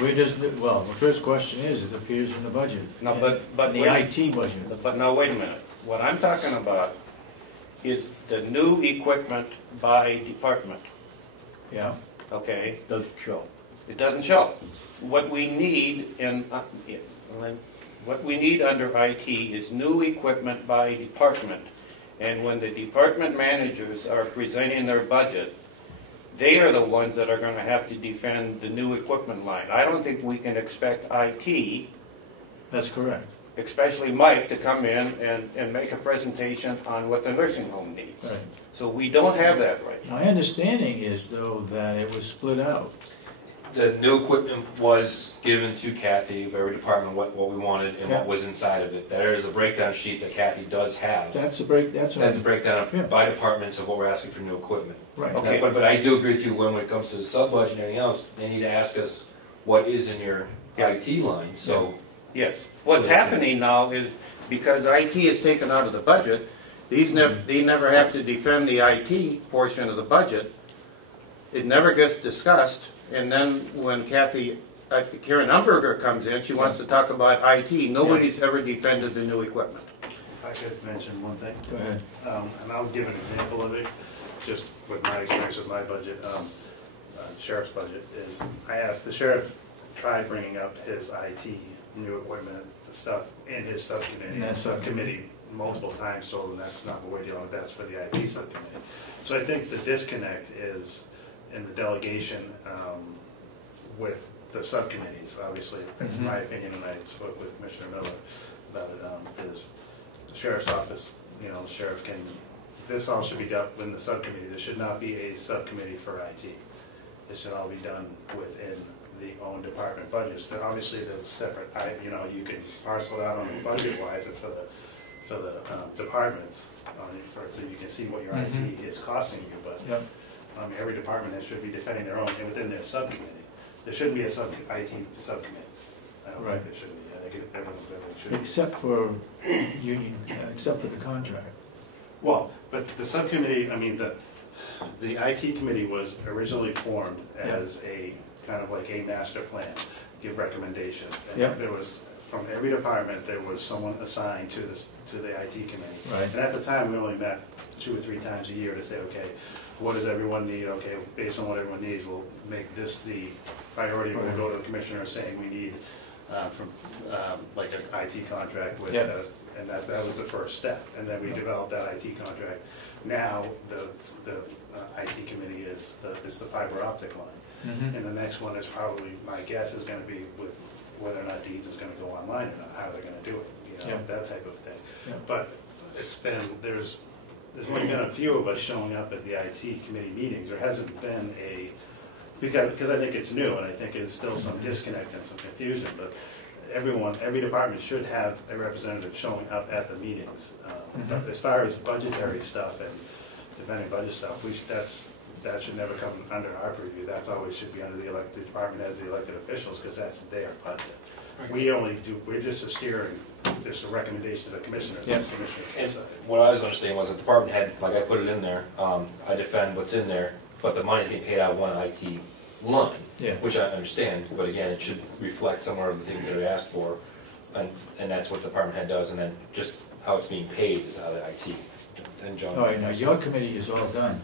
We just, well, the first question is, it appears in the budget. No, but In the IT budget. But now, wait a minute. What I'm talking about is the new equipment by department, Yeah, okay? Doesn't show. It doesn't show. What we need what we need under IT is new equipment by department. And when the department managers are presenting their budget, they are the ones that are going to have to defend the new equipment line. I don't think we can expect IT, that's correct. especially Mike, to come in and make a presentation on what the nursing home needs. Right. So we don't have that right now. My understanding is, though, that it was split out. The new equipment was given to Kathy of every department, what we wanted and Yeah. what was inside of it. There is a breakdown sheet that Kathy does have. That's a That's a breakdown Yeah. by departments of what we're asking for new equipment. Right. Okay. But I do agree with you when it comes to the sub-budget and everything else, they need to ask us what is in your Yeah. IT line, so. Yes. What's happening now is because IT is taken out of the budget, they never have to defend the IT portion of the budget. It never gets discussed, and then when Karen Umberger comes in, she wants to talk about IT. Nobody's ever defended the new equipment. If I could mention one thing, Go ahead. and I'll give an example of it, just with my experience with my budget, sheriff's budget, is I asked the sheriff, tried bringing up his IT, new equipment, the stuff in his subcommittee. In that subcommittee multiple times told him that's not what we're dealing with, that's for the IT subcommittee. So I think the disconnect is in the delegation with the subcommittees. Obviously, that's my opinion, and I spoke with Commissioner Miller about it, is the sheriff's office, you know, the sheriff can, this all should be done in the subcommittee. There should not be a subcommittee for IT. It should all be done within the own department budgets. Then obviously there's a separate, you know, you can parcel out on the budget wise and for the departments, so you can see what your IT is costing you, but Yep. every department head should be defending their own within their subcommittee. There shouldn't be a IT subcommittee. I don't Right. think there should be. I think everyone should be. Except for union, except for the contract. Well, but the subcommittee, I mean, the IT committee was originally formed as a kind of like a master plan, give recommendations. And Yeah. there was, from every department, there was someone assigned to the IT committee. Right. And at the time, we only met 2 or 3 times a year to say, okay, what does everyone need? Okay, based on what everyone needs, we'll make this the priority. We'll go to the commissioner saying we need like an IT contract with, Yeah. and that was the first step. And then we developed that IT contract. Now, the IT committee is the fiber optic line. And the next one is probably, my guess is gonna be with whether or not Deeds is gonna go online or not, how they're gonna do it, you know, Yeah. that type of thing. Yeah. But it's been, there's only been a few of us showing up at the IT committee meetings. There hasn't been because I think it's new, and I think there's still some disconnect and some confusion, but every department should have a representative showing up at the meetings. But as far as budgetary stuff and defending budget stuff, that should never come under our purview. That's always should be under the department heads, the elected officials, because that's their budget. We're just a steering, just a recommendation to the commissioner. Yeah. The commissioner can And decide. what I was understanding was the department head, like I put it in there, I defend what's in there, but the money's being paid out of one IT line, Yeah. which I understand, but again, it should reflect some of the things that are asked for, and that's what the department head does, and then just how it's being paid is out of the IT. And John. All right, now your committee is all done.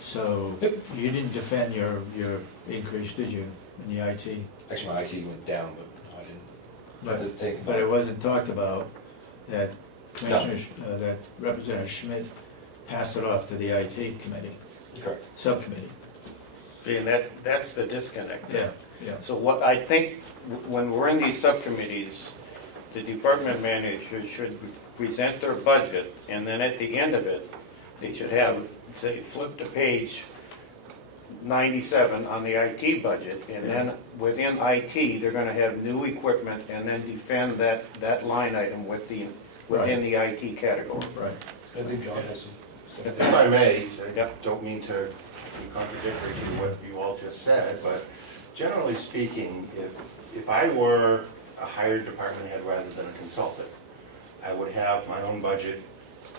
So you didn't defend your increase, did you, in the IT? Actually, my IT went down, but I didn't think. But it wasn't talked about that that Representative Schmidt passed it off to the IT committee, Correct. subcommittee. And that's the disconnect. Yeah, yeah. So what I think, when we're in these subcommittees, the department managers should present their budget, and then at the end of it, they should have, say, flip to page 97 on the IT budget, and then within IT, they're gonna have new equipment, and then defend that line item within the IT category. Right. I think John has some. If I may, I don't mean to be contradictory to what you all just said, but generally speaking, if I were a hired department head rather than a consultant, I would have my own budget,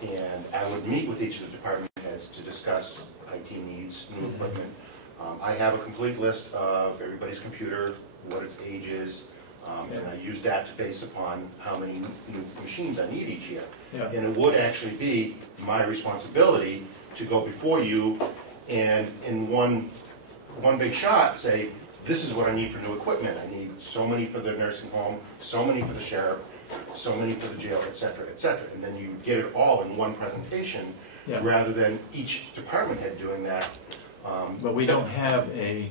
and I would meet with each of the department heads to discuss IT needs, new equipment, I have a complete list of everybody's computer, what its age is, and I use that to base upon how many new machines I need each year. Yeah. And it would actually be my responsibility to go before you and in one big shot say, this is what I need for new equipment. I need so many for the nursing home, so many for the sheriff, so many for the jail, et cetera, et cetera. And then you get it all in one presentation, rather than each department head doing that. But we don't have a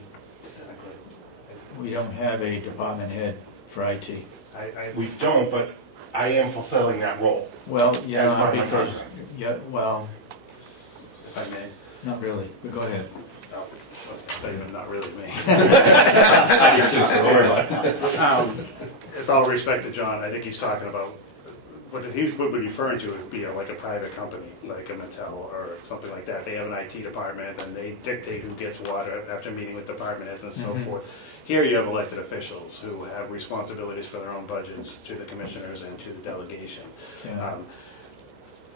department head for IT. We don't, but I am fulfilling that role. Well, As yeah, part of my because, contract. yeah, well, If I may. not really, but go ahead. Oh, okay. Not really me. I do too, so don't worry about it. With all respect to John, I think he's talking about, what he would be referring to would be like a private company, like a Mattel or something like that. They have an IT department and they dictate who gets what after meeting with department heads and so forth. Here you have elected officials who have responsibilities for their own budgets to the commissioners and to the delegation.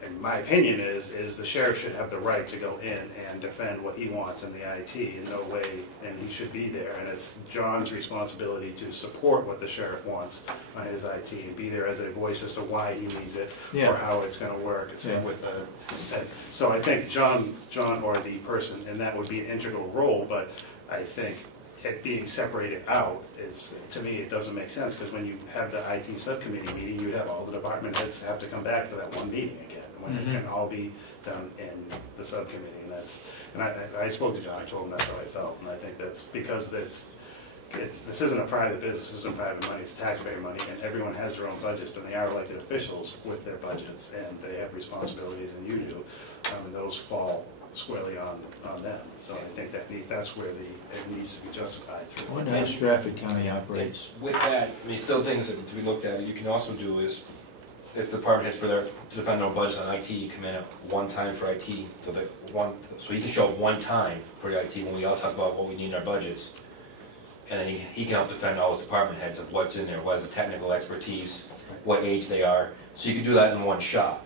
And my opinion is the sheriff should have the right to go in and defend what he wants in the IT in no way, and he should be there. And it's John's responsibility to support what the sheriff wants on his IT and be there as a voice as to why he needs it or how it's going to work. It's with so I think John or the person, and that would be an integral role, but I think it being separated out is, to me, it doesn't make sense, because when you have the IT subcommittee meeting, you'd have all the department heads have to come back for that one meeting again, when it can all be done in the subcommittee. And I spoke to John, I told him that's how I felt, and I think that's because this isn't a private business, this isn't private money, it's taxpayer money, and everyone has their own budgets, and they are elected officials with their budgets, and they have responsibilities, and you do, and those fall squarely on them. So I think that's where it needs to be justified through. What how Stratford County operates? With that, I mean, still things that we looked at, you can also do is, if the department heads to defend their own budget on IT, you come in at one time for IT, so he can show up one time for the IT when we all talk about what we need in our budgets, and then he can help defend all those department heads of what's in there, what has the technical expertise, what age they are, so you can do that in one shot,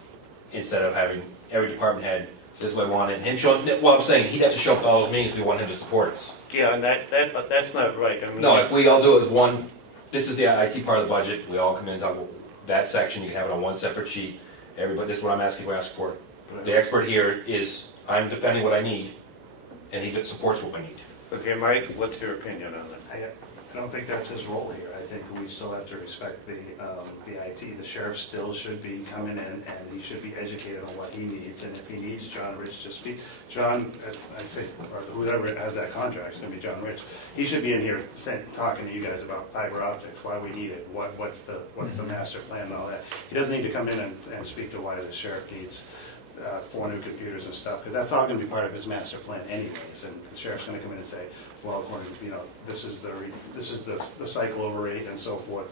instead of having every department head, this is what I want, and him showing, well, I'm saying, he'd have to show up to all those meetings if we want him to support us. Yeah, and that's not right. I mean, no, if we all do it as one, this is the IT part of the budget, we all come in and talk about that section, you can have it on one separate sheet, everybody, this is what I'm asking for. The expert here is, I'm defending what I need, and he just supports what we need. Okay, Mike, what's your opinion on that? I don't think that's his role here. I think we still have to respect the IT. The sheriff still should be coming in, and he should be educated on what he needs. And if he needs John Rich to speak, John, I say, or whoever has that contract, it's going to be John Rich. He should be in here talking to you guys about fiber optics, why we need it, what's the master plan and all that. He doesn't need to come in and speak to why the sheriff needs 4 new computers and stuff, because that's all going to be part of his master plan anyways. And the sheriff's going to come in and say, well, according to, this is the cycle over rate and so forth.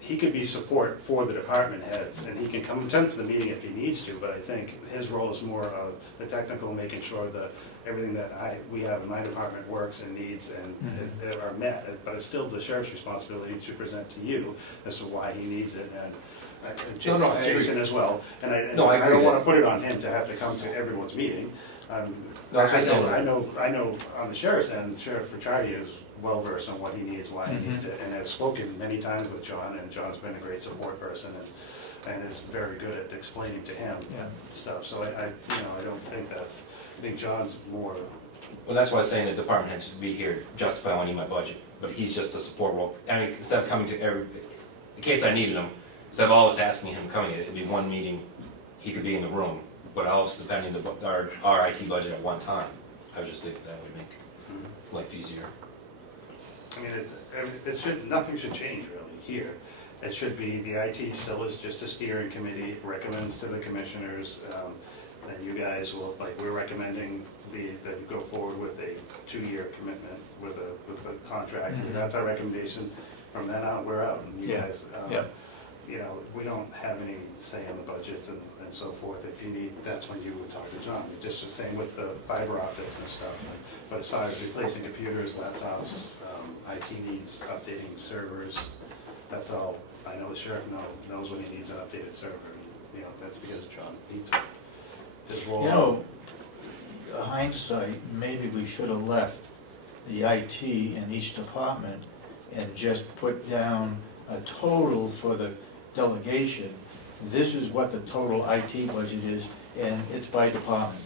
He could be support for the department heads, and he can come to the meeting if he needs to, but I think his role is more of the technical, making sure that everything that we have in my department works and needs and are met. But it's still the sheriff's responsibility to present to you as to why he needs it, and Jason as well. And I don't want to put it on him to have to come to everyone's meeting. I know on the sheriff's end, Sheriff Ricciardi is well versed on what he needs, why he needs it, and has spoken many times with John, and John's been a great support person and is very good at explaining to him stuff. So I don't think I think John's more. Well, that's why I was saying the department heads should be here justify I need my budget, but he's just a support role. I mean, instead of coming to in case I needed him, instead of always asking him coming, it'd be one meeting, he could be in the room, but always depending our IT budget at one time. I just think that would make life easier. I mean, nothing should change really here. It should be the IT still is just a steering committee, recommends to the commissioners, and you guys will, like, we're recommending that you go forward with a 2-year commitment with a contract. That's our recommendation. From then on, we're out. And you guys, we don't have any say in the budgets and so forth. If you need, that's when you would talk to John. Just the same with the fiber optics and stuff. But as far as replacing computers, laptops, IT needs updating servers, that's all. I know the sheriff knows when he needs an updated server. That's because John needs it. His role. hindsight, maybe we should have left the IT in each department and just put down a total for the delegation. This is what the total IT budget is, and it's by department.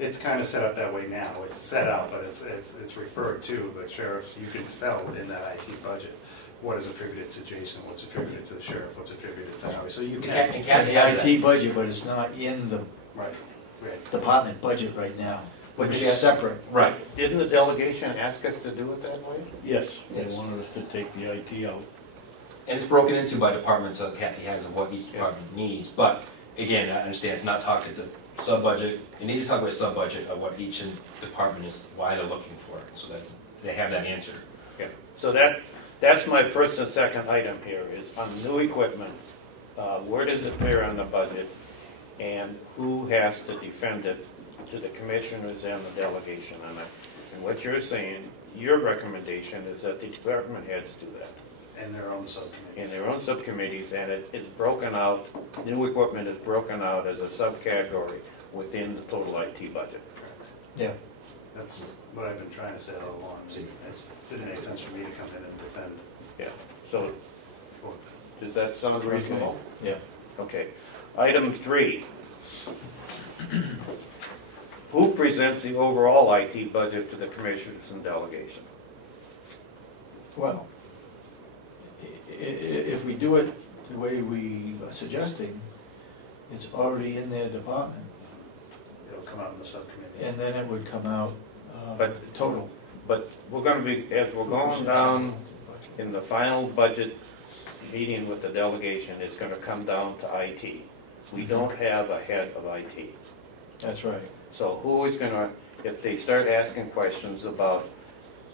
It's kind of set up that way now. It's set out, but it's referred to, but sheriffs, you can tell within that IT budget what is attributed to Jason, what's attributed to the sheriff, what's attributed to Howie. So you can. The IT budget, but it's not in the Right. department budget right now. But Which you is have- separate. Right. Didn't the delegation ask us to do it that way? Yes, they Yes. wanted us to take the IT out. And it's broken into by department, so Kathy has of what each department needs, but again, I understand it's not talking the sub-budget, it needs to talk about a sub-budget of what each department is, why they're looking for it, so that they have that answer. Yeah. So that's my first and second item here, is on new equipment, where does it appear on the budget, and who has to defend it to the commissioners and the delegation on it? And what you're saying, your recommendation is that the department heads do that. And their own subcommittees. In their own subcommittees, and it's broken out, new equipment is broken out as a subcategory within the total IT budget. Correct. Yeah. That's what I've been trying to say all along. It didn't make sense for me to come in and defend. Yeah, so, does that sound reasonable? Yeah. Okay. Item 3. Who presents the overall IT budget to the commissioners and delegation? Well, if we do it the way we are suggesting, it's already in their department, It'll come out in the subcommittees. and then it would come out But- total. But we're going to be, as we're going down in the final budget meeting with the delegation, it's going to come down to IT. We don't have a head of IT. That's right. So who is going to, if they start asking questions about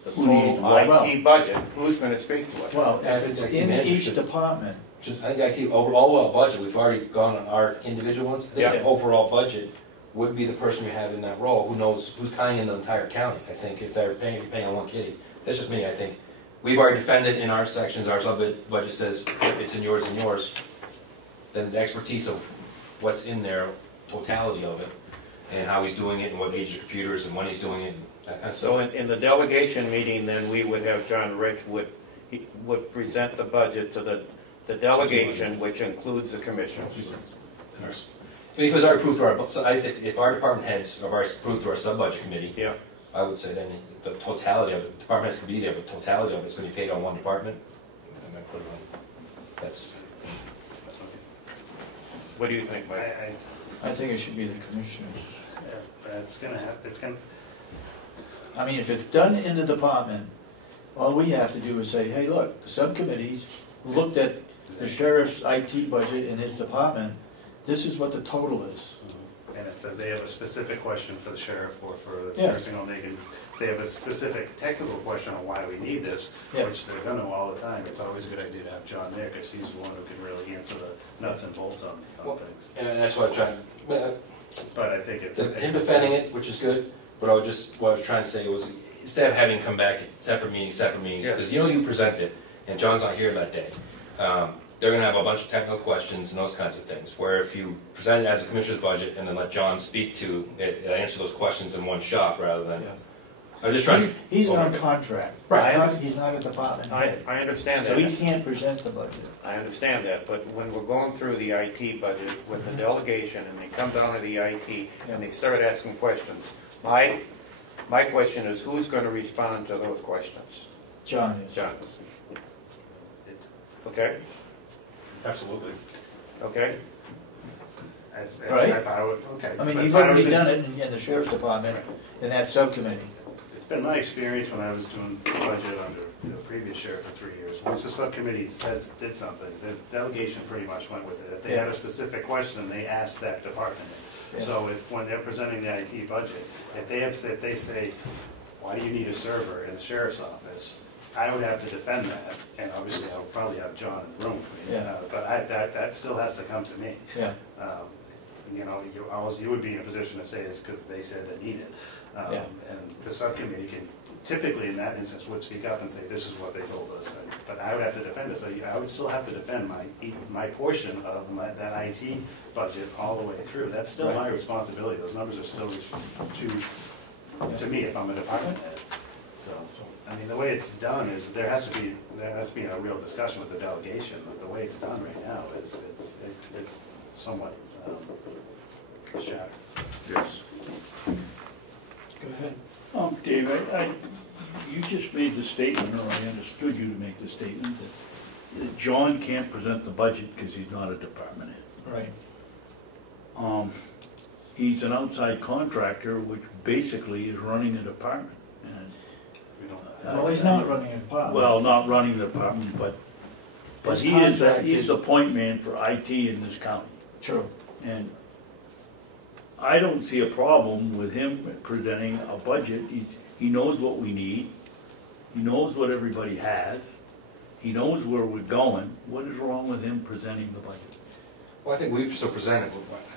the Who needs total what? IT budget, who's going to speak to it? Well, if it's IT in manager each should- department, I think IT, overall budget, we've already gone on our individual ones. I think the Yeah. overall budget would be the person we have in that role, who knows, who's tying in the entire county. I think if they're paying on one kitty, that's just me, I think. We've already defended in our sections, our sub-budget says, if it's in yours and yours, then the expertise of what's in there, totality of it, and how he's doing it, and what age of computers, and when he's doing it, that kind of So stuff. in the delegation meeting, then we would have John Rich would present the budget to the delegation, which includes the commissioners. If it was already approved through our, so I think if our department heads are already approved through our sub-budget committee, Yeah. I would say then the totality of it, the department heads can be there, but totality of it's gonna be paid on one department. And I put it on, that's, What do you think, Mike? I think it should be the commissioners. It's gonna have, it's gonna, I mean, if it's done in the department, all we have to do is say, hey, look, the subcommittees looked at the sheriff's IT budget in his department, this is what the total is. and if they have a specific question for the sheriff or for the Yeah. nursing home, they have a specific technical question on why we need this, Yeah. which they're gonna all the time. It's always a good idea to have John there, because he's the one who can really answer the nuts and bolts on things. and that's what I'm trying, But I think it's. him defending it, which is good, but what I was trying to say was, instead of having come back at separate meetings, Yeah. because you present it, and John's not here that day, they're gonna have a bunch of technical questions and those kinds of things, where if you present it as a commissioner's budget and then let John speak to it, answer those questions in one shot rather than, Yeah. I'm just trying to. He's on contract. Right. He's not a department head. I understand So that. he can't present the budget. I understand that, but when we're going through the IT budget with the delegation and they come down to the IT and they start asking questions, my question is, who's going to respond to those questions? John is. John. Okay? Absolutely. Okay? Right. Okay. I mean, But you've if I already was in- done it in the sheriff's department, in that subcommittee. It's been my experience when I was doing budget under the previous sheriff for 3 years. Once the subcommittee did something, the delegation pretty much went with it. If they had a specific question, they asked that department. Yeah. So when they're presenting the IT budget, if they say, why do you need a server in the sheriff's office? I would have to defend that, and obviously I would probably have John in the room. Yeah. But that still has to come to me. Yeah. You would be in a position to say it's because they said they need it. Yeah. And the subcommittee can typically in that instance would speak up and say, this is what they told us. But I would have to defend it, so I would still have to defend my portion of that IT budget all the way through. That's still my responsibility. Those numbers are still to me if I'm a department head. So, I mean, the way it's done is there has to be a real discussion with the delegation. But the way it's done right now is it's somewhat shattered. Yes. Go ahead. Dave, you just made the statement, or I understood you to make the statement, that John can't present the budget because he's not a department head. Right. He's an outside contractor, which basically is running a department. And, Well, he's not running a department. well, not running the department, but His he's contract the point man for IT in this county. True. And I don't see a problem with him presenting a budget. He knows what we need. He knows what everybody has. He knows where we're going. What is wrong with him presenting the budget? Well, I think we still present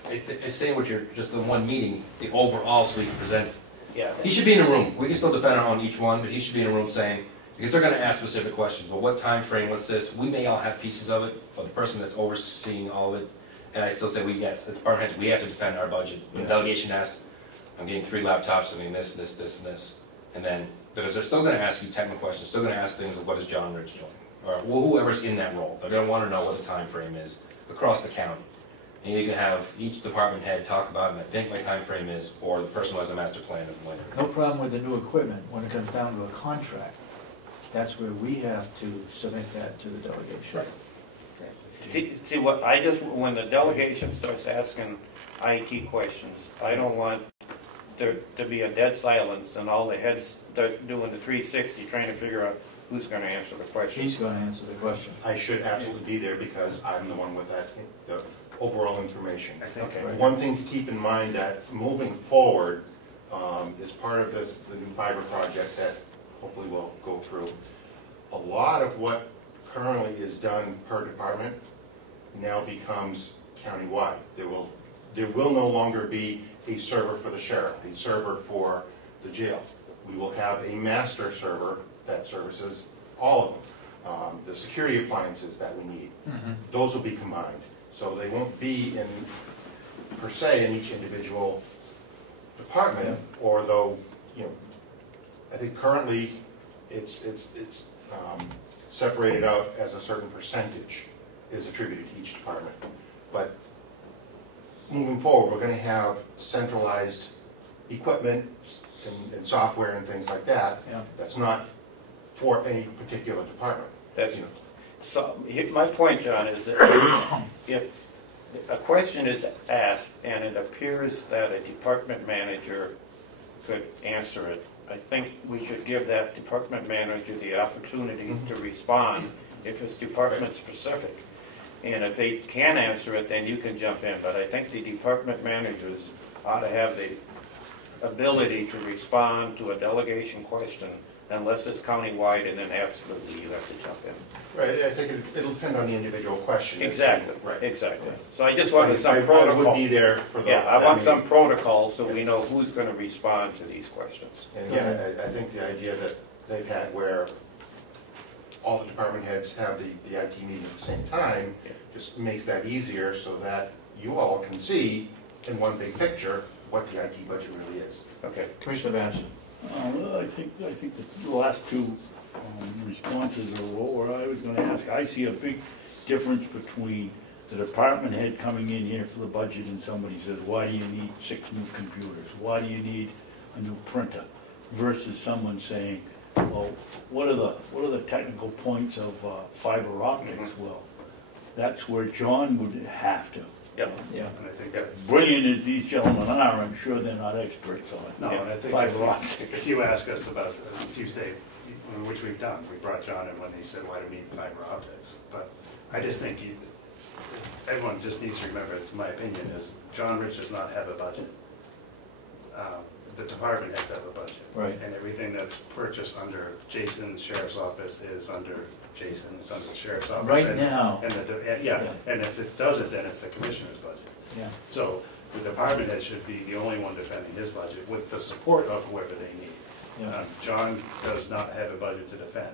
it. It's saying what you're, just the one meeting, the overall, so we can present it. Yeah. He should be in a room. We can still defend on each one, but he should be in a room saying, because they're gonna ask specific questions, but what time frame? What's this? We may all have pieces of it, but the person that's overseeing all of it, and I still say the department heads, we have to defend our budget. When the delegation asks, I'm getting 3 laptops, I'm getting this, this, this, and this. And then, because they're still gonna ask you technical questions, still gonna ask things like, what is John Rich doing? Or whoever's in that role. They're gonna wanna know what the time frame is across the county. And you can have each department head talk about, and I think my time frame is, or the person who has a master plan of when. No problem with the new equipment. When it comes down to a contract, that's where we have to submit that to the delegation. See, when the delegation starts asking IT questions, I don't want there to be a dead silence and all the heads start doing the 360 trying to figure out who's going to answer the question. He's going to answer the question. I should absolutely be there because I'm the one with the overall information. Okay. One thing to keep in mind that moving forward is part of the new fiber project that hopefully we'll go through. A lot of what currently is done per department now becomes countywide. There will no longer be a server for the sheriff, a server for the jail. We will have a master server that services all of them. The security appliances that we need, those will be combined. So they won't be in, per se, in each individual department, or though, I think currently it's separated out as a certain percentage is attributed to each department. But moving forward, we're going to have centralized equipment and software and things like that. That's not for any particular department. That's so. My point, John, is that if a question is asked and it appears that a department manager could answer it, I think we should give that department manager the opportunity to respond if it's department specific. And if they can answer it, then you can jump in. But I think the department managers ought to have the ability to respond to a delegation question unless it's countywide, and then absolutely you have to jump in. Right, I think it'll depend on the individual question. Exactly, right. Exactly. So I just wanted some I protocol. would be there for the. Yeah, I want some protocol so we know who's going to respond to these questions. And again, I think the idea that they've had where all the department heads have the IT meeting at the same time just makes that easier so that you all can see in one big picture what the IT budget really is. Okay. Commissioner Babson. I think the last two responses are what I was going to ask. I see a big difference between the department head coming in here for the budget and somebody says, why do you need 6 new computers? Why do you need a new printer? Versus someone saying, well, what are the technical points of fiber optics? Well, that's where John would have to. Yeah. And I think that's Brilliant as these gentlemen are, I'm sure they're not experts on it. no. And I think Fiber optics. if you ask us about, if you say, which we've done, we brought John in when he said, "Why do we need fiber optics?" But I just think everyone just needs to remember, my opinion is, John Rich does not have a budget. The department heads have a budget. Right. And everything that's purchased under Jason's sheriff's office is under Jason, it's under the sheriff's office. Right now. And and if it doesn't, then it's the commissioner's budget. Yeah. So the department head should be the only one defending his budget with the support of whoever they need. Yeah. John does not have a budget to defend.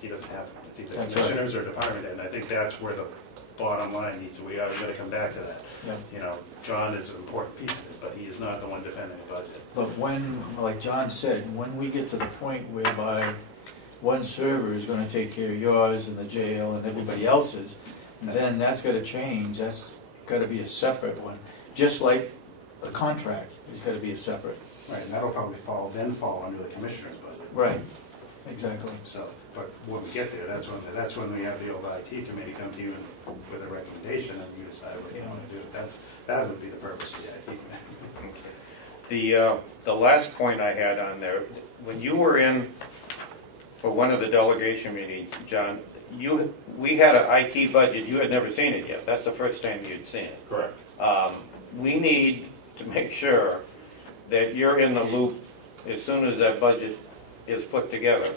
He doesn't have, it's either That's commissioners or department head, and I think that's where the bottom line needs to, we are gonna come back to that. Yeah. You know, John is an important piece of it, but he is not the one defending the budget. But when, like John said, when we get to the point whereby one server is gonna take care of yours and the jail and everybody else's, then that's gotta change, that's gotta be a separate one. Just like a contract is gotta be a separate. Right, and that'll probably fall under the commissioner's budget. Right, exactly. So, but when we get there, that's when we have the old IT committee come to you with a recommendation and you decide what you want to do. That would be the purpose of the IT committee. The last point I had on there, when you were in for one of the delegation meetings, John, we had an IT budget, you had never seen it yet. That's the first time you'd seen it. Correct. We need to make sure that you're in the loop as soon as that budget is put together.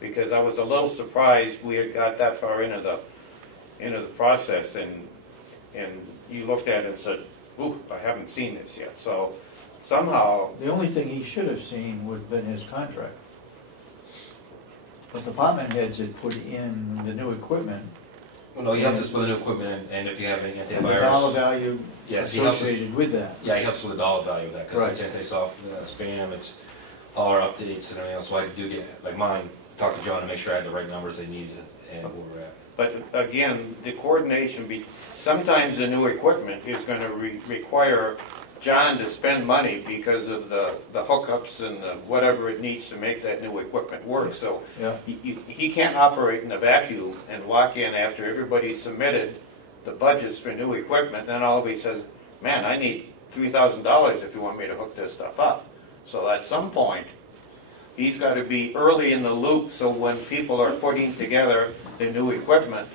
Because I was a little surprised we had got that far into the process, and you looked at it and said, "Ooh, I haven't seen this yet." So somehow, The only thing he should have seen would have been his contract. The department heads had put in the new equipment. Well, no, he helps us with the new equipment, and if you have any And the antivirus. dollar value Yes, he helps us. associated with that. Yeah, he helps with the dollar value of that, because Right. it's anti-soft, spam, it's all our updates and everything else, so I do get, like mine, talk to John to make sure I had the right numbers they needed and where we're at. but again, the coordination, sometimes the new equipment is going to require John to spend money because of the hookups and whatever it needs to make that new equipment work. So Yeah. he can't operate in a vacuum and walk in after everybody submitted the budgets for new equipment, then all of he says, "Man, I need $3,000 if you want me to hook this stuff up." So at some point, he's got to be early in the loop, so when people are putting together the new equipment,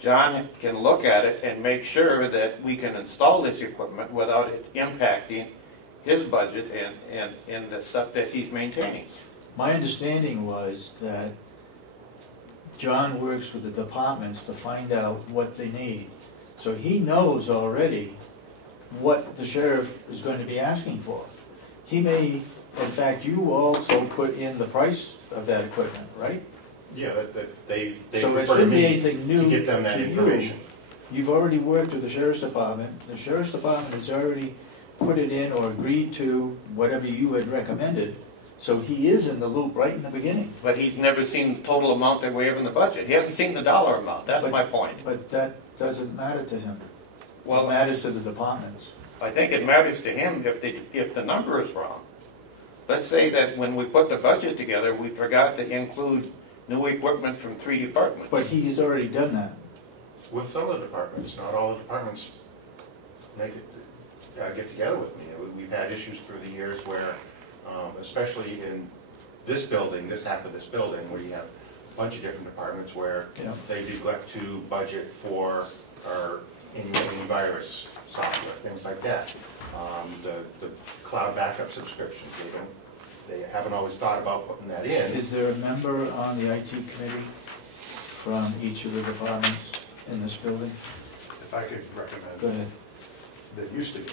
John can look at it and make sure that we can install this equipment without it impacting his budget and the stuff that he's maintaining. My understanding was that John works with the departments to find out what they need. So he knows already what the sheriff is going to be asking for. He may, in fact, you also put in the price of that equipment, right? Yeah, that they So it refer to shouldn't be me anything new to get them that to you. information. You've already worked with the sheriff's department. The sheriff's department has already put it in or agreed to whatever you had recommended. So he is in the loop right in the beginning. But he's never seen the total amount that we have in the budget. He hasn't seen the dollar amount. That's But- my point. But that doesn't matter to him. Well, It matters to the departments. I think it matters to him if the number is wrong. Let's say that when we put the budget together, we forgot to include new equipment from 3 departments. But he's already done that. With some of the departments, not all the departments make it, get together with me. We've had issues through the years where, especially in this building, this half of this building, where you have a bunch of different departments where Yeah. they neglect to budget for our antivirus software, things like that. The cloud backup subscriptions, they haven't always thought about putting that in. Is there a member on the IT committee from each of the departments in this building? If I could recommend. Go ahead. There used to be,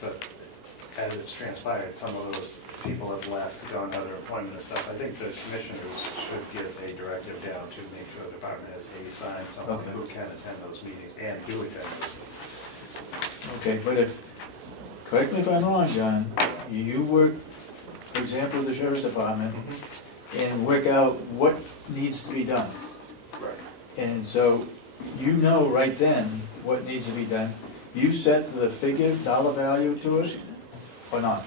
but as it's transpired, some of those people have left to go on other employment and stuff. I think the commissioners should give a directive down to make sure the department has assigned someone Okay. who can attend those meetings and do attend those meetings. Okay, but if, correct me if I'm wrong, John, you work, for example, with the sheriff's department and work out what needs to be done. Right. And so you know right then what needs to be done. You set the figure, dollar value to it, or not?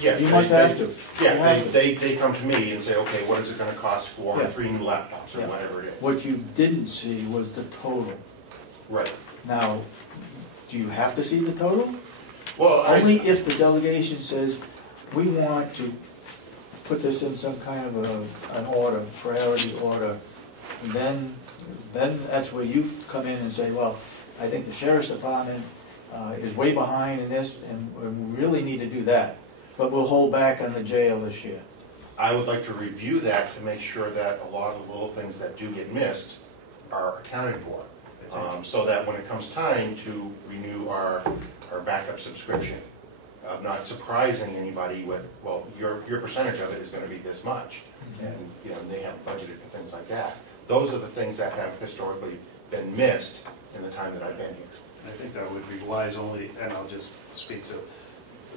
Yes, You must have to. You Yeah, have to. they come to me and say, okay, what is it gonna cost for Yeah. 3 new laptops or Yeah. whatever it is. What you didn't see was the total. Right. Now, do you have to see the total? Well, Only if the delegation says, we want to put this in some kind of an order, priority order, and then that's where you come in and say, well, I think the sheriff's department is way behind in this, and we really need to do that. But we'll hold back on the jail this year. I would like to review that to make sure that a lot of the little things that do get missed are accounted for. So that when it comes time to renew our backup subscription, of not surprising anybody with, well, your percentage of it is gonna be this much. And, you know, they have budgeted for things like that. Those are the things that have historically been missed in the time that I've been here. I think that would be wise only, and I'll just speak to,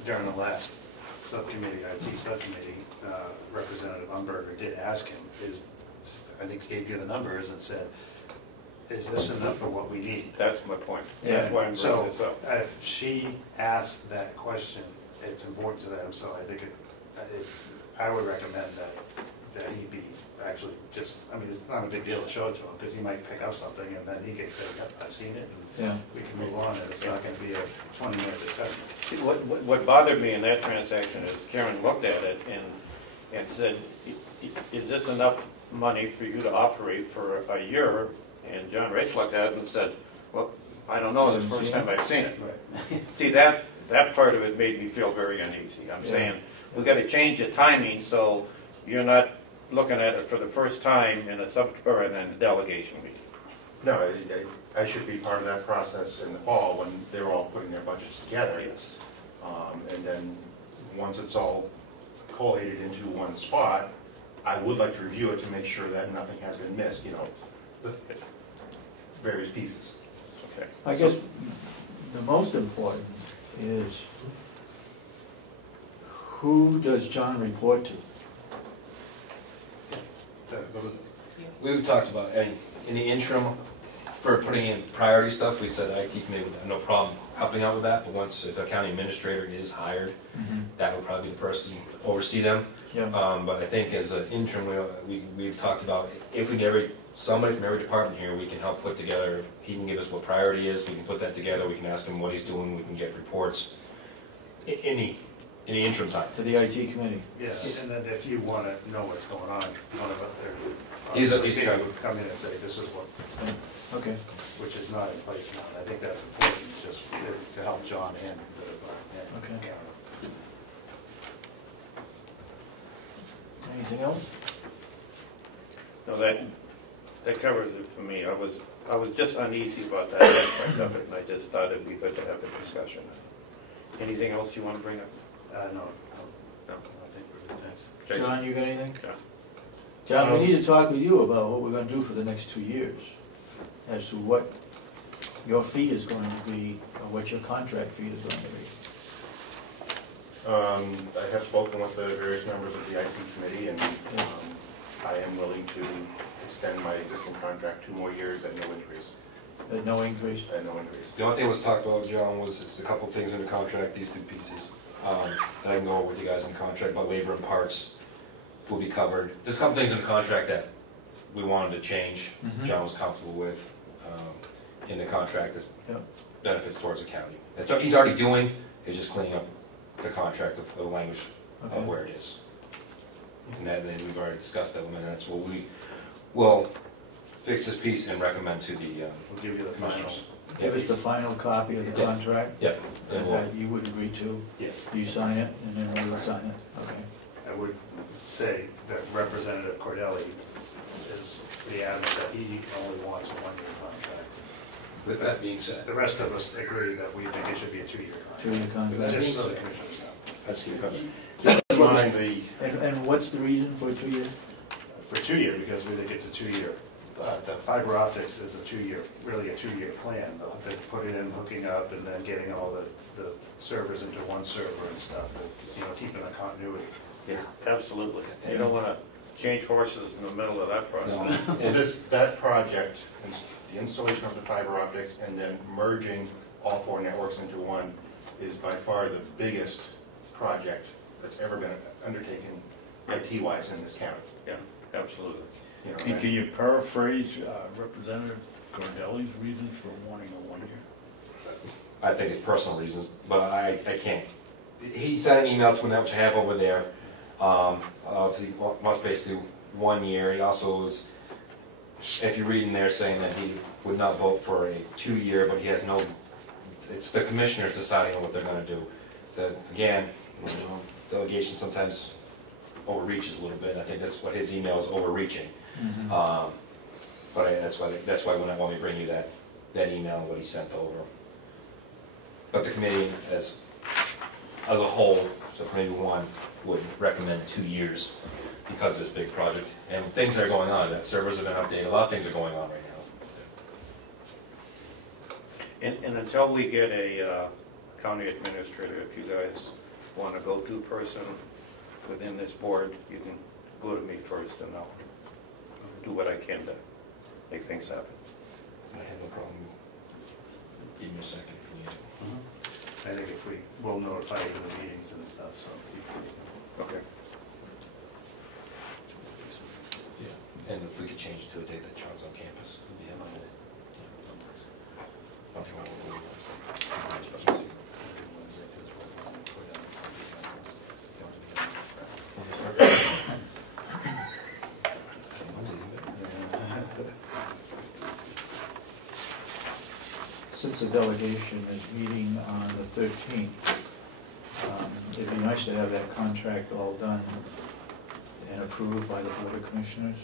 during the last subcommittee, IT subcommittee, Representative Umberger did ask him, I think he gave you the numbers and said, is this enough for what we need? That's my point. Yeah. That's why I'm bringing this up. If she asked that question, it's important to them, so I think I would recommend that he be actually just, I mean, it's not a big deal to show it to him, because he might pick up something, and then he can say, yep, I've seen it, and we can move on, and it's not gonna be a 20-minute discussion. See, what bothered me in that transaction is Karen looked at it and said, is this enough money for you to operate for a year? And John Rich looked at it and said, well, I don't know, this is the first time I've seen it. Right. See, that part of it made me feel very uneasy. I'm saying, we gotta change the timing so you're not looking at it for the first time in a delegation meeting. No, I should be part of that process in the fall when they're all putting their budgets together. Yes. And then, once it's all collated into one spot, I would like to review it to make sure that nothing has been missed, you know, the various pieces. Okay. I guess the most important is, who does John report to? We've talked about, in the interim, for putting in priority stuff, we said IT committee would have no problem helping out with that, but once the county administrator is hired, that would probably be the person to oversee them. Yeah. But I think as an interim, we've talked about, if we get somebody from every department here, we can help put together, he can give us what priority is, we can put that together, we can ask him what he's doing, we can get reports in the interim time. To the IT committee? Yeah, and then if you want to know what's going on, one of He's their would come in and say, this is what, Okay. which is not in place now. I think that's important, just to help John and Okay. Karen. Anything else? No, that covers it for me. I was just uneasy about that aspect of it, and I just thought it'd be good to have a discussion. Anything else you want to bring up? No, No. I think we're good, thanks. Jason? John, you got anything? John? John, we need to talk with you about what we're gonna do for the next 2 years, as to what your fee is going to be, or what your contract fee is going to be. I have spoken with the various members of the IT committee, and I am willing to extend my existing contract 2 more years at no increase. At no increase? At no increase. The only thing that was talked about, John, was just a couple things in the contract, these 2 pieces, that I can go over with you guys in the contract, about labor and parts will be covered. There's a couple things in the contract that we wanted to change, John was comfortable with, in the contract, as benefits towards the county. That's what he's already doing, he's just cleaning up the contract of the language of where it is. And then we've already discussed that, and that's what we will fix this piece and recommend to the We'll give you the final. commissioners. Give us the final copy of the contract? Yep. And that you would agree to? Yes. You sign it, and then we will sign it? Okay. I would say that Representative Cordelli is the adamant that he only wants a 1-year contract. With that being said, The rest of us agree that we think it should be a 2-year contract. 2-year contract. Just so the commissioners know. that's your cover. Mind the And what's the reason for 2 years? For 2 years, because we think it's a 2-year. The fiber optics is a 2-year, really a 2-year plan. They put it in hooking up and then getting all the servers into one server and stuff, keeping the continuity. Yeah, absolutely. You don't want to change horses in the middle of that process. that project, the installation of the fiber optics and then merging all 4 networks into one, is by far the biggest project that's ever been undertaken IT-wise in this county. Yeah, absolutely. And can you paraphrase Representative Cordelli's reasons for wanting a 1 year? I think it's personal reasons, but I can't. He sent an email to me, which I have over there. He wants basically 1 year. He also was, if you read in there, saying that he would not vote for a 2-year, but he has no, it's the commissioners deciding on what they're going to do. Again, delegation sometimes overreaches a little bit. I think that's what his email is, overreaching. But that's why when I want me to bring you that email, what he sent over. But the committee has as a whole, so for maybe one, would recommend 2 years because of this big project. And things are going on, that servers have been updated, a lot of things are going on right now. And until we get a county administrator, if you guys want a go-to person within this board, you can go to me first and I'll do what I can to make things happen. I have no problem. Give me a second if you need it. I think if we'll notify you of the meetings and stuff, so. Okay. Yeah, and if we could change it to a date that John's on campus, it'd be helpful. Okay, well, Since the delegation is meeting on the 13th, it'd be nice to have that contract all done and approved by the Board of Commissioners,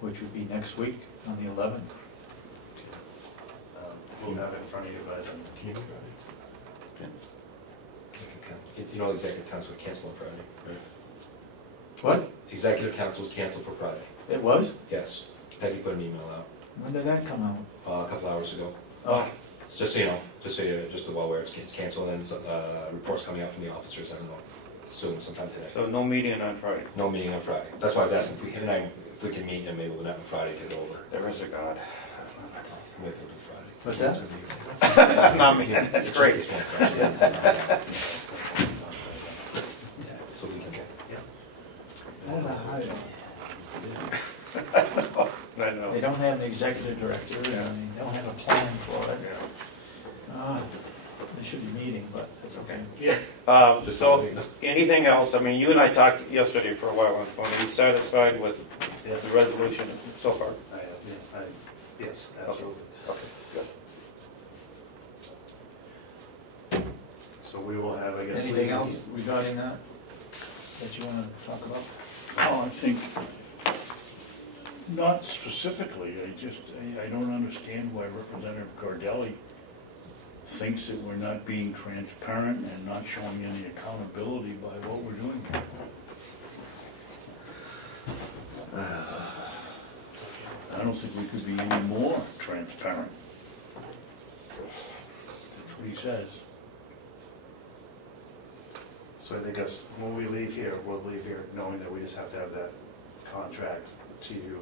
which would be next week on the 11th. We'll have it in front of you by then. Can you be Friday? Yeah. You know, the executive council canceled on Friday, right? What? Executive council was canceled for Friday. It was? Yes. Peggy put an email out When did that come out? a couple hours ago. Oh, Just so you know, just well aware, it's canceled, and reports coming out from the officers, I don't know, soon, sometime today. So no meeting on Friday? No meeting on Friday. That's why I was asking if we can meet, and maybe we'll not on Friday, get it over. There is a God. Maybe we'll do Friday. what's that? Not me, that's It's great. just this one section. So we can, I know. They don't have an executive director, and they don't have a plan for it. They should be meeting, but that's okay. So, anything else? I mean, you and I talked yesterday for a while on the phone. Are you satisfied with Yes. the resolution so far? Yes, absolutely. Okay, good. So we will have, I guess. Anything else regarding that you want to talk about? Oh, I think, not specifically, I don't understand why Representative Gardelli thinks that we're not being transparent and not showing any accountability by what we're doing here. I don't think we could be any more transparent. That's what he says. So I think when we leave here, we'll leave here knowing that we just have to have that contract to you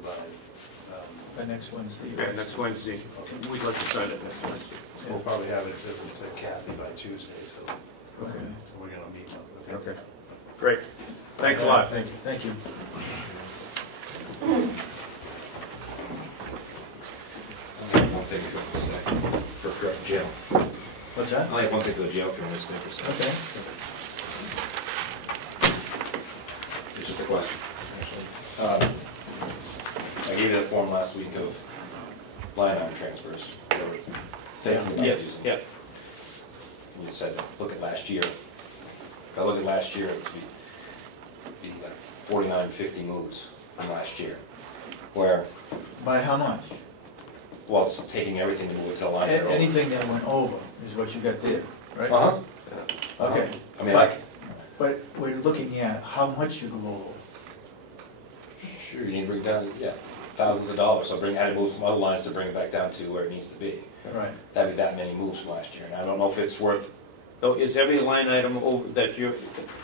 By next Wednesday? Yeah, next Wednesday. We'd like to sign it next Wednesday. we'll probably have it to Kathy by Tuesday, so Okay. we're gonna meet. Okay. Great. Thanks a lot. Thank you. Thank you. one thing for jail. What's that? I only have one thing for the jail if you want to stay for a second. Okay. It's just a question, actually. I gave you that form last week of line item transfers. Thank you about using. Yeah. And you said, look at last year. If I look at last year, it'd be like 49, 50 moves from last year. Where, By how much? well, it's taking everything to move it to the lines that are over. Anything that went over is what you got there, right? Uh-huh. Okay. I mean, like, But we're looking at how much you go over. sure, you need to bring down, yeah, thousands of dollars. So had to move some other lines to bring it back down to where it needs to be. Right. That'd be that many moves from last year. And I don't know if it's worth, So is every line item over, that you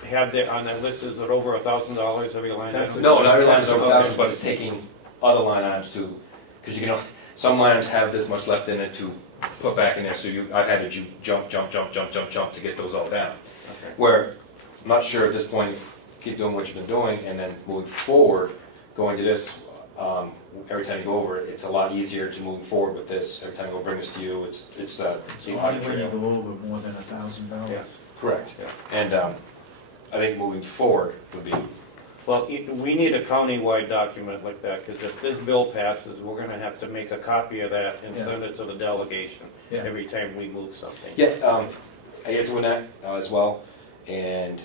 have there on that list, is it over $1,000 every line That's item? no, not every line is over Okay. 1,000, but it's taking other line items to, because you can, some line items have this much left in it to put back in there. So I've had to jump to get those all down. Okay. Where, I'm not sure at this point, keep doing what you've been doing, and then moving forward, going to this, every time you go over it, it's a lot easier to move forward with this. Every time I go bring this to you, it's It's the only audit when you trail. go over more than $1,000. Yeah. Correct. Yeah. And I think moving forward would be, Well, we need a countywide document like that, because if this bill passes, we're gonna have to make a copy of that and Yeah. send it to the delegation Yeah. every time we move something. yeah, I get to Annette as well, and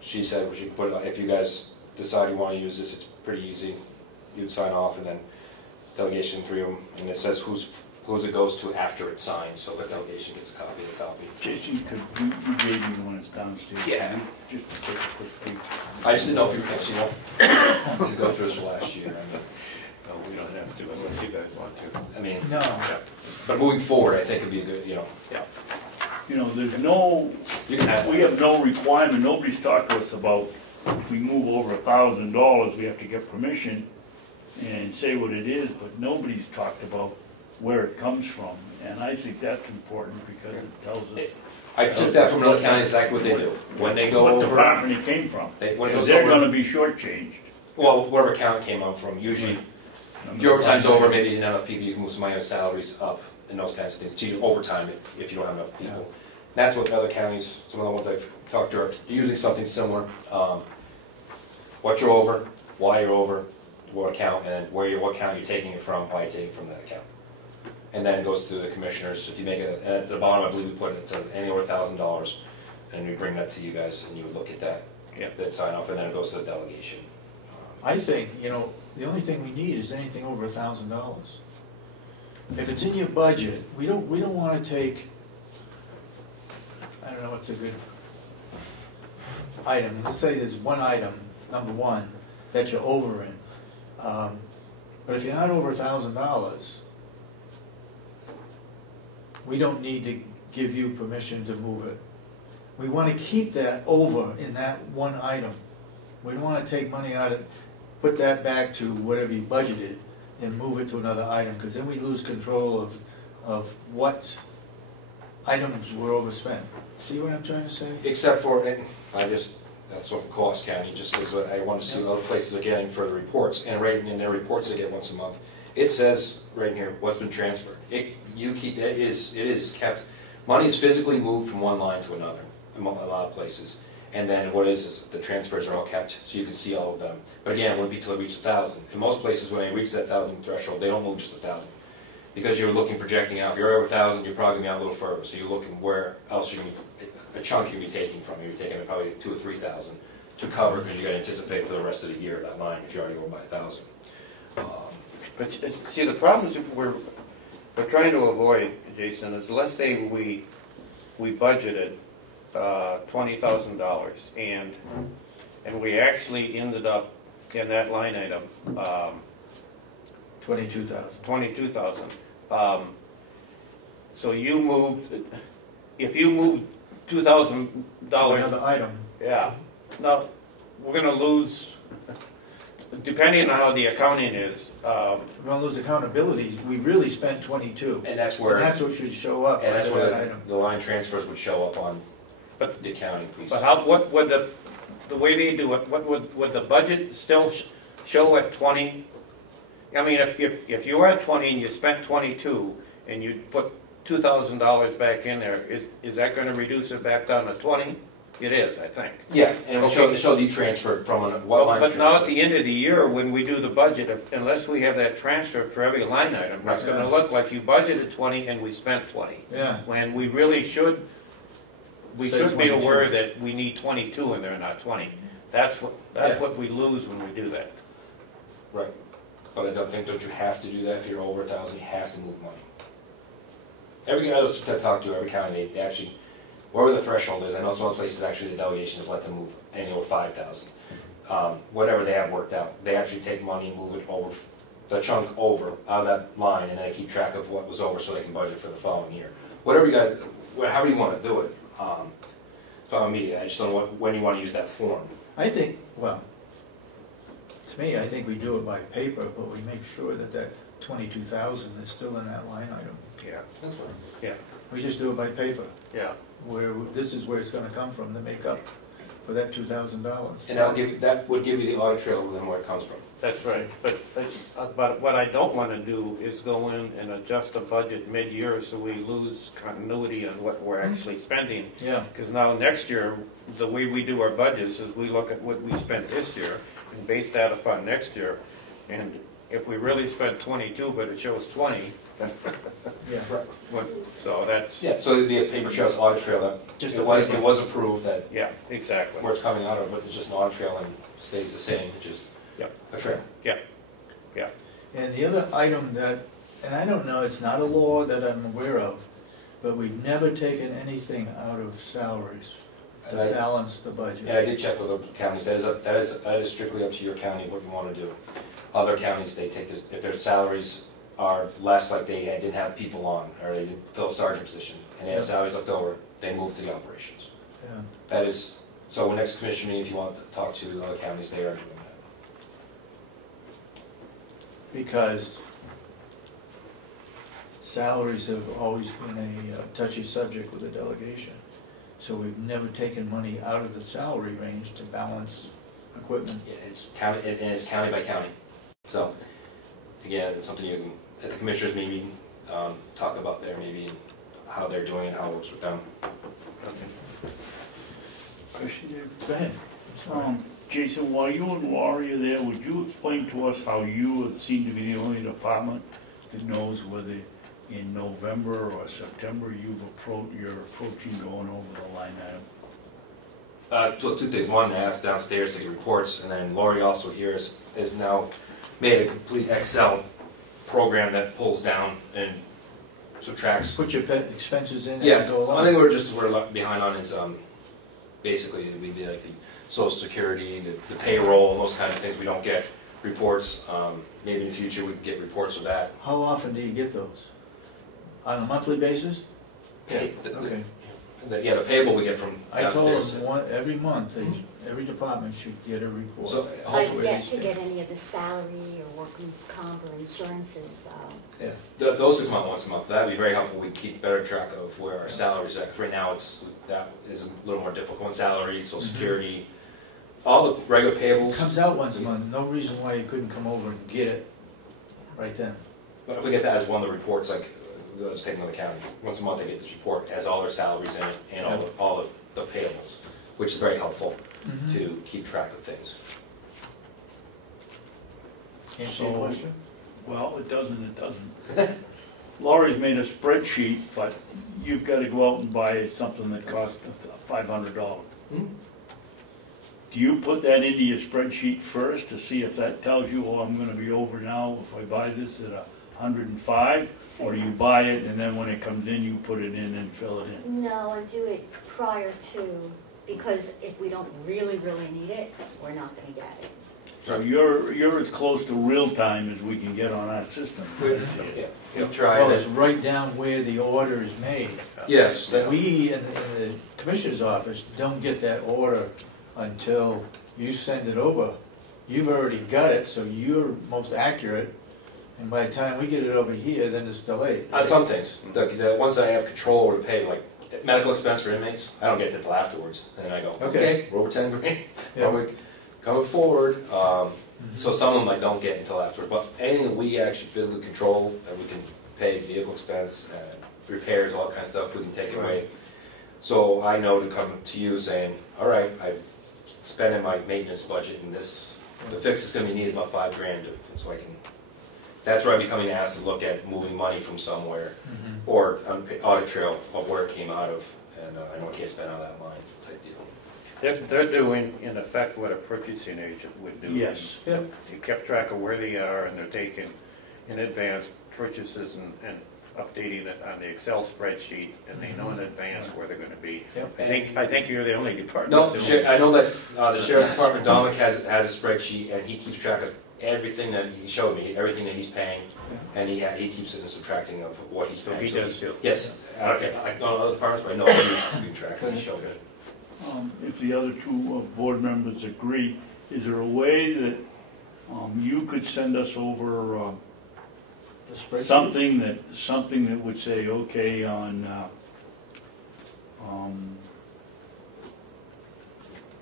she said, well, you can put it, if you guys decide you want to use this, it's pretty easy. You'd sign off, and then delegation, 3 of them, and it says who's it goes to after it's signed, so the delegation gets a copy of the copy. Jason, you gave me the one that's down downstairs. Yeah. Just to take a quick peek. I just didn't know if you actually want to go through this for last year. No, we don't have to unless you guys want to. I mean, No, but moving forward, I think it'd be a good, You know, there's no, you can have. we have no requirement, nobody's talked to us about if we move over $1,000, we have to get permission and say what it is, but nobody's talked about where it comes from. And I think that's important because it tells us. I took that from another county, exactly what they do. When they go What over, department it came from. when it Because goes they're over, gonna be shortchanged. well, wherever account came out from, usually, if your overtime's over, maybe you didn't have enough people, you can move some of your salaries up and those kinds of things, to your overtime if you don't have enough people. That's what other counties, some of the ones I've talked to are using something similar. What you're over, why you're over, what account, and what account you're taking it from, why you're taking it from that account. And then it goes to the commissioners. If you make it, and at the bottom, I believe we put it says anywhere $1,000, and we bring that to you guys, and you would look at that, that sign off, and then it goes to the delegation. I think, you know, the only thing we need is anything over $1,000. If it's in your budget, we don't want to take, I don't know what's a good item. Let's say there's one item, number one, that you're over in. But if you're not over $1,000, we don't need to give you permission to move it. We want to keep that over in that one item. We don't want to take money out of, put that back to whatever you budgeted and move it to another item, because then we lose control of what items were overspent. See what I'm trying to say? Except for, and that's what costs county, just because I want to see what other places are getting for the reports, and right in their reports they get once a month. It says right in here what's been transferred. It is kept. Money is physically moved from one line to another in a lot of places, and then what is the transfers are all kept so you can see all of them. But again, it wouldn't be till it reaches 1,000. In most places, when they reach that 1,000 threshold, they don't move just 1,000 because you're looking projecting out. If you're over 1,000, you're probably going to be out a little further. So you're looking where else you're going to be a chunk you're going to be taking from. You're taking probably 2,000 or 3,000 to cover because you got to anticipate for the rest of the year that line if you're already over by 1,000. But see, the problems we're trying to avoid, Jason, is let's say we budgeted $20,000 and we actually ended up in that line item 22,000. 22,000. So you moved, if you moved $2,000, Another item. yeah. Now we're going to lose. Depending on how the accounting is, We're going to lose accountability. We really spent 22. And that's where. And that's what should show up. And that's under where that item. the line transfers would show up on the accounting piece. but how? What would the way they do it? What would the budget still show at 20? I mean, if you were at 20 and you spent 22 and you put $2,000 back in there, is that going to reduce it back down to 20? It is, I think. Yeah, and it will show you transferred from what line. But now at the end of the year, when we do the budget, unless we have that transfer for every line item, it's going to look like you budgeted 20 and we spent 20. Yeah. When we really should, we Say should be 22. aware that we need 22 and they're not 20. That's what we lose when we do that. Right. But I don't you have to do that if you're over 1,000? You have to move money. Every guy I talk to, every county, they actually, wherever the threshold is, I know some places actually the delegation has let them move anything over 5,000. Whatever they have worked out, they actually take money and move it over, the chunk over out of that line, and then they keep track of what was over so they can budget for the following year. Whatever you guys, however you want to do it. It's on me. I just don't know when you want to use that form. I think, well, to me, I think we do it by paper, but we make sure that that 22,000 is still in that line item. Yeah. That's fine. Yeah. We just do it by paper, Yeah. where this is where it's going to come from to make up for that $2,000. And that would give you the audit trail of where it comes from. That's right. But what I don't want to do is go in and adjust the budget mid-year so we lose continuity on what we're actually spending. Yeah. Because now next year, the way we do our budgets is we look at what we spent this year and base that upon next year. And if we really spent 22, but it shows 20, then Yeah. Right. so that's Yeah. So it'd be a paper trail, audit trail that Just it was approved that yeah, exactly. where it's coming out of, but it's just an audit trail and stays the same, which is a trail. Yeah, yeah. And the other item that, and I don't know, it's not a law that I'm aware of, but we've never taken anything out of salaries. to balance the budget. And I did check with the counties, that is strictly up to your county what you want to do. Other counties, they take, if their salaries are less, like they didn't have people on, or they didn't fill a sergeant position, and they have salaries left over, they move to the operations. Yeah. That is, so when next commission meeting, if you want to talk to other counties, they are doing that. Because salaries have always been a touchy subject with the delegation. So we've never taken money out of the salary range to balance equipment. Yeah, it's county by county. So, again, it's something you can, at the commissioners maybe talk about there, maybe how they're doing and how it works with them. Question there? Go ahead. Jason, while you and Laurie are there, would you explain to us how you seem to be the only department that knows whether in November or September you're approaching going over the line item? Well, two things. One, I asked downstairs to get reports, and then Laurie also here is now made a complete Excel program that pulls down and subtracts. Put your expenses in Yeah, and go along. I think we're behind on is basically it would be the Social Security, the payroll, those kind of things. We don't get reports. Maybe in the future we can get reports of that. How often do you get those? On a monthly basis? Okay. Okay. The payable we get from I told downstairs. them every month, every department should get a report. So, I've yet to get any of the salary or workman's comp or insurances though. Yeah. Those would come out once a month. That'd be very helpful. We keep better track of where our salaries are. 'Cause right now that is a little more difficult in salary, Social Security, all the regular It payables. comes out once a month, no reason why you couldn't come over and get it right then. But if we get that as one of the reports, like let's take another county. Once a month they get this report, has all their salaries in it and all the payables, which is very helpful to keep track of things. Answer your question? Well, it doesn't. Laurie's made a spreadsheet, but you've got to go out and buy something that costs $500. Hmm? Do you put that into your spreadsheet first to see if that tells you, oh, I'm going to be over now if I buy this at 105? Or do you buy it and then when it comes in, you put it in and fill it in? No, I do it prior to, because if we don't really need it, we're not gonna get it. So you're as close to real time as we can get on our system. Yeah, we'll try Well, that. it's right down where the order is made. Yes. We, in the commissioner's office, don't get that order until you send it over. You've already got it, so you're most accurate, and by the time we get it over here, then it's delayed. On some things, the ones that I have control over to pay, like medical expense for inmates, I don't get that till afterwards. And then I go, okay, we're over 10 grand, Yeah. we're coming forward. So some of them I don't get until afterward. But anything that we actually physically control, that we can pay vehicle expense, repairs, all kinds of stuff, we can take it away. So I know to come to you saying, all right, I've spent in my maintenance budget, and this, the fix is going to be needed about $5 grand, so I can. That's where I'm becoming asked to look at moving money from somewhere, or audit trail of where it came out of, and I know I can't spend out of that line type deal. They're doing, in effect, what a purchasing agent would do. Yes. Yep. You kept track of where they are, and they're taking in advance purchases and updating it on the Excel spreadsheet, and they know in advance where they're gonna be. Yep. I think you're the only department. No, doing I know that the Sheriff's Department, Dominic, has a spreadsheet, and he keeps track of everything that he showed me, everything that he's paying, and he keeps it in subtracting of what he's So paying. he does too. Yes, okay, I don't know other departments, but I know he's keeping track, he showed it. If the other two board members agree, is there a way that you could send us over The spreadsheet? something that would say, okay, on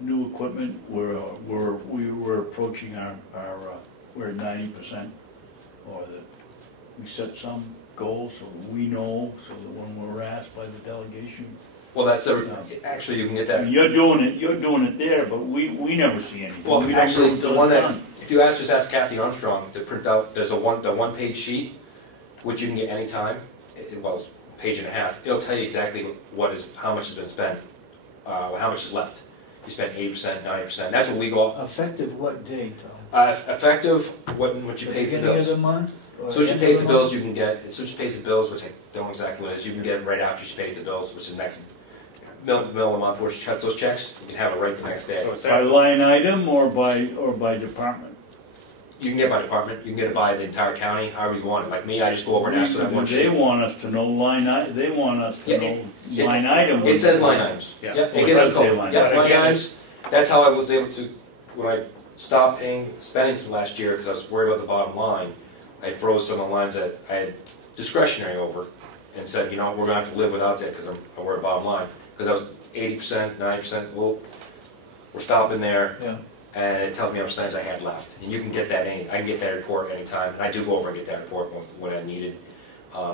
new equipment, we were approaching our we're at 90%, or that we set some goals so we know, so that when we're asked by the delegation. Well, that's actually you can get that. You're doing it there, but we never see anything. Well, We don't actually, know the until one it's that, done. if you just ask Kathy Armstrong to print out, there's the one-page sheet, which you can get any time. Well, it's a page and a half. It'll tell you exactly how much has been spent, how much is left. You spent 80%, 90%. That's what we go. Effective what date, though? Effective what you The pay the beginning of bills. the month? Or So she end pays of the bills, month? you can get, so she pays the bills, which I don't know exactly what it is, you can get it right after she pays the bills, which is next middle of the month where she cuts those checks, you can have it right the next day. So it's By line item or by department? You can get by department, you can get it by the entire county, however you want it. Like me, I just go over and ask for that one They sheet. want us to know they want us to Yeah, know it- line item. It says line items. Yeah. Yep, Well, it it gives does a say code. line Yeah, item. line Again, items. That's how I was able to, when I stopped spending some last year, because I was worried about the bottom line, I froze some of the lines that I had discretionary over and said, you know, we're gonna have to live without that because I'm worried about bottom line. Because I was 80%, 90%, well, we're stopping there. Yeah. And it tells me how much percentage I had left. And you can get that I can get that report anytime, and I do go over and get that report when I need it.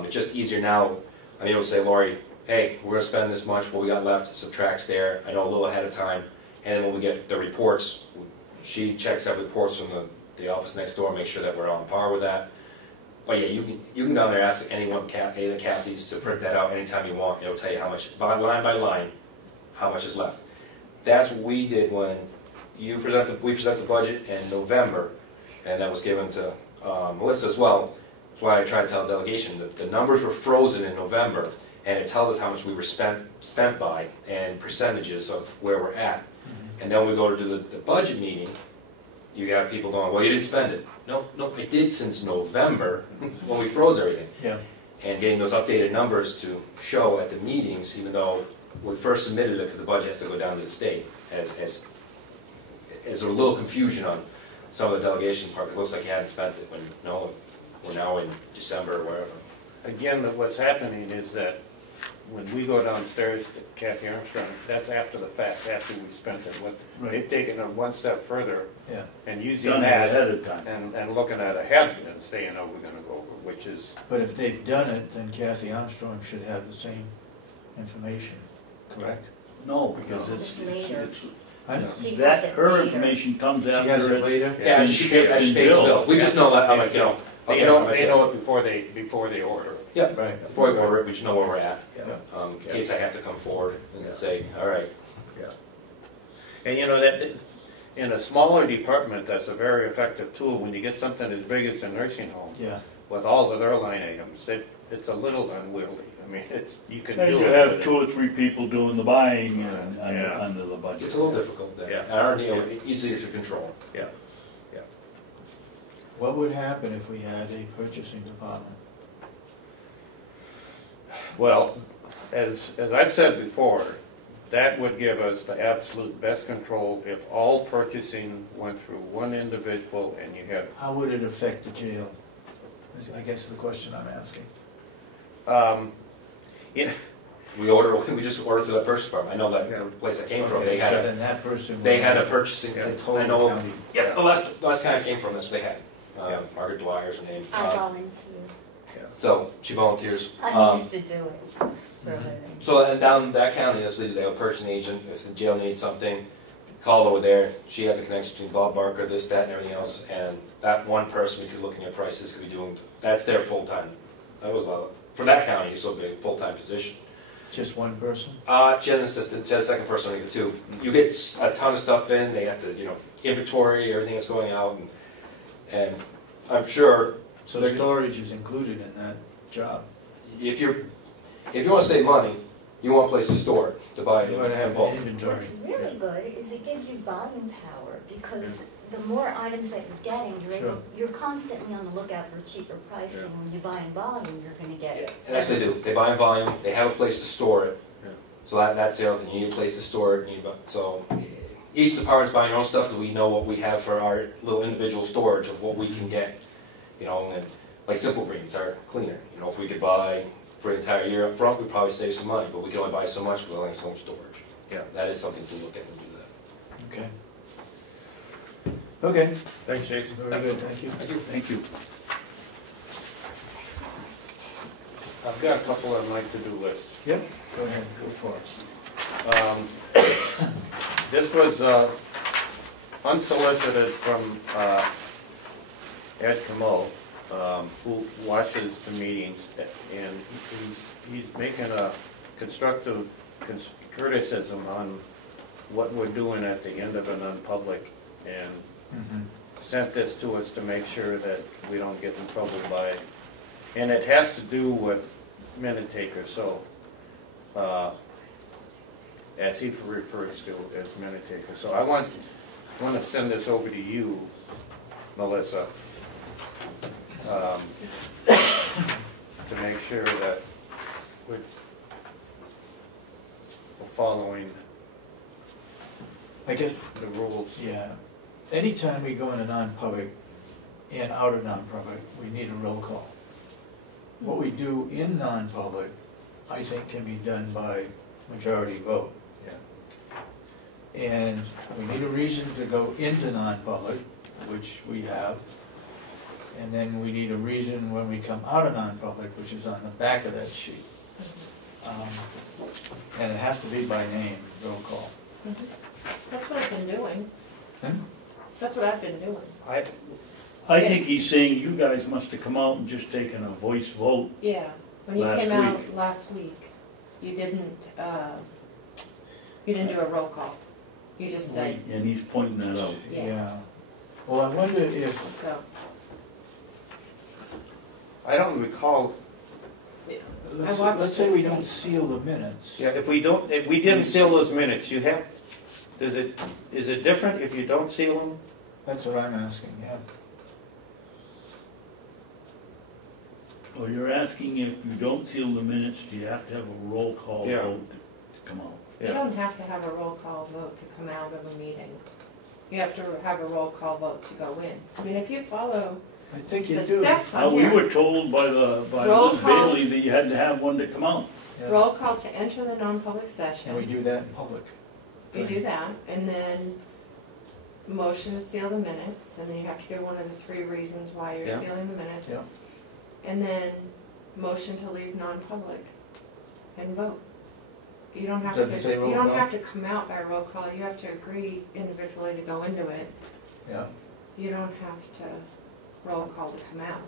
It's just easier now. I'm able to say, Lori, hey, we're gonna spend this much, what we got left, subtracts there, I know a little ahead of time, and then when we get the reports, she checks out the reports from the office next door, make sure that we're on par with that. But yeah, you can down there ask anyone, any of the Cathys, to print that out anytime you want, it'll tell you how much, by line, how much is left. That's what we did when we present the budget in November, and that was given to Melissa as well. That's why I tried to tell the delegation that the numbers were frozen in November, and it tells us how much we were spent by and percentages of where we're at. And then we go to do the budget meeting, you got people going, well, you didn't spend it. No, I did since November when we froze everything. Yeah. And getting those updated numbers to show at the meetings, even though we first submitted it because the budget has to go down to the state, as a little confusion on some of the delegation part. It looks like you hadn't spent it when, no, we're now in December or wherever. Again, what's happening is that when we go downstairs to Kathy Armstrong, that's after the fact, after we spent it. They've taken it one step further Yeah. and using Done it that ahead of time. and looking at ahead and saying, oh, we're gonna go over, which is, But if they've done it, then Kathy Armstrong should have the same information, correct? No, because It's later. I know. She that, has it her later. information comes She has after it later? Yeah, and she pays the bill. We just know that, I'm like, you know, they know it before they order. Yeah, Right. before we order it, we just know where we're at. Yeah. In case I have to come forward and say, all right. And you know, that, in a smaller department, that's a very effective tool. When you get something as big as a nursing home, Yeah. with all of their line items, it's a little unwieldy. I mean, you can And do you it. have with 2 or 3 people doing the buying and Yeah. under the budget. It's a little difficult there. Yeah. I don't, you know, easier to control. Yeah. What would happen if we had a purchasing department? Well, as I've said before, that would give us the absolute best control if all purchasing went through one individual and you had, How would it affect the jail? Is, I guess, the question I'm asking. you know, We just ordered through that purchase department. I know that place I came from, they Okay, had so a, then that person. they would had a have purchasing, the I total know, county. yeah, the last guy I came from, that's what they had. Margaret Dwyer's her name. I volunteer. So she volunteers. I used to do it for a living. So and down that county, that's what they have a purchasing agent. If the jail needs something, called over there. She had the connection between Bob Barker, this, that, and everything else. And that one person we could be looking at prices, could be doing, that's their full-time. That was for that county, it's so big, full-time position. Just one person? She had an assistant, she had a second person, I think, too. You get a ton of stuff in, they have to, you know, inventory, everything that's going out, and I'm sure. So storage is included in that job? If you want to save money, you want a place to store it, to buy it You want to have in bulk. inventory. What's really good is it gives you buying power, because the more items that you're getting, you're constantly on the lookout for cheaper pricing. When you buy in volume, you're gonna get it. And that's what they do. They buy in volume, they have a place to store it. So that's the other thing, you need a place to store it. So each department's buying their own stuff, because we know what we have for our little individual storage of what we can get. You know, and like Simple Green's our cleaner. You know, if we could buy for the entire year up front, we'd probably save some money, but we can only buy so much because we only have so much storage. Yeah. That is something to look at and do that. Okay. Okay, thanks, Jason. very good, thank you. Thank you. I've got a couple on my to-do list. Yep, go ahead, go for it. This was unsolicited from Ed Comeau, who watches the meetings, and he's making a constructive criticism on what we're doing at the end of a non-public, and sent this to us to make sure that we don't get in trouble by it. And it has to do with minute takers, so as he refers to as minute taker. So I want to send this over to you, Melissa, to make sure that we're following, I guess, the rules. yeah. Anytime we go into non-public and out of non-public, we need a roll call. What we do in non-public, I think, can be done by majority vote. Yeah. And we need a reason to go into non-public, which we have. And then we need a reason when we come out of non-public, which is on the back of that sheet. And it has to be by name, roll call. That's what I've been doing. Hmm? That's what I've been doing. I think he's saying you guys must have come out and just taken a voice vote. Yeah, when you Last came out week. last week, you didn't do a roll call. You just said, And he's pointing that out. yes. Yeah. Well, I wonder if, So, I don't recall, let's say we don't seal the minutes. yeah, if we didn't seal those minutes, you have, is it different if you don't seal them? That's what I'm asking, yeah. Oh, you're asking if you don't seal the minutes, do you have to have a roll call Yeah. vote to come out? you don't have to have a roll call vote to come out of a meeting. You have to have a roll call vote to go in. I mean, if you follow I think you the do. steps Now, on we here, were told by Roll Liz call. Bailey that you had to have one to come out. Yeah. roll call to enter the non-public And we session, do that in public. you do that, and then motion to seal the minutes, and then you have to do one of the 3 reasons why you're Yeah. sealing the minutes. Yeah. And then motion to leave non-public and vote. You don't have Does it say to, roll you don't call? have to come out by roll call, you have to agree individually to go into it. Yeah. You don't have to roll call to come out.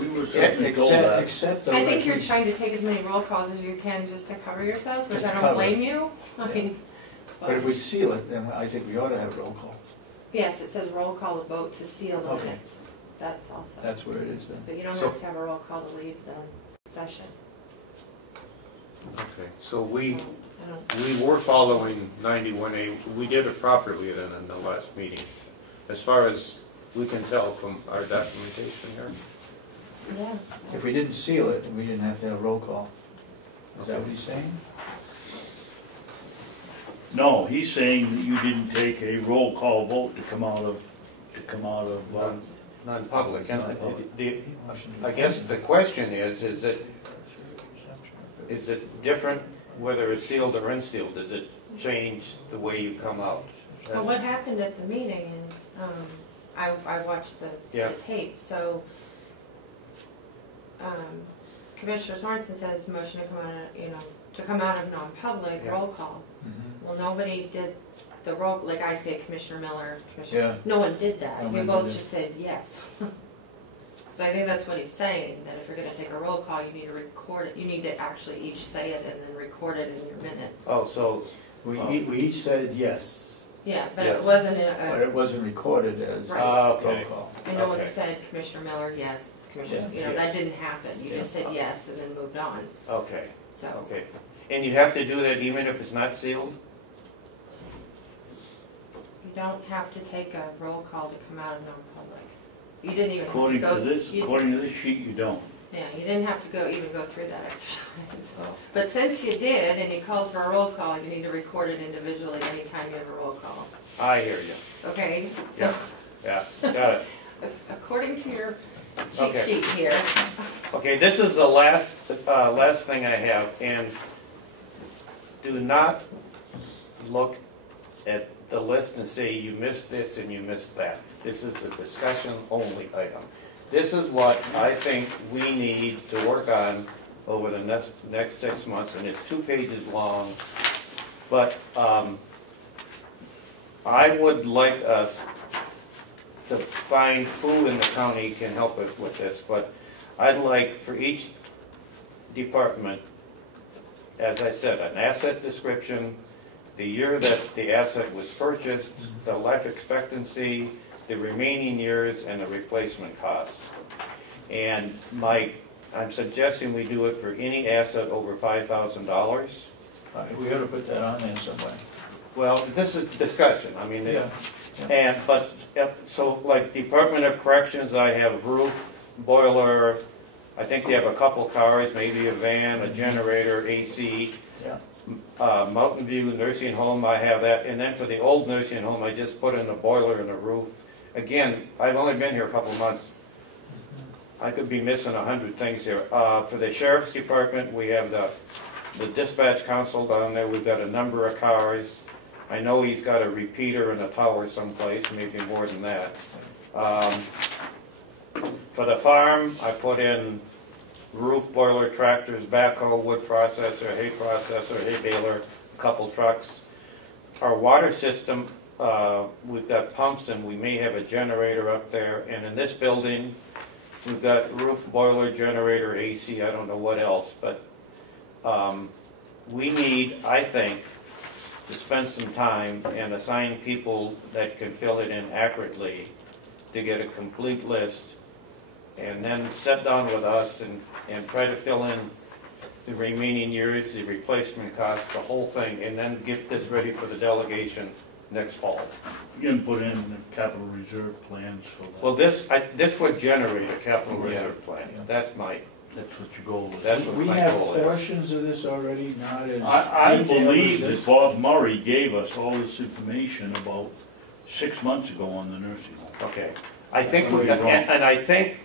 We were Yeah, certainly told that. Except the I think you're referees. trying to take as many roll calls as you can just to cover yourselves, which Just I to don't cover it. blame you. I Yeah. mean, But if we seal it, then I think we ought to have roll call. yes, it says roll call to vote to seal the Okay. minutes. That's also. That's where it is then. But you don't So- have to have a roll call to leave the session. Okay, so we I don't, We were following 91A, we did it properly then in the last meeting, as far as we can tell from our documentation here. yeah. If we didn't seal it, we didn't have to have roll call. Is that what he's saying? No, he's saying that you didn't take a roll call vote to come out of. Non-public, and Non-public. I guess the question is it different whether it's sealed or unsealed? Does it change the way you come out? Well, what happened at the meeting is, I watched the Yeah. tape, so, Commissioner Sorensen says motion to come out of, to come out of non-public, Yeah. roll call. Mhm. Well, nobody did the roll, like I say, Commissioner Miller, Yeah. Commissioner, no one did that. No You one both did it. just said yes. So I think that's what he's saying, that if you're gonna take a roll call, you need to record it, you need to actually each say it and then record it in your minutes. Oh, so, We each said yes, Yeah, but Yes. it wasn't but it wasn't recorded as Right. roll Okay. call. and no one Okay. said Commissioner Miller, yes, Commissioner, Yeah. that Yes. didn't happen. You just said yes and then moved on, okay, so. okay. And you have to do that even if it's not sealed? You don't have to take a roll call to come out of non-public. You didn't even have to According go. to this, you- according to this sheet, you don't. Yeah, you didn't have to even go through that exercise. Oh. But since you did and you called for a roll call, you need to record it individually anytime you have a roll call, I hear you, okay? So, yeah, got it. according to your cheat Okay. sheet here, Okay, this is the last thing I have, and do not look at the list and say you missed this and you missed that. This is a discussion only item. This is what I think we need to work on over the next 6 months, and it's 2 pages long. But I would like us to find who in the county can help us with this, but I'd like for each department, as I said, an asset description, the year that the asset was purchased, the life expectancy, the remaining years, and the replacement cost. And I'm suggesting we do it for any asset over $5,000. We gotta put that on there somewhere. Well, this is discussion, I mean, Yeah. so like Department of Corrections, I have roof, boiler, I think they have a couple cars, maybe a van, a generator, AC. Yeah. Mountain View Nursing Home, I have that, and then for the old nursing home, I just put in a boiler and a roof. Again, I've only been here a couple months. I could be missing 100 things here. For the Sheriff's Department, we have the dispatch council down there, we've got a number of cars. I know he's got a repeater in a tower someplace, maybe more than that. For the farm, I put in roof, boiler, tractors, backhoe, wood processor, hay baler, a couple trucks. Our water system, we've got pumps and we may have a generator up there. And in this building, we've got roof, boiler, generator, AC, I don't know what else. But we need, I think, to spend some time and assign people that can fill it in accurately to get a complete list, and then sit down with us and try to fill in the remaining years, the replacement costs, the whole thing, and then get this ready for the delegation next fall. You can put in the capital reserve plans for that. Well, this would generate a capital reserve plan. Yeah. That's what your goal is. That's what We my have goal is. portions of this already, not as I detailed believe as that this. Bob Murray gave us all this information about 6 months ago on the nursing home. Okay. I think, Could be wrong. and I think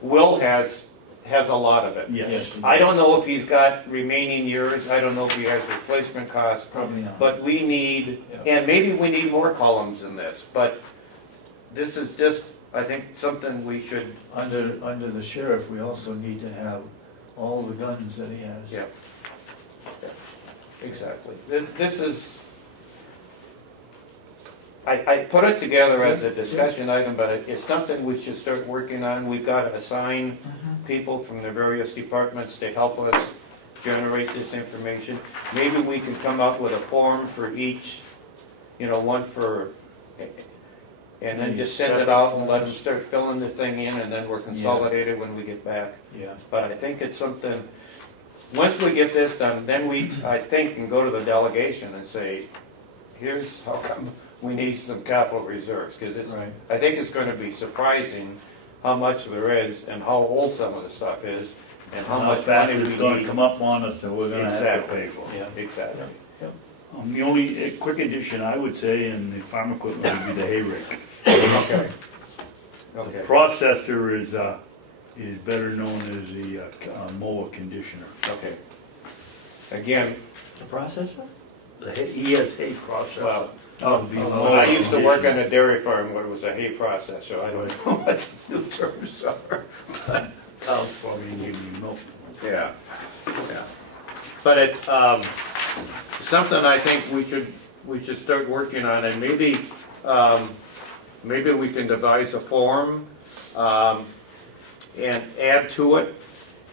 Will has a lot of it. Yes. I don't know if he's got remaining years, I don't know if he has replacement costs, Probably not. but we need, Yeah. and maybe we need more columns in this, but this is just, I think, something we should. Under the sheriff, we also need to have all the guns that he has. Yeah. Exactly. This is, I put it together as a discussion item, but it's something we should start working on. We've got to assign people from the various departments to help us generate this information. Maybe we can come up with a form for each, one for, and then just send it out and let them start filling the thing in, and then we're consolidated when we get back. Yeah. But I think it's something, once we get this done, then we, I think, can go to the delegation and say, here's how come we need some capital reserves, because it's, Right. I think it's going to be surprising how much there is and how old some of the stuff is and how much fast money we it's gonna need. come up on us that we're gonna have to Exactly. pay for. Yeah, exactly. The only quick addition I would say in the farm equipment would be the hay rake. Okay. The Okay. processor is better known as the mower conditioner. Okay. Again, The processor? He has hay processor. well, Oh, Would be oh, mower I used to work on conditioner. a dairy farm where it was a hay processor. I don't know what the new terms are. Cows probably give you milk. Yeah, yeah. But it's something I think we should start working on, and maybe we can devise a form and add to it,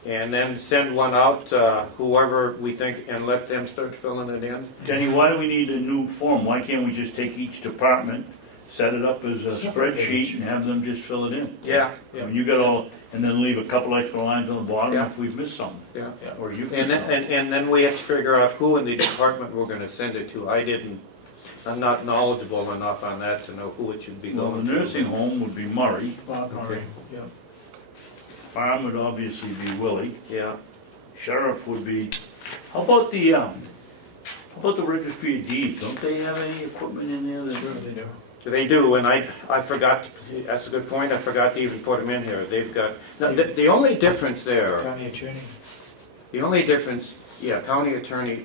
and then send one out to whoever we think, and let them start filling it in. Denny, why do we need a new form? Why can't we just take each department, set it up as a Separate spreadsheet page. and have them just fill it in? Yeah, I mean, you got all, and then leave a couple extra lines on the bottom Yeah. if we've missed something, yeah. or you And missed something. then we have to figure out who in the department we're gonna send it to. I'm not knowledgeable enough on that to know who it should be Well, going the to. nursing home would be Murray, Bob Murray, yeah. farm would obviously be Willie, Yeah, sheriff would be, how about the registry of deeds? Don't they have any equipment in there Sure that? they do. they do, and I forgot, that's a good point, I forgot to even put them in here. They've got, no, the only difference there, County attorney. the only difference, county attorney,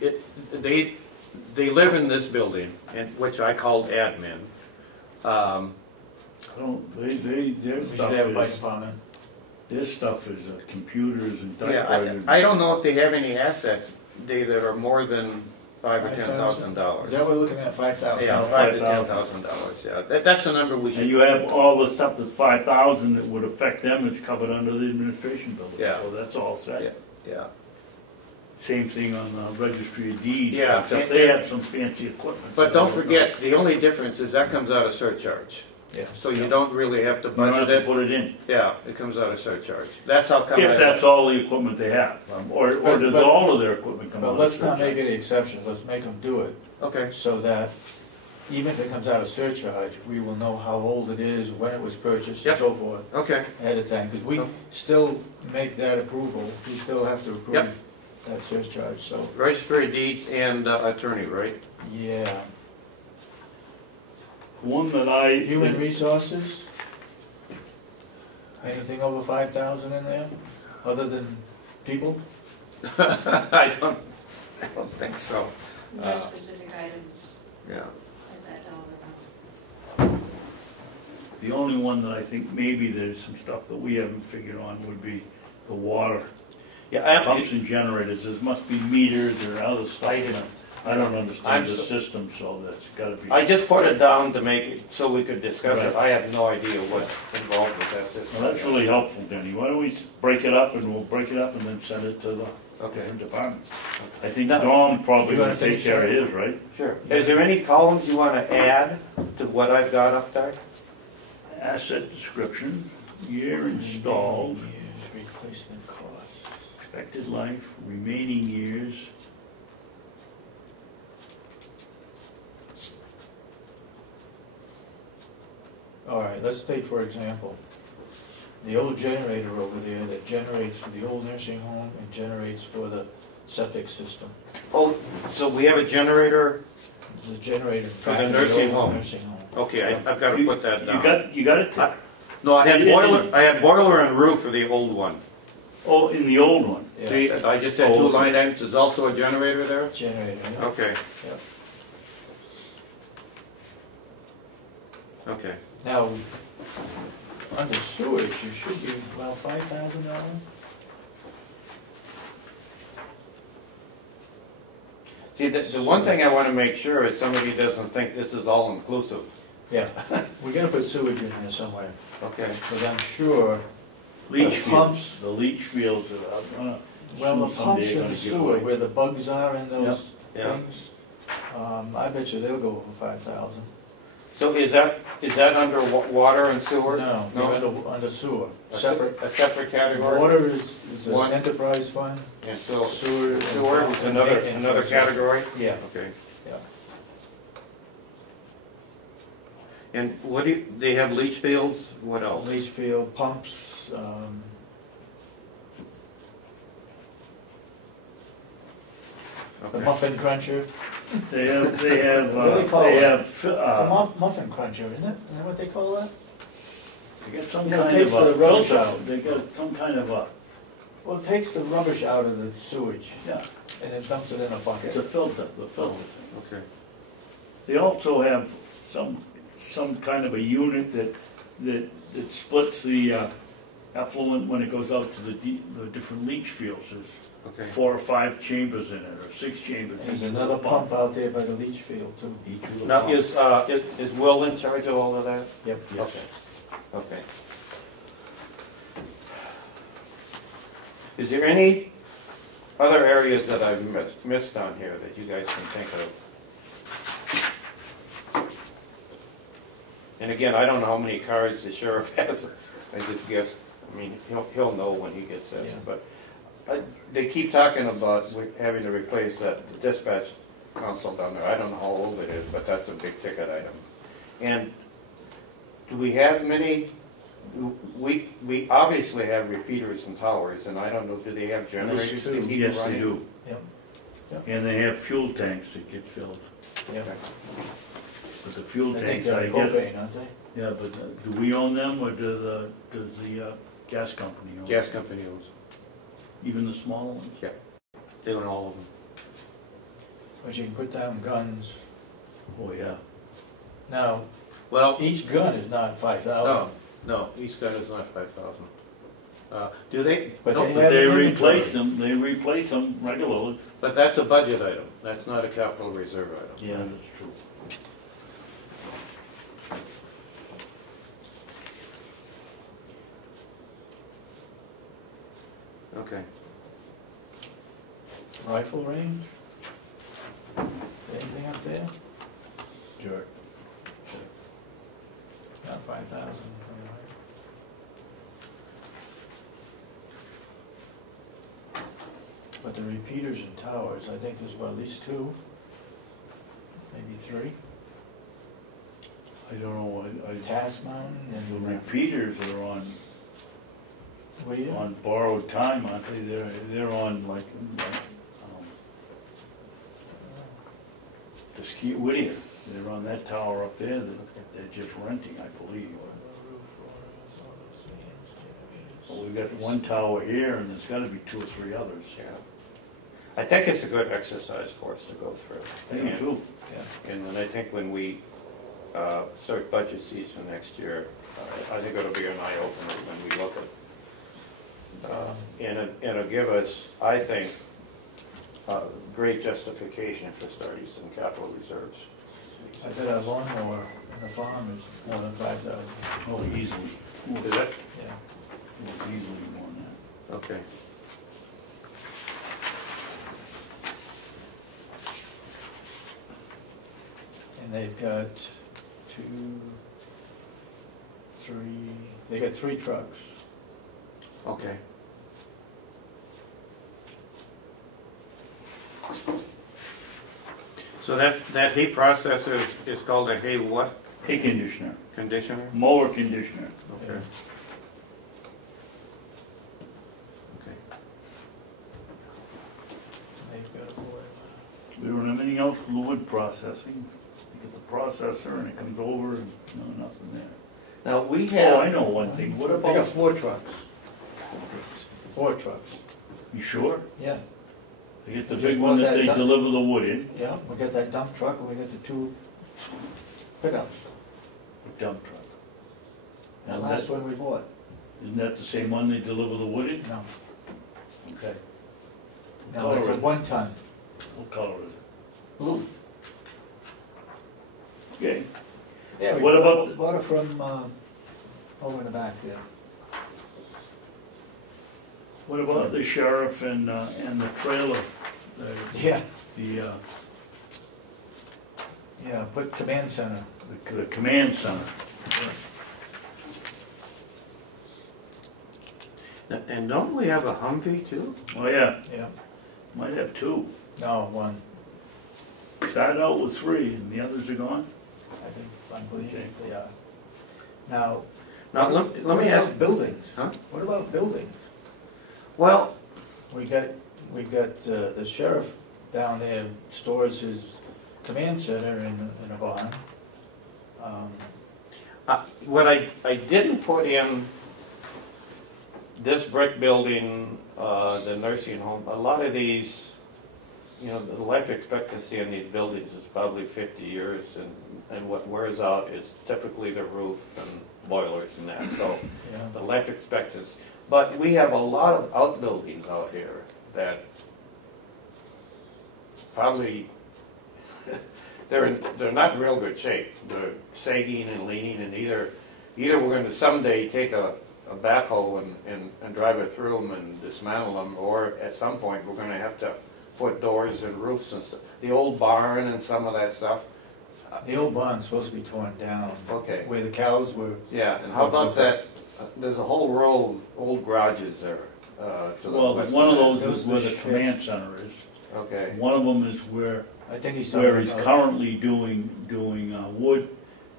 they live in this building, which I called admin. I don't, their We should stuff have a bike is, department. their stuff is computers and Yeah, typewriters. I don't know if they have any assets, Dave, that are more than $5,000 or $10,000. Is that what we're looking at, 5,000? Yeah, $5,000 to $10,000, yeah. That's the number we should. And you have all the stuff that's 5,000 that would affect them is covered under the administration building. Yeah. So that's all set. Yeah. Same thing on the registry of deeds. Yeah, Except they have some fancy equipment. But don't forget, the only difference is that comes out of surcharge. Yeah. So you don't really have to You don't have budget to it? put it in, Yeah, it comes out of surcharge. That's how come. if that's all the equipment they have, or does But- all of their equipment come out But of let's not make surcharge? any exceptions, let's make them do it, Okay, so that even if it comes out of surcharge, we will know how old it is, when it was purchased, and Yep. so forth, okay. ahead of time, because we Okay. still make that approval, we still have to approve Yep. that surcharge, so, Registry of Deeds and attorney, right? yeah. One that I. Human resources? Anything over 5,000 in there, other than people? I don't think so. No specific items Yeah. at that dollar amount. The only one that I think maybe there's some stuff that we haven't figured on would be the water. Yeah, Pumps and generators, there must be meters or other stuff in it. I don't understand I'm the so- system, so that's gotta be. I just put it down to make it, so we could discuss it. Right. I have no idea what's involved with that system. Well, that's really helpful, Denny. Why don't we break it up and we'll break it up and then send it to the Okay. different departments? I think Now- Dom probably You gonna gonna take finish care of that? his, right? Sure. Is there any columns you want to add to what I've got up there? Asset description, year installed, Years, replacement costs. expected life, remaining years. All right, let's take, for example, the old generator over there that generates for the old nursing home and generates for the septic system. Oh, so we have a generator? The generator. For the back in nursing old home. Nursing home. Okay, I've got to put that down. You got it? No, I had It is boiler, in- I had boiler and roof for the old one. Oh, in the old one. Yeah. See, I just said Oh, two okay. line items. There's also a generator there? Generator, yeah. Okay. Yep. Okay. Now, under sewage, you should be, well, $5,000? See, the one thing I want to make sure is somebody doesn't think this is all inclusive. Yeah, we gotta put sewage in there somewhere, Okay. because I'm sure, Leach The pumps. fields, the leach fields that I'm well, the someday pumps in gonna the give sewer, away. where the bugs are in those Yeah. things, I bet you they'll go over 5,000. So is that under water and sewer? No, they're under sewer, separate. A separate category? Water is an One. enterprise fund, And so sewer. and sewer is and another maintenance. category? Yeah, Okay. yeah. And what do they have leach fields? What else? Leach field, pumps, the Okay. muffin cruncher. They have, What do they call it? It's a muffin cruncher, isn't it? Isn't that what they call that? they got some You know, kind takes of a the rubbish filter, out. they got some kind of a, Well, it takes the rubbish out of the sewage yeah, and then dumps it in a bucket. it's a filter, the filter thing. Okay. They also have some kind of a unit that splits the effluent when it goes out to the different leach fields. There's Okay. 4 or 5 chambers in it, or 6 chambers. There's each with another a pump out there by the leach field too. Each with a Now, pump. is Will in charge of all of that? Yep. Yes. Okay. Okay. Is there any other areas that I've missed on here that you guys can think of? And again, I don't know how many cars the sheriff has. I just guess, I mean, he'll know when he gets this, Yeah. but they keep talking about having to replace the dispatch console down there. I don't know how old it is, but that's a big ticket item. And do we have many? We obviously have repeaters and towers, and I don't know, do they have generators to keep it Yes, running? they do. Yep. Yep. And they have fuel tanks that get filled. Yep. But the fuel I think tanks, they're I guess, propane, aren't they? yeah, but do we own them, or does the gas company own them? Gas company owns. Even the small ones? They own all of them. But you can put down guns. Oh, yeah. Now, Well, each gun is not 5,000. no, each gun is not 5,000. Do they? But No, they But have they an replace inventory. them, regularly. But that's a budget item. That's not a capital reserve item. Yeah, that's true. Okay. Rifle range? Anything up there? Sure. Not But the repeaters and towers, I think there's about at least 2, maybe 3. I don't know, Task Mountain the and repeaters are on borrowed time, aren't they? They're on like, the ski Whittier. They're on that tower up there that they're just renting, I believe. Well, we've got one tower here, and there's gotta be 2 or 3 others. Yeah. I think it's a good exercise for us to go through. I do too. Yeah. And then I think when we start budget season next year, I think it'll be an eye-opener when we look at, and it'll give us, I think, great justification for starting some capital reserves. I bet a lawnmower in the farm is more than 5,000. Oh, easily. Is it? Yeah. Well, easily more than that. Okay. And they've got 2, 3, they got 3 trucks. Okay. So that hay processor is called a hay what? Hay conditioner, Conditioner? mower conditioner. Okay. Okay. They've got a boiler. We don't have anything else for the wood processing. You get the processor and it comes over and nothing there. Now, we Oh, I have, know one thing. What They got about, 4 trucks. 4 trucks. you sure? Yeah. They get the We just big one want that that they done. deliver the wood in, Yeah, we got that dump truck and we got the 2 pickups. a dump truck. That And last that- one we bought. Isn't that the same one they deliver the wood in? No. Okay. No, it's a 1 ton. What color is it? Blue. Okay. Yeah, we What about- bought it from, over in the back there. What about the sheriff and the trailer? Yeah, The yeah, put command center. the command center. and don't we have a Humvee too? Oh, yeah, Yeah, might have 2. no, 1, Started out with 3 and the others are gone? I believe Okay. they are. Now, Now, let me what ask, about buildings? Huh? What about buildings? well, We got the sheriff down there stores his command center in a barn. what I didn't put in this brick building, the nursing home, a lot of these, you know, the life expectancy in these buildings is probably 50 years, and what wears out is typically the roof and boilers and that, so Yeah. the life expectancy. But we have a lot of outbuildings out here that probably, they're not in real good shape. They're sagging and leaning, and either we're going to someday take a backhoe and drive it through them and dismantle them, or at some point we're going to have to put doors and roofs and stuff. The old barn and some of that stuff. The old barn's supposed to be torn down, Okay. where the cows were. Yeah, and how about that? There's a whole row of old garages there. To the Well, west one of that. those Those is where the sheds. command center is. Okay. One of them is where I think he's where talking he's about. currently doing wood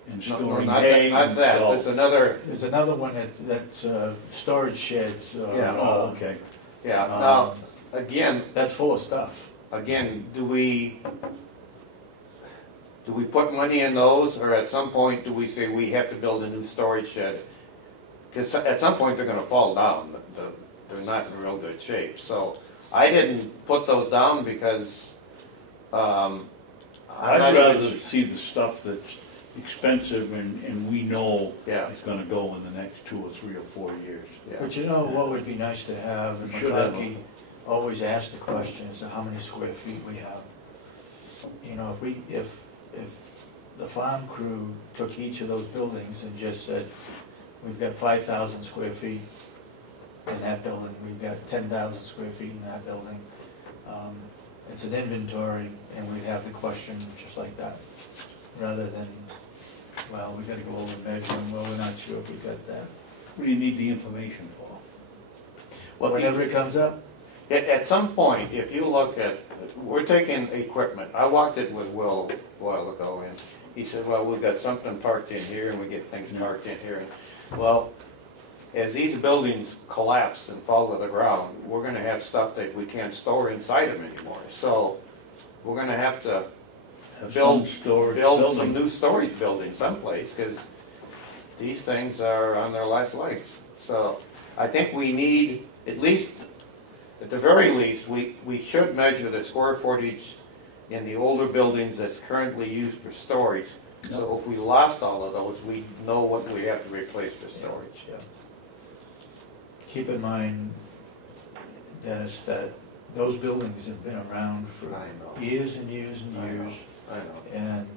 and No, storing not hay. that. Not and that. salt. There's another. There's another one that's storage sheds. Yeah. Oh, okay. Yeah. Um, Now, again, That's full of stuff. do we put money in those, or at some point do we say we have to build a new storage shed? Because at some point they're going to fall down. They're not in real good shape. So I didn't put those down because I'm I'd not rather even. see the stuff that's expensive and we know Yeah. it's gonna go in the next 2 or 3 or 4 years. Yeah. But you know what would be nice to have, and We should have McCarthy always asks the question, is how many square feet we have. You know, if the farm crew took each of those buildings and just said, we've got 5,000 square feet in that building, we've got 10,000 square feet in that building. It's an inventory, and we'd have the question just like that, rather than, well, we gotta go over and measure them, well, we're not sure if we got that. What do you need the information for? Well, Whenever it comes up, At some point, if you look at, we're taking equipment, I walked it with Will a while ago, and he said, well, we've got something parked in here, and we get things parked in here. Well, as these buildings collapse and fall to the ground, we're gonna have stuff that we can't store inside them anymore. So, we're gonna have to build some new storage buildings someplace, because these things are on their last legs. So, I think we need, at the very least, we should measure the square footage in the older buildings that's currently used for storage. So if we lost all of those, we know what we have to replace for storage. Yeah. Keep in mind, Dennis, that those buildings have been around for years and years and years. I know. And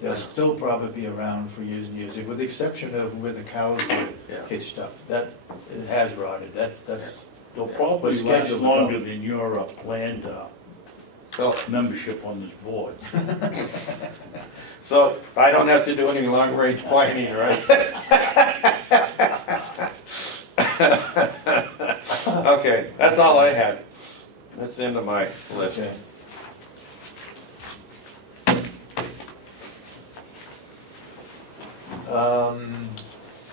they'll still probably be around for years and years, with the exception of where the cows were hitched up. That, it has rotted. That's They'll probably last longer than your planned membership on this board. So I don't have to do any long-range planning, right? Okay, that's all I had. That's the end of my list. Okay.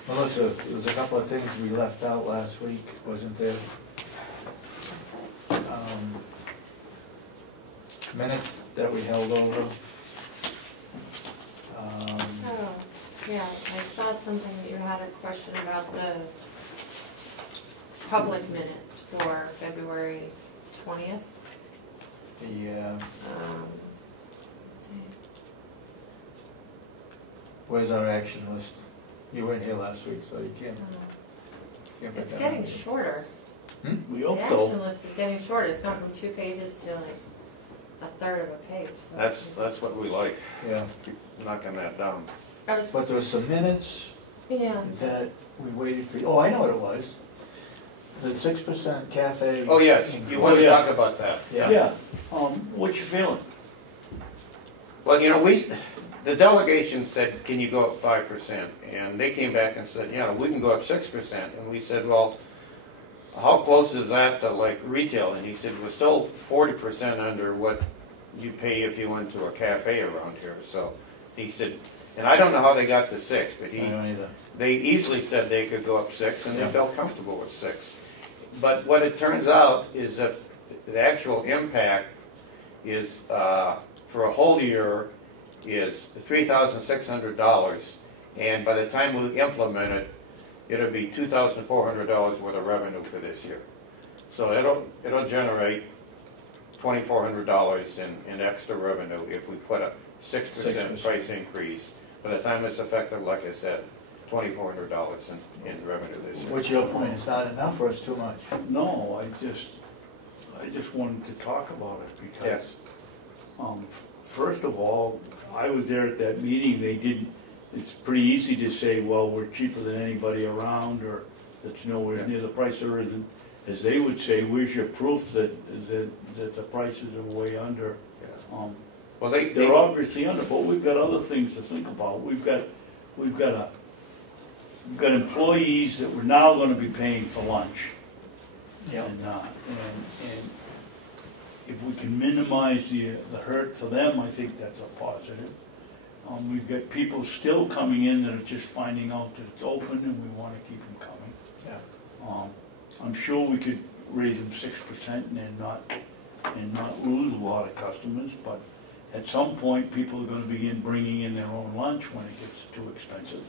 Melissa, there was a couple of things we left out last week, wasn't there? Minutes that we held over. Oh, yeah, I saw something that you had a question about the public minutes for February 20th. Yeah. Let's see. Where's our action list? You weren't here last week, so you can't. Can't It's put that getting on. shorter. We The hope action so. list is getting shorter. It's gone from 2 pages to like a third of a page. So That's what we like. Yeah. Keep knocking that down. I was, But there was some minutes yeah. that we waited for. Oh, I know what it was. The 6% cafe. Oh yes, you want to talk about that? Yeah. What's your feeling? Well, you know, the delegation said, can you go up 5%? And they came back and said, yeah, we can go up 6%. And we said, well, how close is that to like retail? And he said, we're still 40% under what you pay if you went to a cafe around here. So he said, and I don't know how they got to 6, but I don't either. they easily said they could go up 6, and Yeah. they felt comfortable with 6. But what it turns out is that the actual impact is, for a whole year, is $3,600, and by the time we implement it, it'll be $2,400 worth of revenue for this year. So it'll generate $2,400 in extra revenue if we put a 6% price increase. By the time it's effective, like I said, $2,400 in revenue this year. What's your point? It's not enough or it's too much? No, I just wanted to talk about it because, first of all, I was there at that meeting. They didn't. It's pretty easy to say, well, we're cheaper than anybody around, or that's nowhere near the price. There isn't, as they would say, where's your proof that the prices are way under? Well, they're obviously under, but we've got other things to think about. We've got employees that we're now going to be paying for lunch. Yeah. And if we can minimize the hurt for them, I think that's a positive. We've got people still coming in that are just finding out that it's open, and we want to keep them coming. Yeah. I'm sure we could raise them 6% and not lose a lot of customers, but at some point, people are going to begin bringing in their own lunch when it gets too expensive.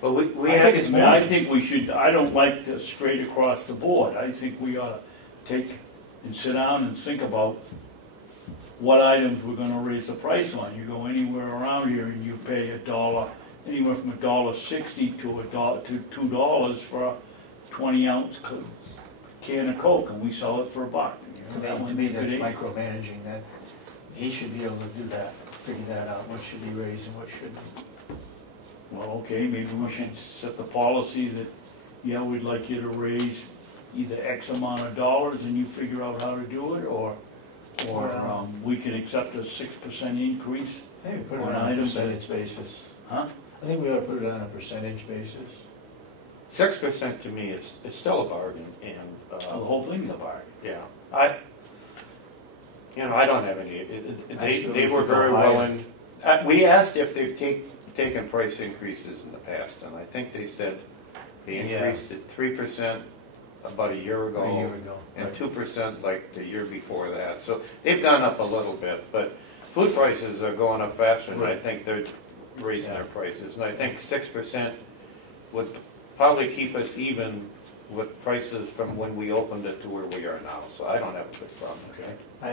Well, I think we should. I don't like to straight across the board. I think we ought to take and sit down and think about what items we're going to raise the price on. You go anywhere around here and you pay $1, anywhere from $1.60 to $2 for a 20-ounce can of Coke, and we sell it for $1. To me, that's micromanaging. That he should be able to do that, figure that out. What should be raised and what shouldn't. Well, okay, maybe we should set the policy that, yeah, we'd like you to raise either X amount of dollars and you figure out how to do it, or we can accept a 6% increase. I think we put it on a percentage basis. Huh? I think we ought to put it on a percentage basis. 6% to me is still a bargain, and, The whole thing's a bargain. yeah, I don't have any, Actually, they we were could go very higher. willing. We asked if they've taken price increases in the past, and I think they said they Yeah. increased it 3% about a year ago. A year ago, And right. 2% like the year before that, so they've gone up a little bit, but food prices are going up faster, and I think they're raising their prices, and I think 6% would probably keep us even with prices from when we opened it to where we are now, so I don't have a big problem, okay? I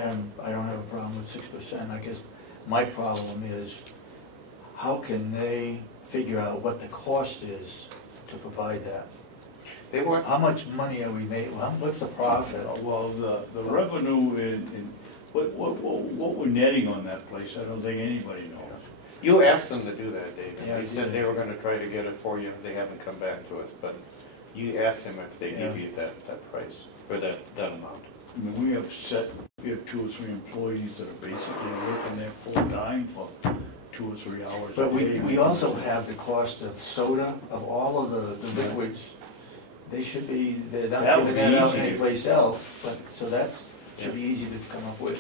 don't have a problem with 6%. I guess my problem is, how can they figure out what the cost is to provide that? They weren't, How much money are we making? What's the profit? Well, the revenue in, what we're netting on that place, I don't think anybody knows. you asked them to do that, David. Yeah, I They said did. they were gonna try to get it for you, they haven't come back to us, but you asked them if they give Yeah. you that price, or that amount. I mean, we have 2 or 3 employees that are basically working there full-time for 2 or 3 hours a But day. we also have the cost of soda, of all of the liquids. They should be, they're not That would giving that out be easy. anyplace else, but, so that's, should be easy to come up with.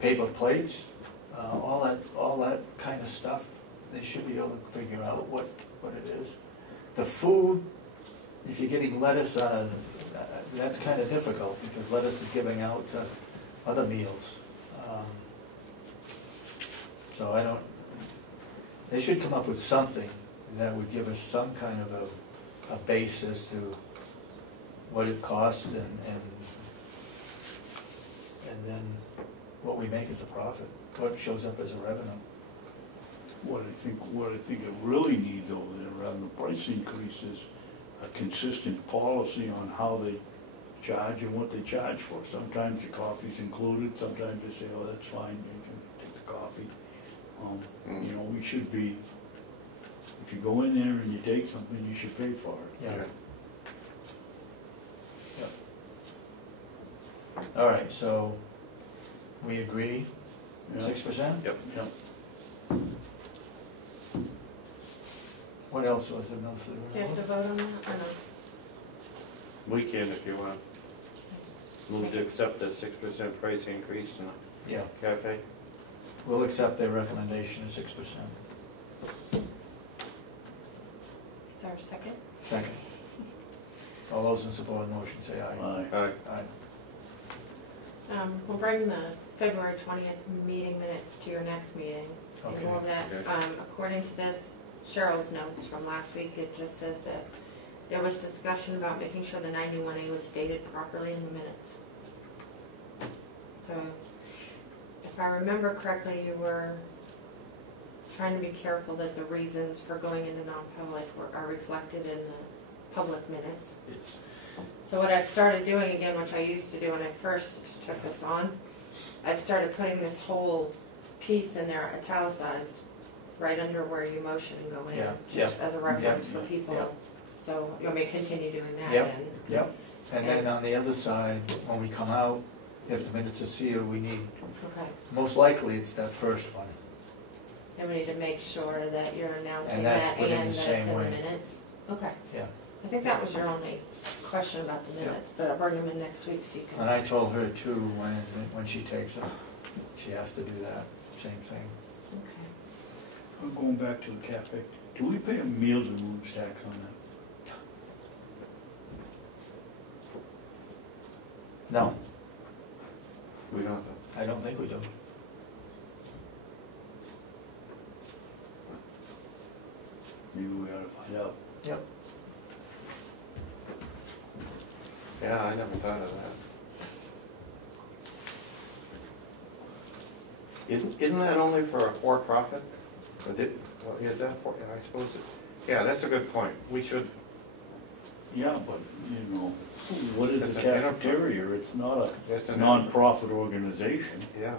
Paper plates, all that kind of stuff, they should be able to figure out what it is. The food, if you're getting lettuce out of, that's kind of difficult, because lettuce is giving out to other meals. So I don't, they should come up with something that would give us some kind of a basis to what it costs, and then what we make as a profit, what shows up as a revenue. What I think it really needs over there, rather than price increases, a consistent policy on how they charge and what they charge for. Sometimes the coffee's included, sometimes they say, oh, that's fine, you can take the coffee. You know, we should be, if you go in there and you take something, you should pay for it. Yeah. Yep. All right, so we agree, Yeah. 6%? Yep. Yeah. What else was there? Do you have to vote on that or no? We can if you want. Move to accept the 6% price increase in the Yeah, cafe. we'll accept their recommendation of 6%. Is there a second? Second. All those in support of the motion say aye. Aye. Aye. Aye. We'll bring the February 20th meeting minutes to your next meeting. And Okay. we'll that, Okay. according to this, Cheryl's notes from last week, it just says that there was discussion about making sure the 91A was stated properly in the minutes. So, if I remember correctly, you were trying to be careful that the reasons for going into non-public are reflected in the public minutes. So what I started doing again, which I used to do when I first took this on, I've started putting this whole piece in there italicized, right under where you motion and go in, Yeah, just yeah, as a reference yeah, for people. yeah. So you want me to continue doing that Yep. then? Yep. And then on the other side, when we come out, if the minutes are sealed, we need, Okay. most likely it's that first one. And we need to make sure that you're announcing And that's that put in and the that it's same in the way. minutes? Okay. Yeah. I think that was your only question about the Yeah. minutes, but I'll bring them in next week so you can. And I told her too, when she takes them, she has to do that, same thing. Okay. I'm going back to the cafe. Do we pay a meals and rooms tax on that? No, We don't. I don't think we do. Maybe we ought to find out. Yep. Yeah, I never thought of that. Isn't that only for a for-profit? Is that for, I suppose it, yeah, that's a good point. We should, Yeah, but, you know, what is It's a an cafeteria? It's not that's a an, non-profit organization, yeah,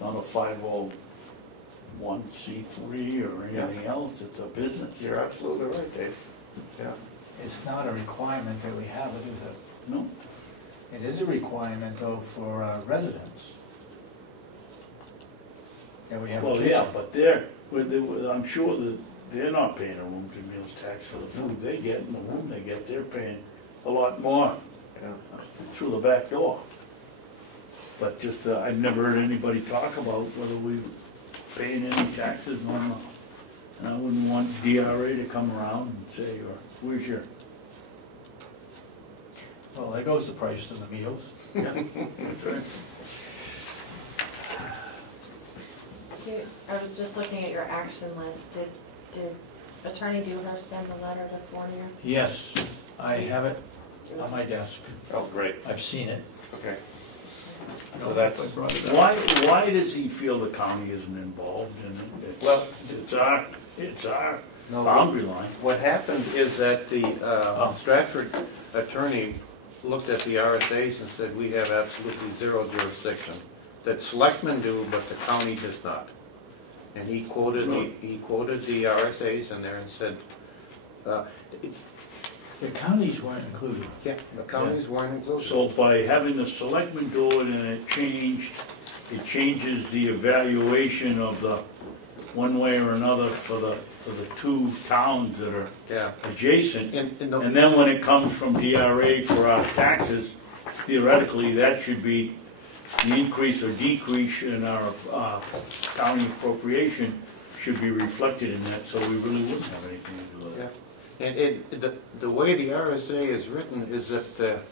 not a 501c3 or anything else. It's a business. you're absolutely right, Dave. Yeah. It's not a requirement that we have it, is it? No. It is a requirement though for residents. That we have a Well, kitchen. yeah, but I'm sure that they're not paying a rooms and meals tax for the food they get and the room they get, they're paying a lot more through the back door. But just, I've never heard anybody talk about whether we paying any taxes on the, and I wouldn't want DRA to come around and say, where's your, Well, there goes the price of the meals. yeah, that's right. I was just looking at your action list. Did Attorney Dewhurst send a letter to Fournier? Yes, I have it on my desk. Oh, great, I've seen it. okay. I So don't that's- know if I brought it up. Why does he feel the county isn't involved in it? Well, It's our no, boundary line. what happened is that the Stratford attorney looked at the RSAs and said, we have absolutely zero jurisdiction. That selectmen do, but the county does not. And he quoted the RSAs in there and said, The counties weren't included. yeah, the counties weren't included. So by having the selectmen do it and it changes the evaluation of the one way or another for the two towns that are Yeah. adjacent. And And then when it comes from DRA for our taxes, theoretically, that should be the increase or decrease in our county appropriation should be reflected in that, so we really wouldn't have anything to do with it. And the way the RSA is written is that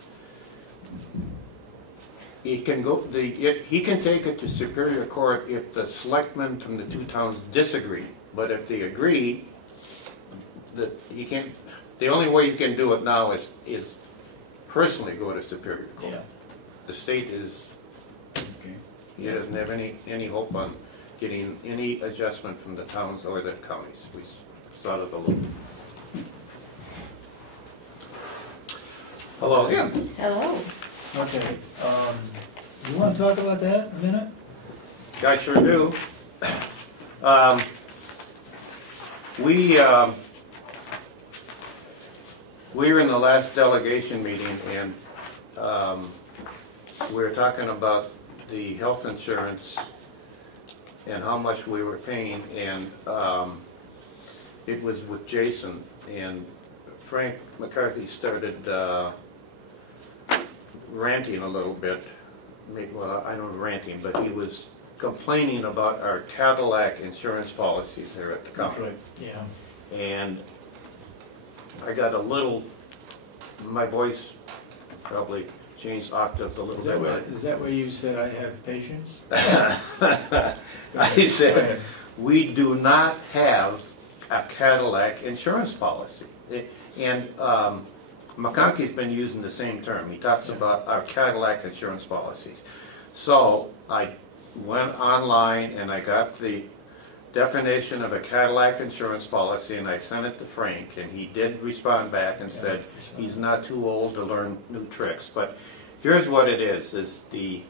he can take it to Superior Court if the selectmen from the two towns disagree. But if they agree, that he can't. The only way you can do it now is personally go to Superior Court. Yeah. The state is. Okay. He doesn't have any hope on getting any adjustment from the towns or the counties. We saw the loop. Hello again. Hello. Okay, you wanna talk about that a minute? I sure do. We were in the last delegation meeting and we were talking about the health insurance and how much we were paying, and it was with Jason, and Frank McCarthy started ranting a little bit. Well, I don't know ranting, but he was complaining about our Cadillac insurance policies here at the county. Right. Yeah. And I got a little, my voice probably changed octaves a little bit. Is that where you said I have patience? I said, we do not have a Cadillac insurance policy. And McConkey's been using the same term. He talks about our Cadillac insurance policies. So I went online and I got the definition of a Cadillac insurance policy and I sent it to Frank, and he did respond back and said he's not too old to learn new tricks. But here's what it is the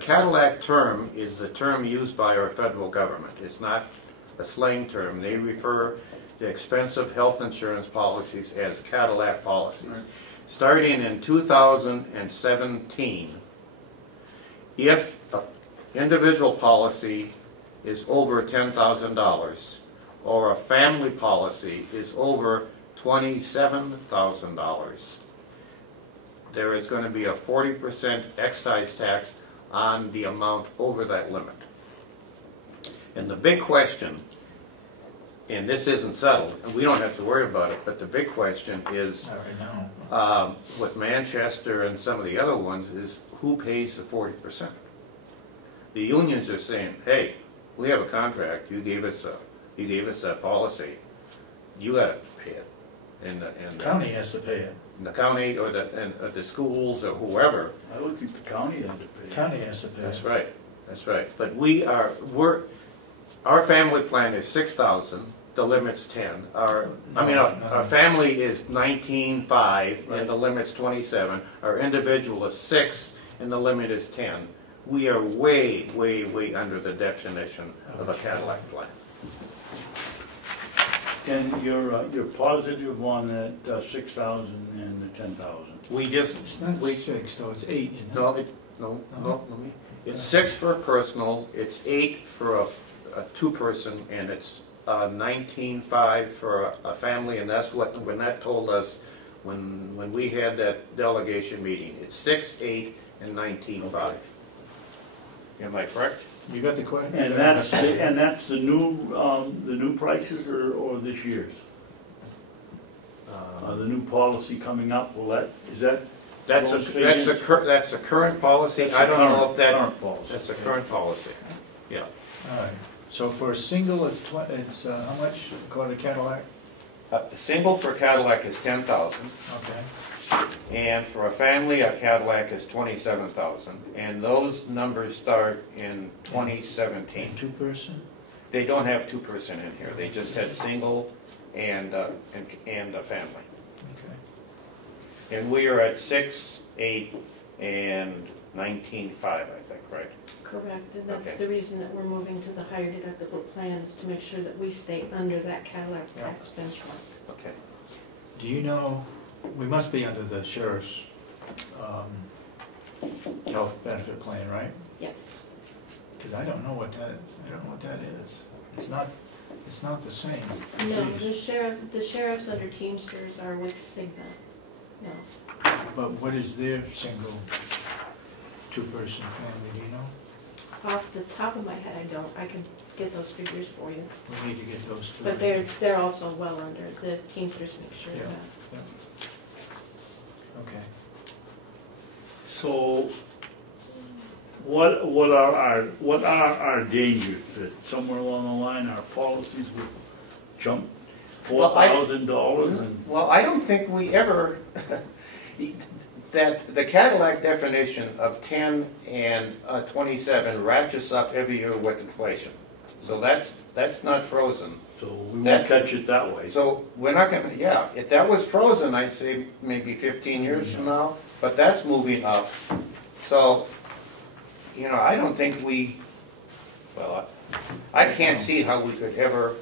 Cadillac term is the term used by our federal government. It's not a slang term. They refer to expensive health insurance policies as Cadillac policies. Right. Starting in 2017, if an individual policy is over $10,000 or a family policy is over $27,000, there is going to be a 40% excise tax on the amount over that limit. And the big question, and this isn't settled, and we don't have to worry about it, but the big question is, Not right now. with Manchester and some of the other ones, is who pays the 40%? The unions are saying, hey, we have a contract, you gave us that policy, you got to pay it. And The county has to pay it. the county or the schools or whoever. I would think the county had to pay. The county has to pay it. That's right. That's right. But our family plan is 6,000. The limit's 10. Our family is 19.5 Right. and the limit's 27. Our individual is 6 and the limit is 10. We are way, way, way under the definition of a Cadillac plan. And you're positive on that 6,000 and the 10,000? We just It's not 6, though, it's 8, isn't it? no. Let me. It's 6 for a personal. It's 8 for a two-person, and it's 19.5 for a family, and that's what, when that told us, when we had that delegation meeting, it's 6, 8, and 19.5. Am I correct? You got the question? And that's the new prices or this year's? The new policy coming up, That's a current policy. I don't know if current policy. that's a current policy. Yeah. All right, so for a single, it's how much, according to Cadillac? Single for Cadillac is 10,000, Okay. and for a family, a Cadillac is 27,000, and those numbers start in 2017. And two-person? They don't have 2-person in here. They just had single and a family. Okay. And we are at 6, 8, and 19.5, I think, right? Correct, and that's Okay. the reason that we're moving to the higher deductible plan, is to make sure that we stay under that Cadillac tax benchmark. Okay. Do you know, we must be under the sheriff's health benefit plan, right? Yes. Because I don't know what that is. It's not the same. No, the sheriffs under Teamsters are with Cigna. No. But what is their single two-person family, do you know? Off the top of my head, I don't. I can get those figures for you. We need to get those two. But they're also well under. The Teamsters make sure Yeah. of that. Yeah. Okay. So, what are our dangers that somewhere along the line our policies would jump $4,000 and? Well, I don't think we ever, that the Cadillac definition of 10 and 27 ratchets up every year with inflation. So that's not frozen. So we won't catch it that way. So we're not gonna, yeah, if that was frozen, I'd say maybe 15 years from now, but that's moving up. So, you know, I don't think well, I can't see how we could ever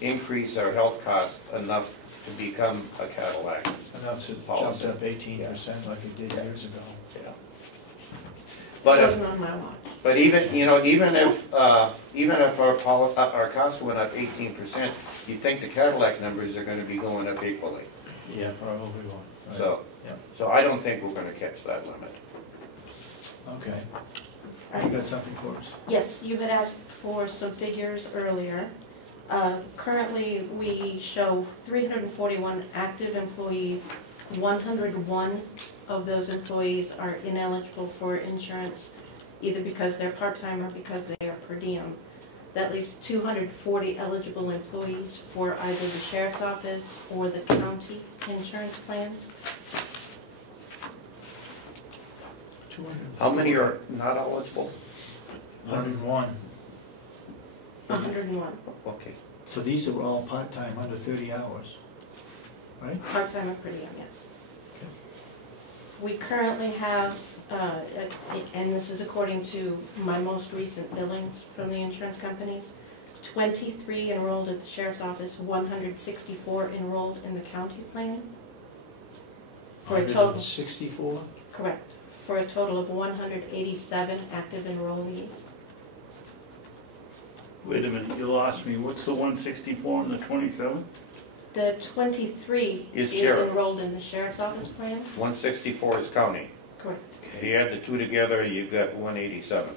increase our health costs enough to become a Cadillac. Enough to jump up 18% like it did years ago. Yeah. But It wasn't on my watch. But even if our costs went up 18%, you'd think the Cadillac numbers are going to be going up equally. Yeah, probably will. Right. So I don't think we're going to catch that limit. Okay. Right. You got something for us? Yes, you had asked for some figures earlier. Currently, we show 341 active employees. 101 of those employees are ineligible for insurance, either because they're part-time or because they are per diem. That leaves 240 eligible employees for either the sheriff's office or the county insurance plans. How many are not eligible? 101. 101. Okay. So these are all part-time, under 30 hours, right? Part-time or per diem, yes. Okay. We currently have, and this is according to my most recent billings from the insurance companies, 23 enrolled at the sheriff's office, 164 enrolled in the county plan. For a total, 164? correct, for a total of 187 active enrollees. Wait a minute, you lost me. What's the 164 and the 27? The 23 Is is sheriff. enrolled in the sheriff's office plan, 164 is county. correct. If you add the two together, you've got 187.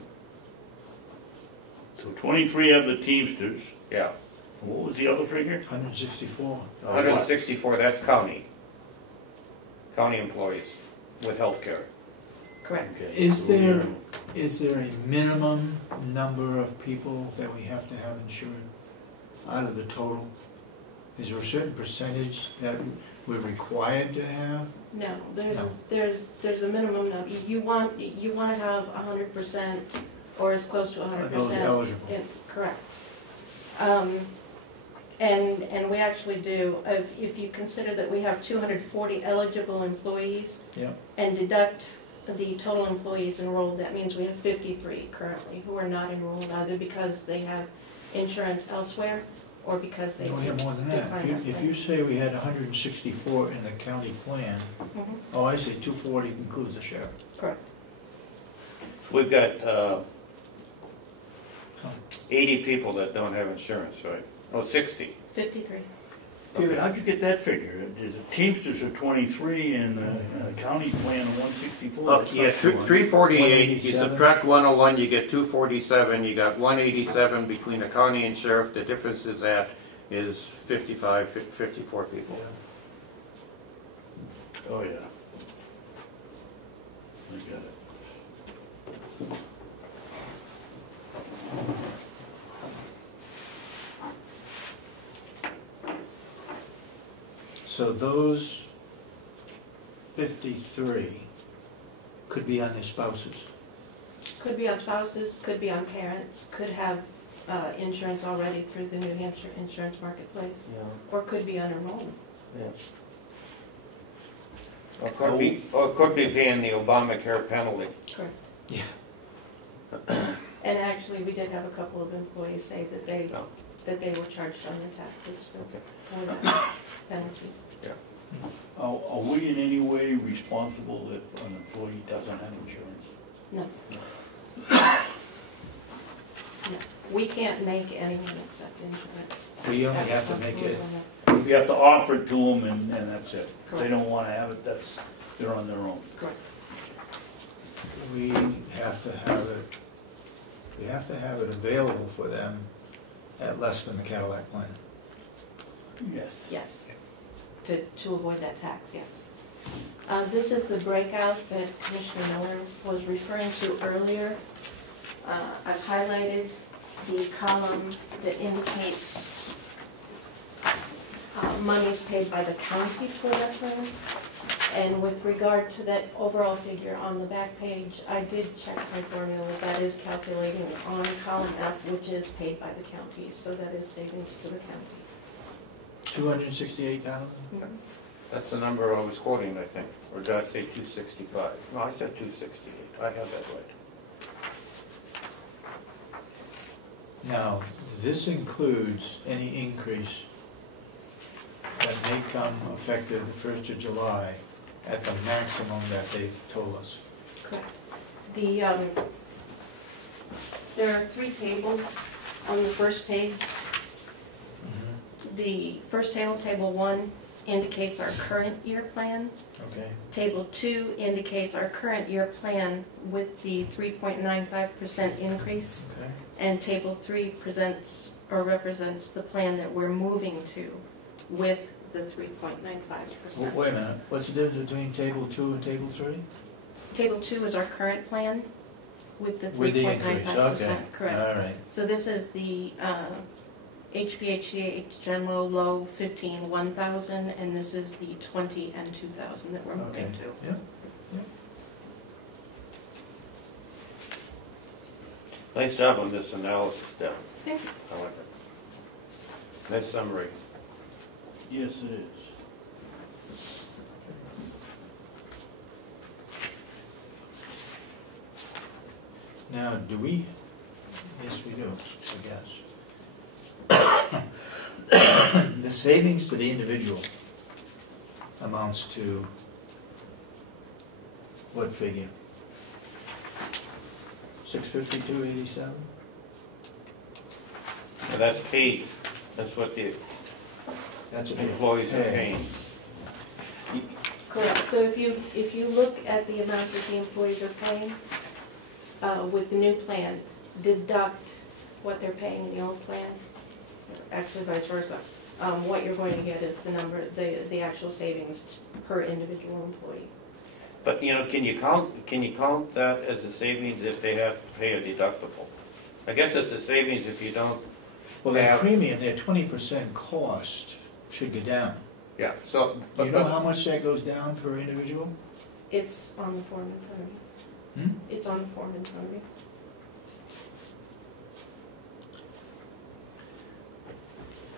So 23 have the Teamsters. Yeah. What was the other figure? 164. 164, that's county. County employees with health care. Correct. Okay. Is so there we're- a minimum number of people that we have to have insured out of the total? Is there a certain percentage that we're required to have? No, No. there's a minimum number. You want to have 100% or as close to 100%. Those eligible. Correct. And we actually do, if you consider that we have 240 eligible employees Yeah. and deduct the total employees enrolled, that means we have 53 currently who are not enrolled, either because they have insurance elsewhere or because they. No, we have more than that. If you say we had 164 in the county plan, Mhm. oh, I see, 240 includes the sheriff. Correct. We've got 80 people that don't have insurance, right? Oh, 60. 53. David, how'd you get that figure? The Teamsters are 23 and the county plan 164. Oh, That's yeah, not too much. 348, you 187. subtract 101, you get 247, you got 187 between the county and sheriff. The difference is that is 55, 54 people. Oh, yeah. I got it. So those 53 could be on their spouses. Could be on spouses, could be on parents, could have insurance already through the New Hampshire insurance marketplace, or could be on their own. Or could be paying the Obamacare penalty. Correct. Yeah. And actually, we did have a couple of employees say that they were charged on their taxes for that penalty. Are we in any way responsible if an employee doesn't have insurance? No. No. We can't make anyone accept insurance. We only have to make it. We have to offer it to them and that's it. If they Correct. don't want to have it, they're on their own. Correct. We have to have it. We have to have it available for them at less than the Cadillac plan. Yes. Yes. To avoid that tax, yes. This is the breakout that Commissioner Miller was referring to earlier. I've highlighted the column that indicates monies paid by the county toward that plan. And with regard to that overall figure on the back page, I did check my formula. That is calculating on column F, which is paid by the county. So that is savings to the county. 268,000. That's the number I was quoting, I think. Or did I say 265? No, I said 268. I have that right. Now, this includes any increase that may come effective the 1st of July at the maximum that they've told us. Correct. There are 3 tables on the first page. The first table, table 1, indicates our current year plan. Okay. Table 2 indicates our current year plan with the 3.95% increase. Okay. And table 3 presents or represents the plan that we're moving to with the 3.95%. Wait a minute. What's the difference between table 2 and table 3? Table 2 is our current plan with the 3.95%. With the increase. Okay. Correct. All right. So this is the HPHCH General Low 15 1,000, and this is the 20 and 2,000 that we're moving to. Yeah. Nice job on this analysis, Deb. Thank you. I like it. Nice summary. Yes, it is. Now, do we? Yes, we do, I guess. The savings to the individual amounts to what figure? 652.87? Now that's paid. That's what the That's what employees are paying. Correct. So if you look at the amount that the employees are paying with the new plan, deduct what they're paying in the old plan, actually vice versa. What you're going to get is the number, the actual savings per individual employee. But can you count that as a savings if they have to pay a deductible? I guess it's a savings if you don't. Well, their premium, their 20% cost should go down. Yeah. So. Do you know how much that goes down per individual? It's on the form in front of me. It's on the form in front of me.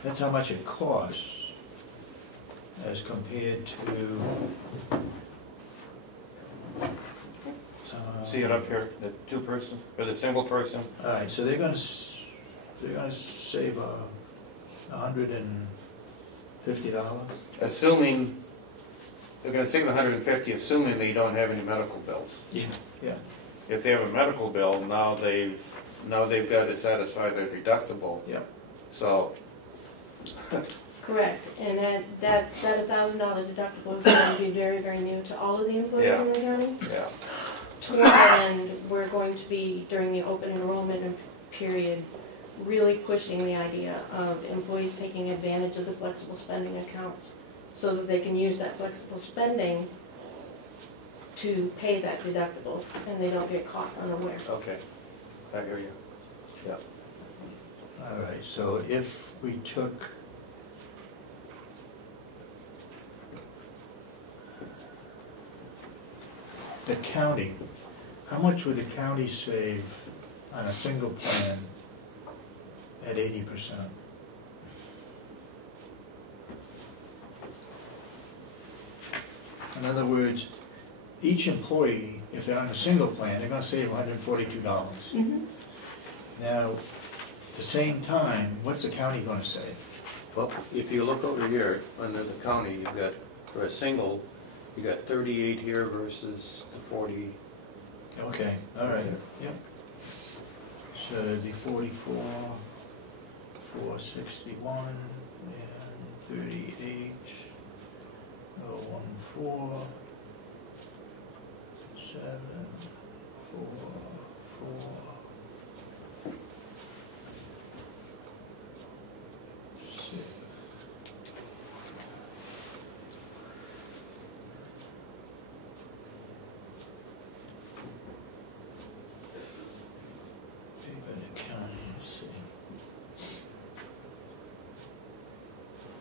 That's how much it costs as compared to... See it up here, the 2-person or the single person. All right, so they're going to save $150. Assuming they're going to save $150, assuming they don't have any medical bills. Yeah. Yeah. If they have a medical bill, now they've got to satisfy their deductible. Yeah. So Correct, and that $1,000 deductible is going to be very, very new to all of the employees in the county. Yeah. Toward that end, we're going to be, during the open enrollment period, really pushing the idea of employees taking advantage of the flexible spending accounts so that they can use that flexible spending to pay that deductible and they don't get caught unaware. Okay, I hear you. Yeah. All right, so if we took the county, how much would the county save on a single plan at 80%? In other words, each employee, if they're on a single plan, they're going to save $142. Mm-hmm. Now, at the same time, what's the county going to save? Well, if you look over here, under the county, you've got, for a single, you got 38 here versus the 40. Okay, all right, yep. So it'd be 44, 461, and 38, 014, 7, 4, 4, 6.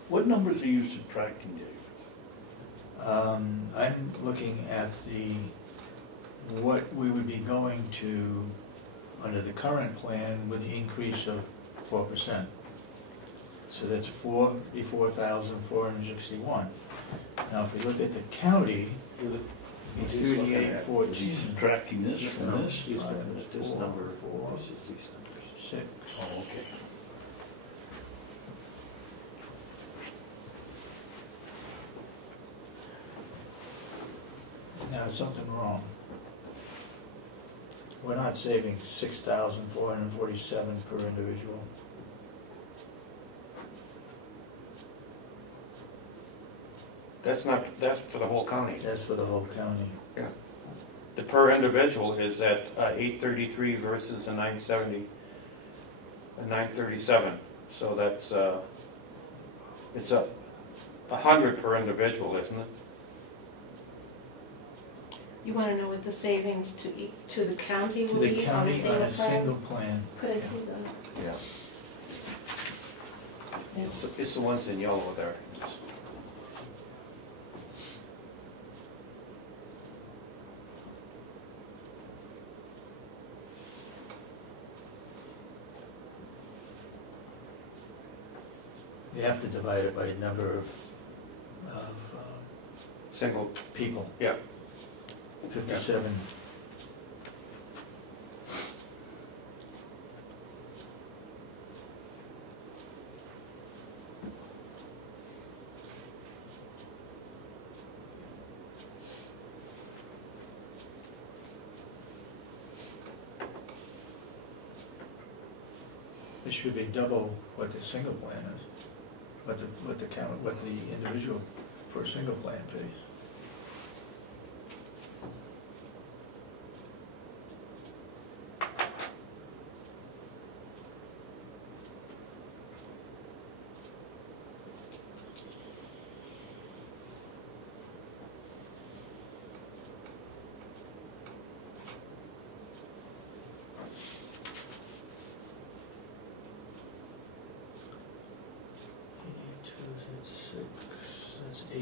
What numbers are you subtracting, Dave? I'm looking at what we would be going to under the current plan with the increase of 4%. So that's 44,461. Now, if we look at the county, it'd be 3814. Subtracting this from this? This number, 4, 6. Oh, okay. Now, there's something wrong. We're not saving 6,447 per individual. That's for the whole county. That's for the whole county. Yeah. The per individual is at 833 versus a 970, a 937. So that's, it's 100 per individual, isn't it? You want to know what the savings to the county To will the be on a county single on a plan? single plan. Could I see them? Yeah. It's the ones in yellow there. You have to divide it by the number of Single. people. Yeah. 57. It should be double what the single plan is, what the individual for a single plan pays. That's 6, that's 8.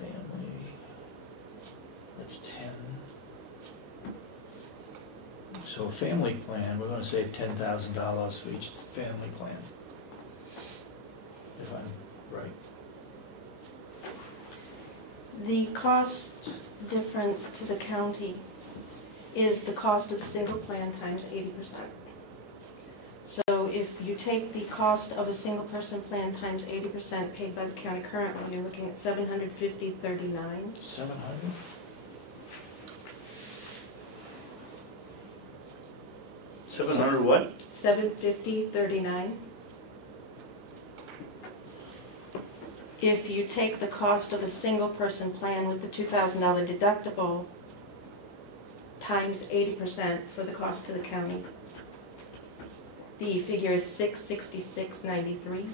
Family, that's 10. So family plan, we're gonna save $10,000 for each family plan, if I'm right. The cost difference to the county is the cost of a single plan times 80%. So if you take the cost of a single person plan times 80% paid by the county currently, you're looking at $750.39. 700? 700 what? $750.39. If you take the cost of a single person plan with the $2,000 deductible times 80% for the cost to the county, the figure is $666.93.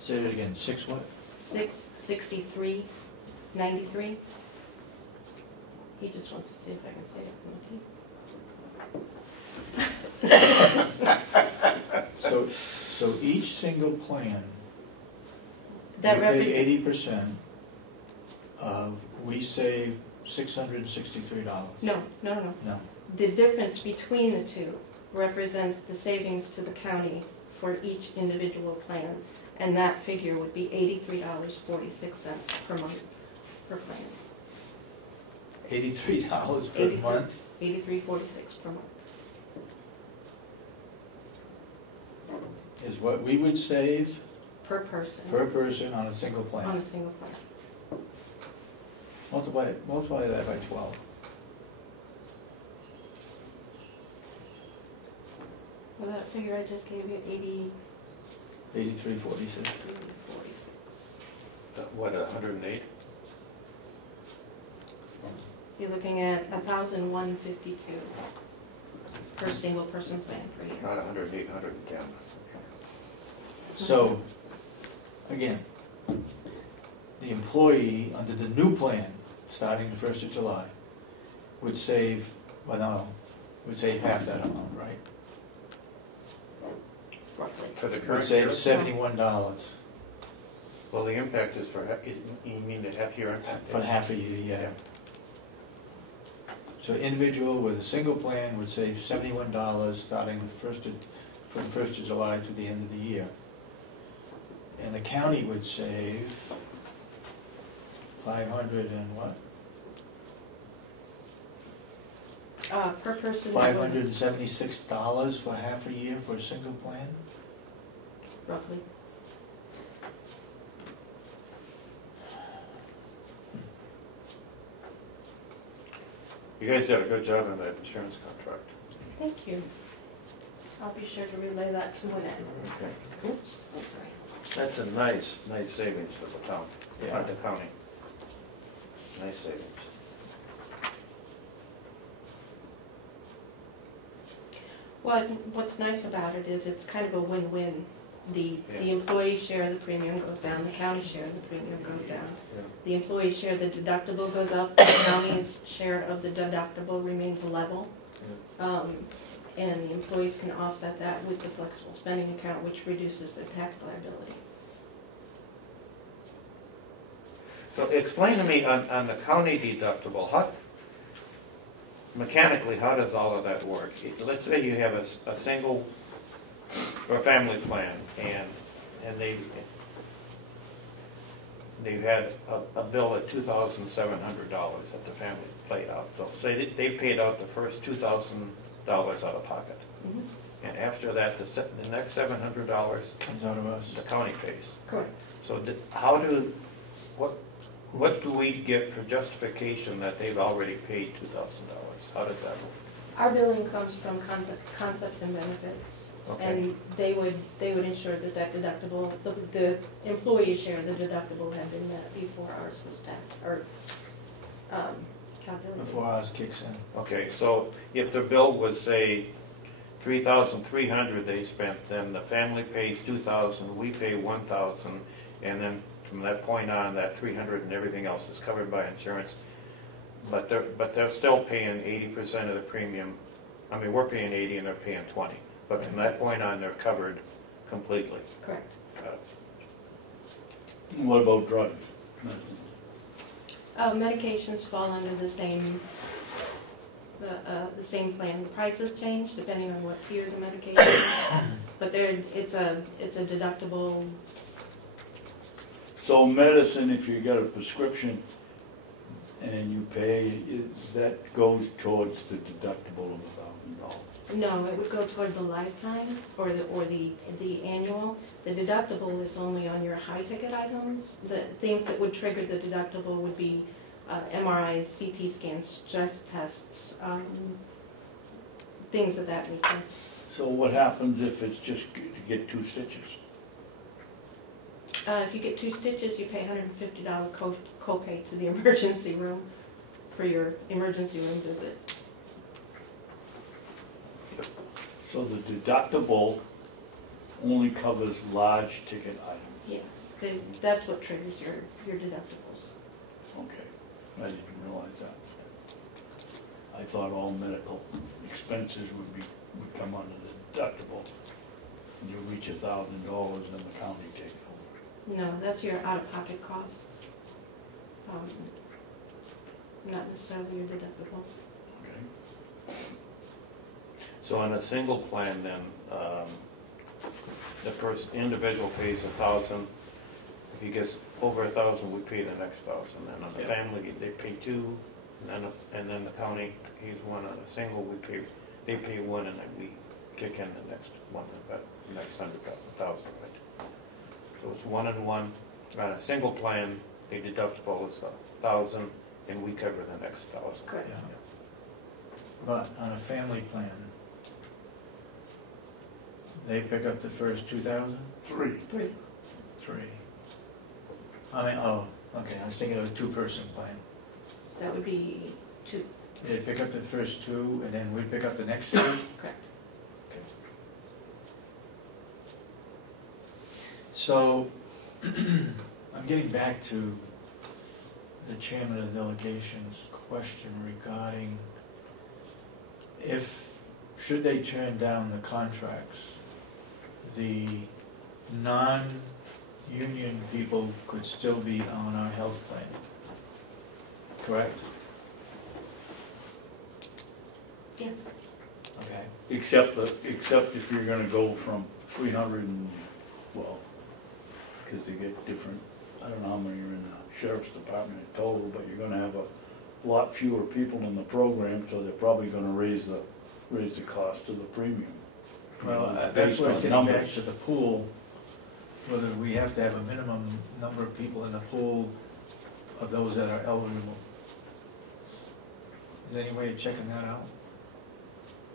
Say it again, 6 what? $663.93. He just wants to see if I can say it from the key. So each single plan, That we pay represents, 80%, we save $663. no. No. The difference between the two represents the savings to the county for each individual plan, and that figure would be $83.46 per month per plan. $83 per month? $83.46 per month. Is what we would save Per person. per person on a single On plan. a single plan. Multiply that by 12. Well, that figure I just gave you, 83.46. What, 108? You're looking at $1,152 per single person plan per year. Not 108, 110. So, again, the employee under the new plan, starting the 1st of July, would save, would save half that amount, right? Roughly. For the Would current save year? $71 Well, the impact is for, you mean the half-year impact? for half a year, yeah. So individual with a single plan would save $71 starting from the 1st of July to the end of the year. And the county would save 500 and what? Per person. $576 for half a year for a single plan? Roughly. You guys did a good job on that insurance contract. Thank you. I'll be sure to relay that to Lynette. Okay. Oops, I'm sorry. That's a nice savings for the town, Yeah. the county. Nice savings. What's nice about it is it's kind of a win-win. The Yeah. employee share the premium goes down, the county share the premium goes down. Yeah. The employee share the deductible goes up, the county's share of the deductible remains level. And the employees can offset that with the flexible spending account, which reduces their tax liability. So explain to me on the county deductible, mechanically, how does all of that work? Let's say you have a single or a family plan, and they had a bill at $2,700 that the family paid out. So say they paid out the first $2,000 out of pocket, and after that, the next $700 Comes out of us. the county pays. Correct. So what do we get for justification that they've already paid $2,000? How does that work? Our billing comes from concepts and benefits. Okay. And they would ensure that deductible, the employee share, the deductible had been met before ours was calculated. Before ours kicks in. Okay, so if the bill was, say, $3,300 they spent, then the family pays $2,000, we pay $1,000, and then from that point on, that $300 and everything else is covered by insurance. But they're still paying 80% of the premium. I mean, we're paying 80 and they're paying 20. But from that point on, they're covered completely. Correct. What about drugs? Medications fall under the same plan. The prices change depending on what tier the medication is, but it's a deductible. So medicine, if you got a prescription and you pay, that goes towards the deductible of $1,000. No, it would go toward the lifetime or the annual. The deductible is only on your high ticket items. The things that would trigger the deductible would be MRIs, CT scans, stress tests, things of that nature. So what happens if it's just to get 2 stitches? If you get 2 stitches, you pay $150 copay to the emergency room for your emergency room visit. So the deductible only covers large ticket items? Yeah, that's what triggers your deductibles. Okay, I didn't realize that. I thought all medical expenses would come under the deductible. You reach $1,000 and the county takes over. No, that's your out-of-pocket costs. Not necessarily your deductible. Okay. So on a single plan then, the individual pays 1,000. If he gets over 1,000, we pay the next 1,000. And on the family, they pay 2, and then the county pays 1. On a single, they pay 1, and then we kick in the next 1, the next 100,000, right? So it's 1 and 1. On a single plan, the deductible is 1,000, and we cover the next 1,000. Correct. Yeah. But on a family plan, they pick up the first 2,000? 3. 3. 3. I mean, oh, okay, I was thinking of a 2-person plan. That would be 2. They'd pick up the first 2, and then we'd pick up the next 3? Correct. Okay. So, I'm getting back to the chairman of the delegation's question regarding should they turn down the contracts, the non-union people could still be on our health plan, correct? Yes. Okay. Except if you're gonna go from 300 and, well, because they get different, I don't know how many are in the sheriff's department in total, but you're gonna have a lot fewer people in the program, so they're probably gonna raise the cost of the premium. Well, that's based where it's on getting back numbers. to the pool, whether we have to have a minimum number of people in the pool of those that are eligible. Is there any way of checking that out?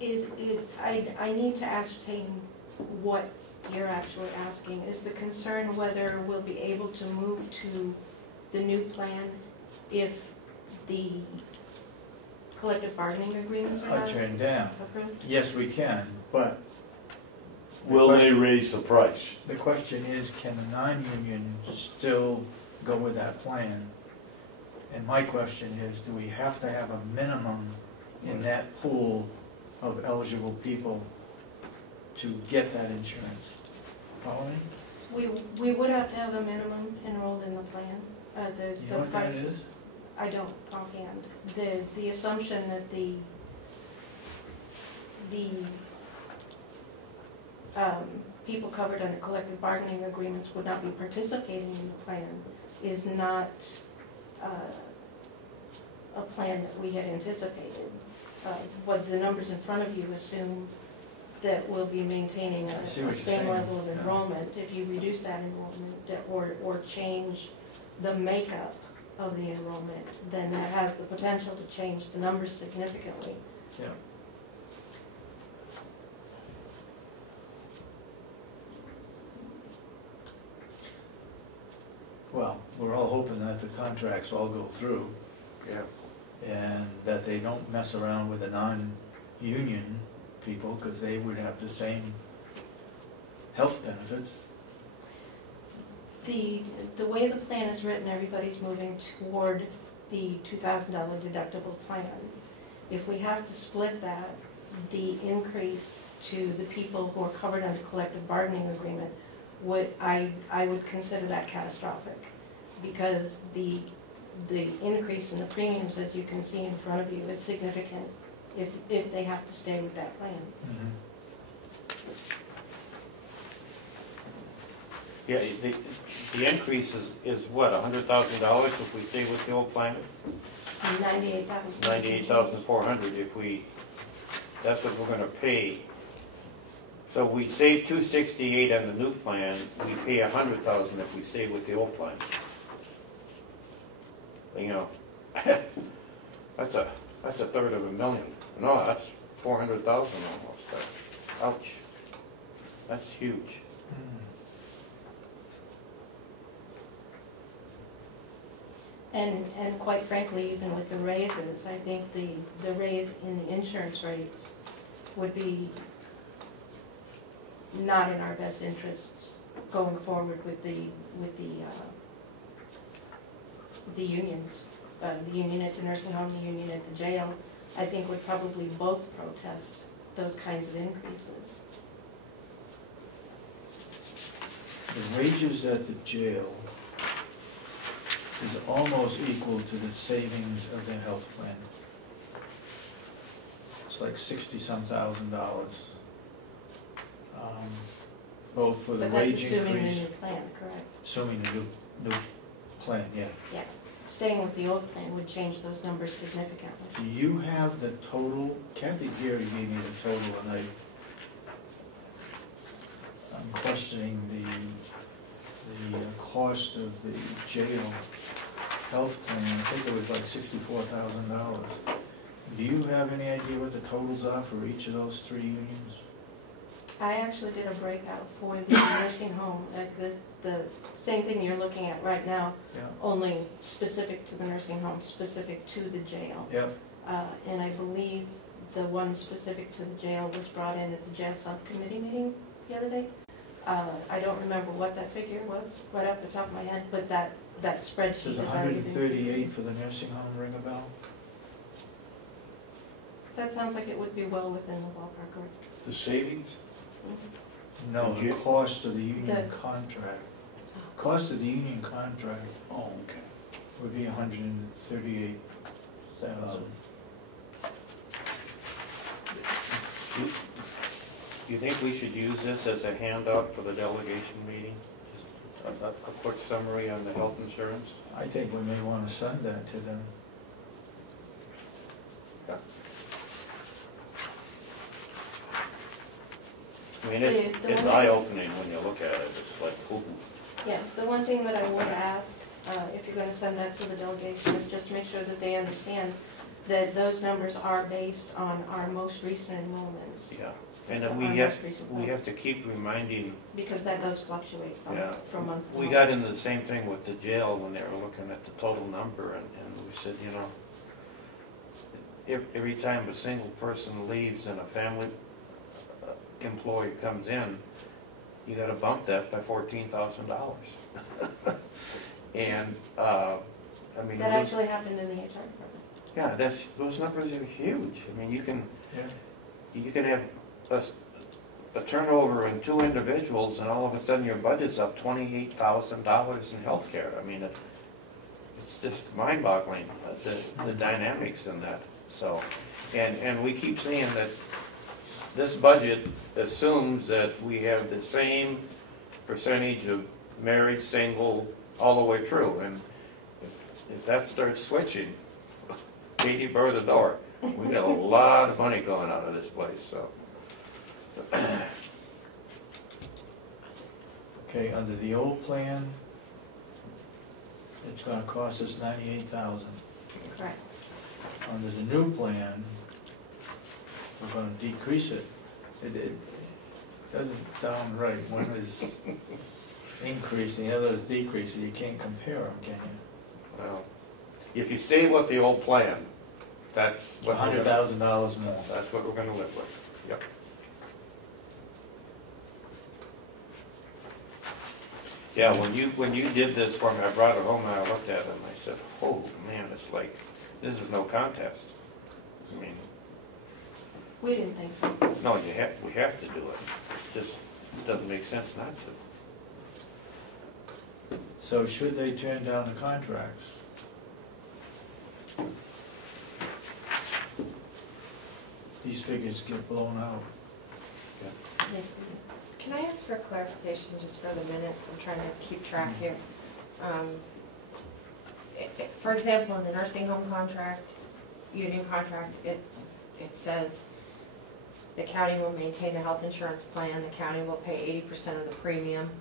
I need to ascertain what you're actually asking. Is the concern whether we'll be able to move to the new plan if the collective bargaining agreements are not Turned down. approved? Yes, we can, but Will they raise the price? the question is, can the non-union still go with that plan? And my question is, do we have to have a minimum in that pool of eligible people to get that insurance? Following? We would have to have a minimum enrolled in the plan. You know what that is? I don't offhand. The assumption that the people covered under collective bargaining agreements would not be participating in the plan is not a plan that we had anticipated. What the numbers in front of you assume that we'll be maintaining a same level of enrollment. If you reduce that enrollment or change the makeup of the enrollment, then that has the potential to change the numbers significantly. Yeah. Well, we're all hoping that the contracts all go through. Yeah. And that they don't mess around with the non-union people, because they would have the same health benefits. The way the plan is written, everybody's moving toward the $2,000 deductible plan. If we have to split that, the increase to the people who are covered under collective bargaining agreement I would consider that catastrophic, because the increase in the premiums, as you can see in front of you, is significant if they have to stay with that plan. Mm-hmm. Yeah, the increase is what, $100,000 if we stay with the old plan? 98,000. 98,400 if that's what we're gonna pay. So we save $268 on the new plan, we pay $100,000 if we stay with the old plan. You know, That's a third of a million. No, that's 400,000 almost. Ouch. That's huge. And quite frankly, even with the raises, I think the raise in the insurance rates would be not in our best interests going forward with the unions, the union at the nursing home, the union at the jail. I think would probably both protest those kinds of increases. The wages at the jail is almost equal to the savings of their health plan. It's like $60-some thousand. Both for the wage increase. But that's assuming the new plan, correct? Assuming the new plan, yeah. Yeah. Staying with the old plan would change those numbers significantly. Do you have the total? Kathy Geary gave me the total, and I'm questioning the cost of the jail health plan. I think it was like $64,000. Do you have any idea what the totals are for each of those three unions? I actually did a breakout for the nursing home, like the same thing you're looking at right now, Yeah. only specific to the nursing home, specific to the jail. Yep. And I believe the one specific to the jail was brought in at the jail subcommittee meeting the other day. I don't remember what that figure was right off the top of my head, but that spreadsheet Does has already been. 138 for the nursing home ring a bell? That sounds like it would be well within the ballpark. The savings? No, the cost of the union The- contract. Cost of the union contract Oh, okay. would be 138,000. Do you think we should use this as a handout for the delegation meeting? Just a quick summary on the health insurance? I think we may want to send that to them. Yeah. I mean, it's eye-opening when you look at it. It's like, ooh. Yeah, the one thing that I would ask, if you're going to send that to the delegation, is just make sure that they understand that those numbers are based on our most recent enrollments. Yeah, and then Our we most recent we have to keep reminding. Because that does fluctuate from month to month. We got into the same thing with the jail when they were looking at the total number, and we said, you know, every time a single person leaves and a family employee comes in, you got to bump that by $14,000. And I mean, that actually happened in the HR department. Yeah, those numbers are huge. I mean, you can have a turnover in 2 individuals, and all of a sudden your budget's up $28,000 in health care. I mean, it's just mind-boggling, the dynamics in that. So, and we keep seeing that this budget assumes that we have the same percentage of married, single, all the way through. And if that starts switching, Katie, bar the door. We got a lot of money going out of this place, so. Okay, under the old plan, it's going to cost us $98,000. Correct. Under the new plan, we're going to decrease it. It doesn't sound right. One is increasing, the other is decreasing. You can't compare them, can you? Well, if you stay with the old plan, that's what $100,000 more. That's what we're going to live with. Yep. Yeah, when you did this for me, I brought it home and I looked at it and I said, "Oh man, it's like this is no contest." I mean, we didn't think so. No, we have to do it. It just doesn't make sense not to. So should they turn down the contracts? These figures get blown out. Yes. Can I ask for clarification just for the minutes? I'm trying to keep track here. For example, in the nursing home contract, union contract, it says the county will maintain a health insurance plan, the county will pay 80% of the premium.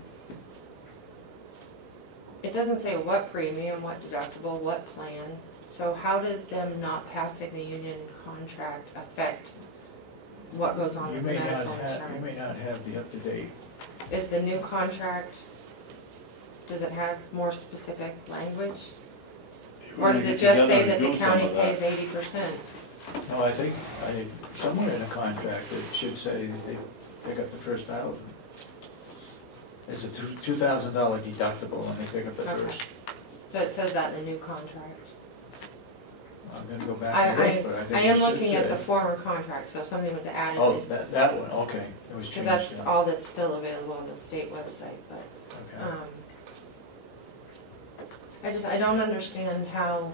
It doesn't say what premium, what deductible, what plan. So how does them not passing the union contract affect what goes on You with may not medical have, you may insurance? not have the up-to-date. Is the new contract, does it have more specific language? Or does it just say that the county pays 80%? No, I think, somewhere in a contract, it should say that they pick up the first 1,000. It's a $2,000 deductible and they pick up the Okay. first. So it says that in the new contract. I'm gonna go back and look, but I I think am it should looking at the say. former contract, so if something was added. Oh, this- that one, okay, it was Because changed. that's yeah. all that's still available on the state website, but, Okay. I don't understand how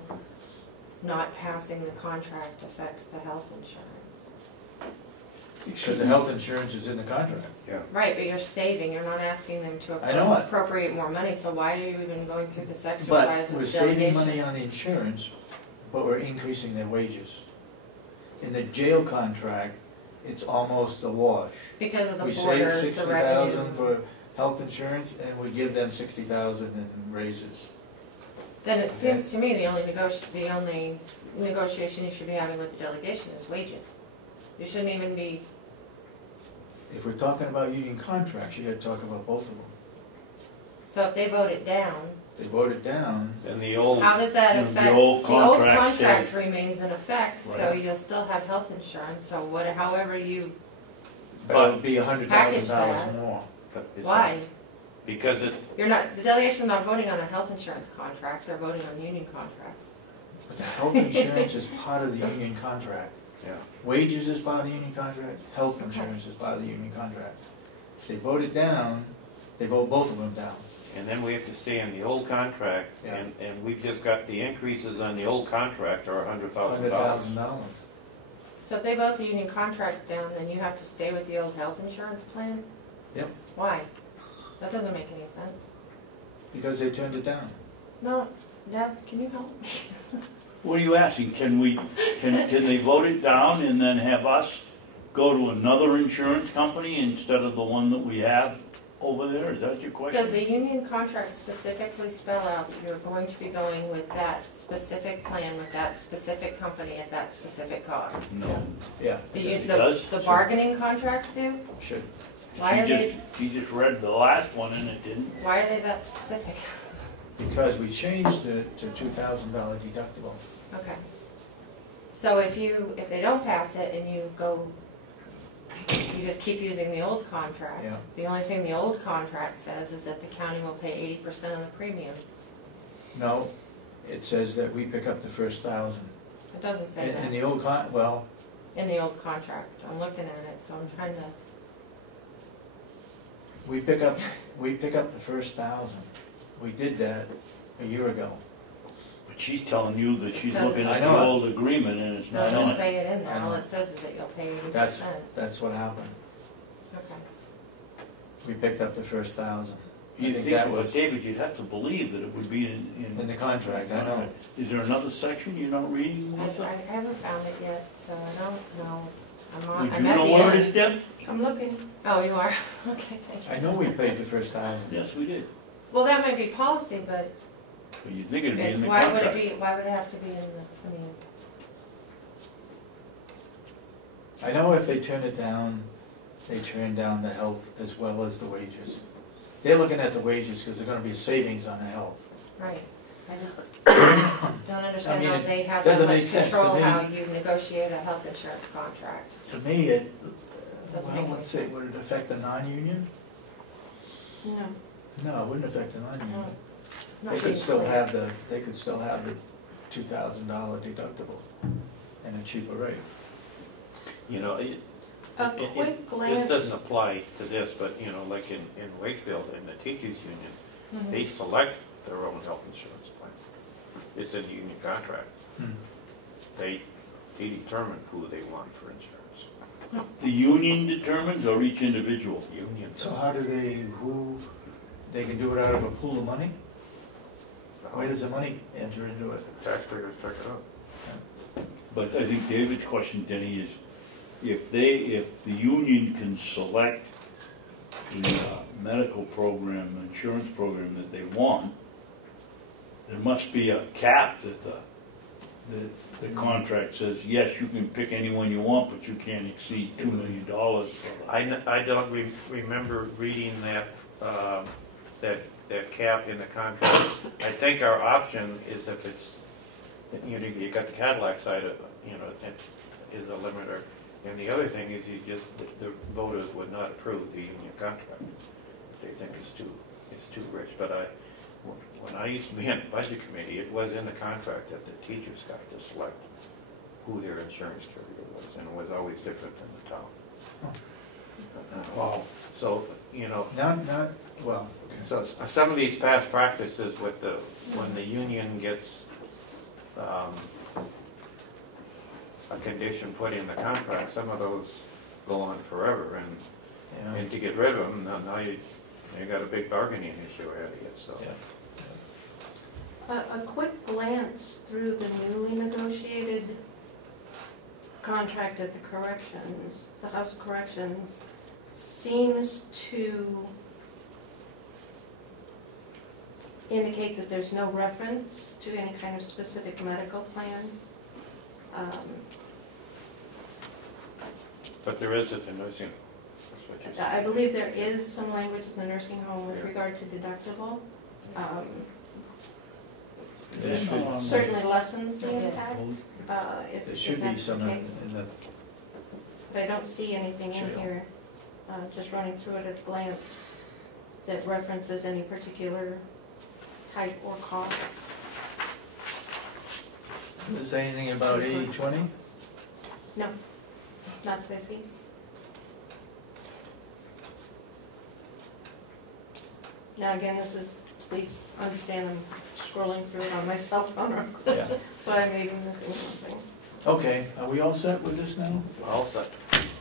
not passing the contract affects the health insurance. Because the health insurance is in the contract. Right, but you're saving, you're not asking them to I know it. appropriate more money, so why are you even going through this But exercise we're with saving delegation? money on the insurance, but we're increasing their wages. In the jail contract, it's almost a wash. Because of the We save borders, the 60,000 revenue. for health insurance and we give them 60,000 in raises. Then it seems to me the only negotiation you should be having with the delegation is wages. You shouldn't even be, If we're talking about union contracts, you gotta talk about both of them. so if they vote it down, They vote it down, And the old, how does that The affect? old The old contract contract stays. remains in effect, so Right. you'll still have health insurance, so however you, but it would be $100,000 Package that. more. why? because it, You're not, the delegation's not voting on a health insurance contract, they're voting on union contracts. But the health insurance is part of the union contract. yeah. Wages is part of the union contract, health insurance is part of the union contract. If they vote it down, they vote both of them down. And then we have to stay in the old contract, Yeah. and we've just got the increases on the old contract are $100,000. $100,000. So if they vote the union contracts down, then you have to stay with the old health insurance plan? Yep. Why? That doesn't make any sense. Because they turned it down. No, Deb, can you help me? What are you asking? Can they vote it down and then have us go to another insurance company instead of the one that we have over there? Is that your question? Does the union contract specifically spell out that you're going to be going with that specific plan, with that specific company at that specific cost? No. Yeah, It does? The bargaining contracts do? should. Why are She just read the last one and it didn't. Why are they that specific? Because we changed it to $2,000 deductible. Okay. So if they don't pass it and you you just keep using the old contract. Yeah. The only thing the old contract says is that the county will pay 80% of the premium. No, it says that we pick up the first 1,000. It doesn't say In that the old well, in the old contract. I'm looking at it, so I'm trying to, we pick up the first 1,000. We did that a year ago. But she's telling you that she's Doesn't- looking I at the know it. old agreement and it's not on doesn't it. say it in there. I know. All it says is that you'll pay 80%. That's what happened. Okay. We picked up the first 1,000. I You think think, that but was David, you'd have to believe that it would be in the contract, I know. Is there another section you're not reading, I Melissa? haven't found it yet, so I don't know. Would I'm you at know the where it end. is, Deb? I'm looking. Oh, you are? Okay, thank you. I know we paid the first 1,000. Yes, we did. Well, that might be policy, but But you'd think it'd be it's, in the why would contract. it be, why would it have to be in the, I mean, I know if they turn it down, they turn down the health as well as the wages. They're looking at the wages because there's gonna be savings on the health. right. I just don't understand how it they have that doesn't much make sense to control me. how you negotiate a health insurance contract. To me, it, Doesn't well, make let's say, would it affect the non-union? No. No, it wouldn't affect the non-union. No, not They could being still clear. have the $2,000 deductible and a cheaper rate. You know, A quick this glance. doesn't apply to this, but, you know, like in Wakefield, in the teachers union, Mhm. they select their own health insurance plan. It's in the union contract. Hmm. They determine who they want for insurance. The union determines or each individual? Union. So how do they can do it out of a pool of money? Where does the money enter into it? Taxpayers pick it up. But I think David's question, Denny, is if the union can select the medical program, insurance program that they want, there must be a cap that the the contract says, yes, you can pick anyone you want, but you can't exceed $2 million for the. I don't remember reading that, that cap in the contract. I think our option is if it's, you know, you got the Cadillac side of, you know, it is a limiter. And the other thing is the voters would not approve the union contract if they think it's too rich. But when I used to be on the budget committee, it was in the contract that the teachers got to select who their insurance carrier was, and it was always different than the town. Wow. So, you know. Well. Okay. So some of these past practices with when the union gets a condition put in the contract, some of those go on forever, and to get rid of them, now you got a big bargaining issue ahead of you. So. Yeah. A quick glance through the newly negotiated contract at the House of Corrections, seems to indicate that there's no reference to any kind of specific medical plan. But there is at the nursing home. That's what you said. I believe there is some language in the nursing home with regard to deductible. Certainly lessens the impact, if There should be that's the some case. in the. But I don't see anything in here, just running through it at a glance, that references any particular type or cost. Does it say anything about 80/20? No, not that I see. Now again, this is, please understand, I'm scrolling through it on my cell phone, Yeah. so I may be missing something. Okay, are we all set with this now? All set.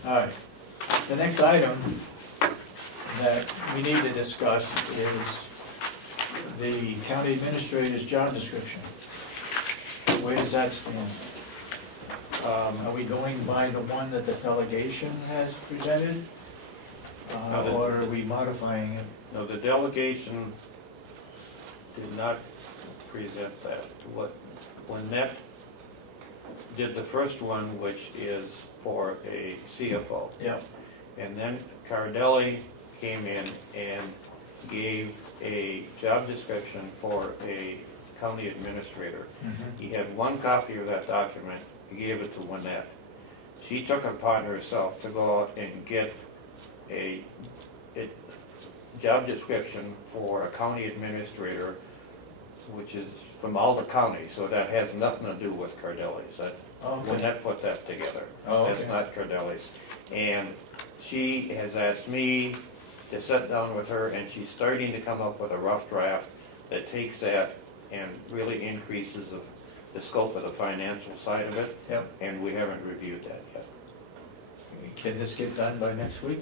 All right. The next item that we need to discuss is the county administrator's job description. Where does that stand? Are we going by the one that the delegation has presented? Or are we modifying it? No, the delegation did not present that. When Net did the first one, which is for a CFO. Yep. And then Cardelli came in and gave a job description for a county administrator. Mm-hmm. He had one copy of that document. He gave it to Lynette. She took it upon herself to go out and get a job description for a county administrator, which is from all the counties, so that has nothing to do with Cardelli's. Lynette put that together. That's not Cardelli's. And she has asked me to sit down with her, and she's starting to come up with a rough draft that takes that and really increases the scope of the financial side of it. Yep. And we haven't reviewed that yet. Can this get done by next week?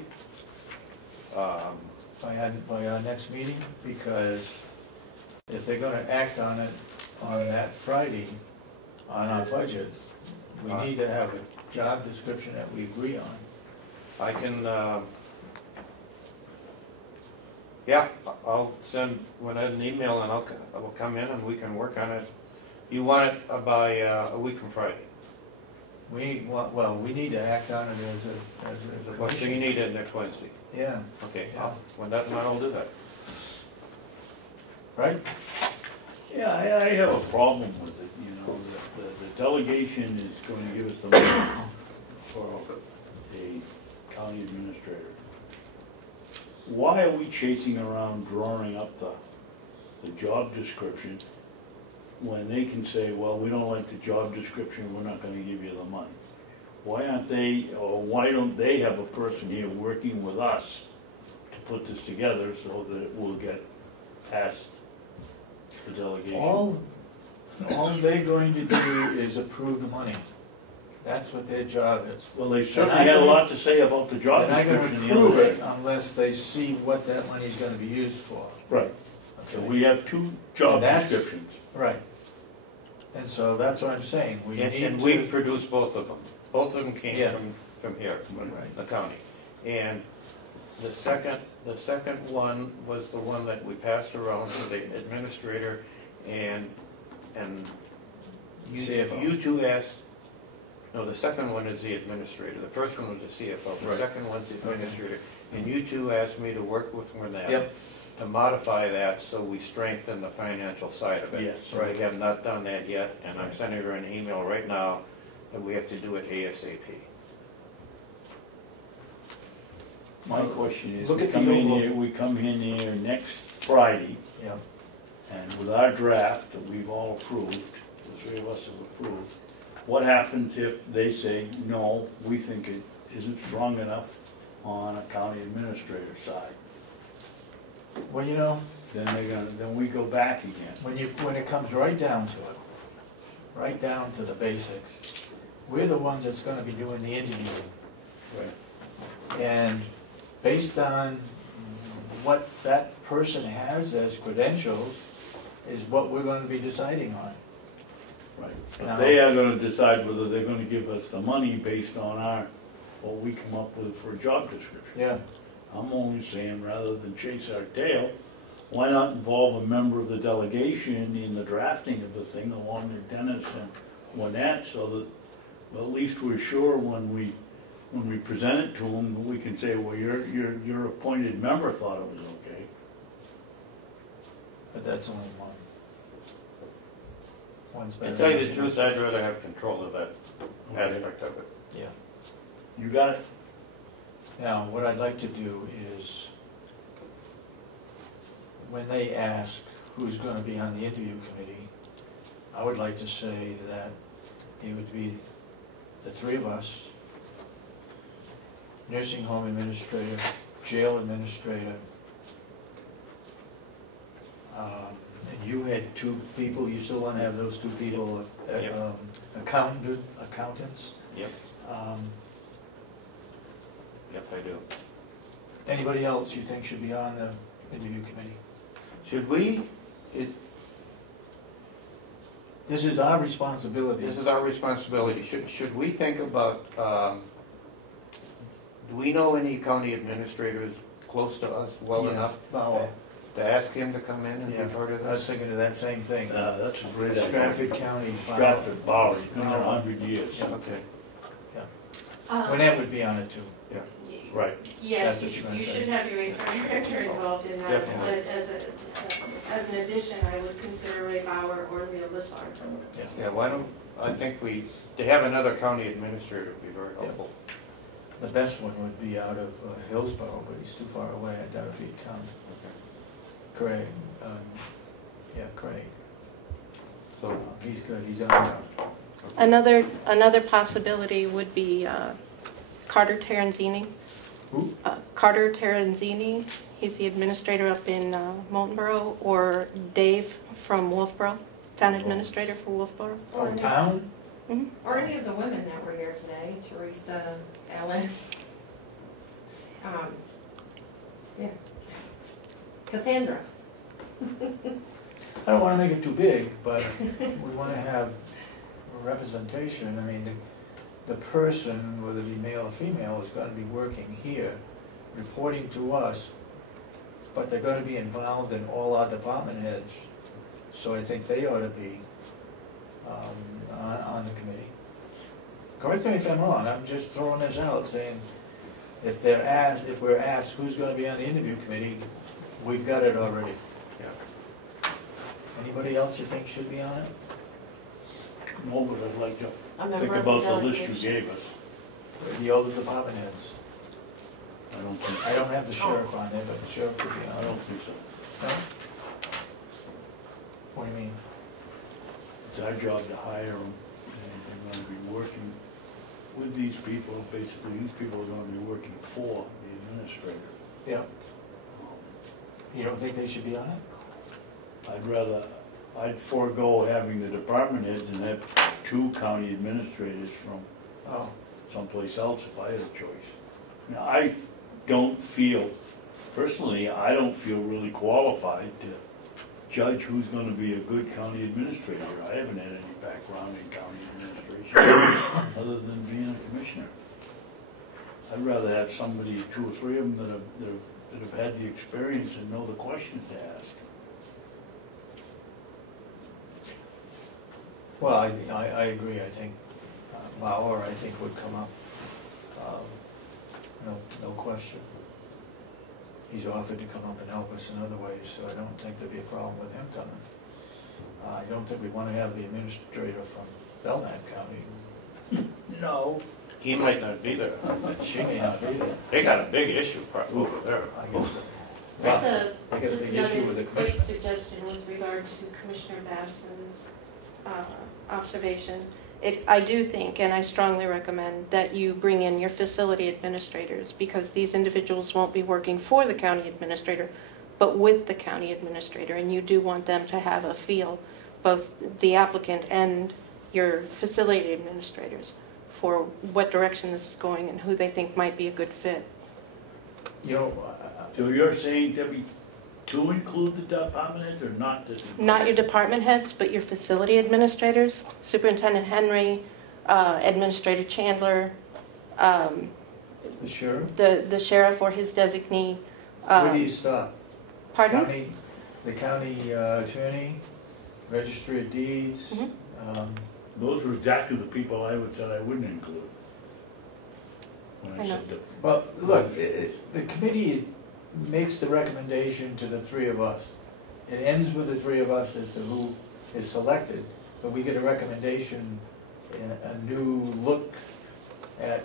By our next meeting? Because if they're gonna act on it on that Friday, on our budget, we need to have a job description that we agree on. I can, yeah, I'll send Lynette an email, and I will come in and we can work on it. You want it by a week from Friday? Well, we need to act on it as a So commission. you need it next Wednesday? Yeah. Okay, Yeah. when that, I'll do that. Right? Yeah, I have a problem with it, you know, the delegation is going to give us the money for a county administrator. Why are we chasing around drawing up the job description when they can say, well, we don't like the job description, we're not gonna give you the money? Why aren't they, or why don't they have a person here working with us to put this together so that it will get past the delegation? All they're going to do is approve the money. That's what their job is. Well, they certainly had a lot to say about the job They're not description gonna the approve other it day. unless they see what that money's gonna be used for. Right, so Okay? we have two job And that's- descriptions. Right. And so that's what I'm saying, we need And to. we produced both of them. Both of them came Yeah. from here, from Right. the county. And the second one was the one that we passed around to the administrator, and CFO. You two asked, no, the second one is the administrator. The first one was the CFO. The Right. second one's the administrator. And you two asked me to work with them Yep. to modify that so we strengthen the financial side of it. Yes. So we have not done that yet, and I'm sending her an email right now that we have to do it ASAP. My question is, Look we at the come in overall- here, we come in here next Friday, Yeah, and with our draft that we've all approved, the three of us have approved, what happens if they say, no, we think it isn't strong enough on a county administrator side? well, you know, Then we go back again. when it comes right down to it, right down to the basics, we're the ones that's gonna be doing the interviewing. Right. And based on what that person has as credentials is what we're gonna be deciding on. Right. Now- But they are gonna decide whether they're gonna give us the money based on what we come up with for a job description. Yeah, I'm only saying, rather than chase our tail, why not involve a member of the delegation in the drafting of the thing along with Dennis and Lynette, so that at least we're sure when we present it to them, we can say, well, your appointed member thought it was okay. but that's only one. One's better. To tell you than the truth, I'd rather have control of that aspect of it. Yeah. You got it? Now, what I'd like to do is, when they ask who's gonna be on the interview committee, I would like to say that it would be the three of us, nursing home administrator, jail administrator, and you had two people, you still wanna have those two people, Yep. accountants? Yep. Yep, I do. Anybody else you think should be on the interview committee? Should we, This is our responsibility. this is our responsibility, should we think about, do we know any county administrators close to us well Yeah, enough Bauer. to ask him to come in and Yeah, be part of I was this? thinking of that same thing. That's a great idea. Stratford County. Bauer. Stratford, Bauer, he's been there 100 years. Okay, Lynette would be on it too. Right. Yes, That's what you're gonna you say. should have your HR director involved in that, Definitely. but as an addition, I would consider Ray Bauer or Leo Lissard. Yes. yeah, why don't, I think to have another county administrator would be very Yeah. helpful. The best one would be out of Hillsborough, but he's too far away. I doubt if he'd come. Craig, Craig. So, He's good, he's on there. Another possibility would be Carter Terenzini. Who? Carter Terenzini, he's the administrator up in Moultonborough, or Dave from Wolfboro, town administrator for Wolfboro. Oh, town? Mhm. Or any of the women that were here today, Teresa, Ellen. Yeah. Cassandra. I don't wanna make it too big, but we wanna have representation. I mean, the person, whether it be male or female, is gonna be working here, reporting to us, but they're gonna be involved in all our department heads. So I think they ought to be on the committee. Correct me if I'm wrong, I'm just throwing this out, saying, if we're asked who's gonna be on the interview committee, we've got it already. yeah. Anybody else you think should be on it? No, but I'd like to A member think of the about the list you delegation. gave us. The other department heads. I don't think I so. don't have the sheriff on there, but the sheriff could be I on it. don't think so. No? What do you mean? It's our job to hire them, and they're gonna be working with these people. Basically, these people are gonna be working for the administrator. Yeah. You don't think they should be on it? I'd forego having the department heads and have two county administrators from Oh, someplace else if I had a choice. Now, I don't feel, personally, I don't feel really qualified to judge who's gonna be a good county administrator. I haven't had any background in county administration, other than being a commissioner. I'd rather have somebody, two or three of them that have had the experience and know the questions to ask. Well, I agree. I think Bauer, I think, would come up. No question. He's offered to come up and help us in other ways, so I don't think there'd be a problem with him coming. I don't think we want to have the administrator from Belknap County. No. He might not be there. She may not be there. They got a big issue over there. I guess. Just Well, I got a just big issue with another the quick commissioner. suggestion with regard to Commissioner Babson's observation. I do think, and I strongly recommend, that you bring in your facility administrators, because these individuals won't be working for the county administrator, but with the county administrator, and you do want them to have a feel, both the applicant and your facility administrators, for what direction this is going and who they think might be a good fit. You know, So you're saying, Debbie, to include the department heads or not to? Not your department heads, but your facility administrators, Superintendent Henry, Administrator Chandler, the sheriff, the sheriff or his designee. where do you stop? Pardon? The county attorney, registry of deeds. Mhm. Those were exactly the people I would say I wouldn't include. When I I know. said Well, look, the committee makes the recommendation to the three of us. It ends with the three of us as to who is selected, but we get a recommendation, a new look at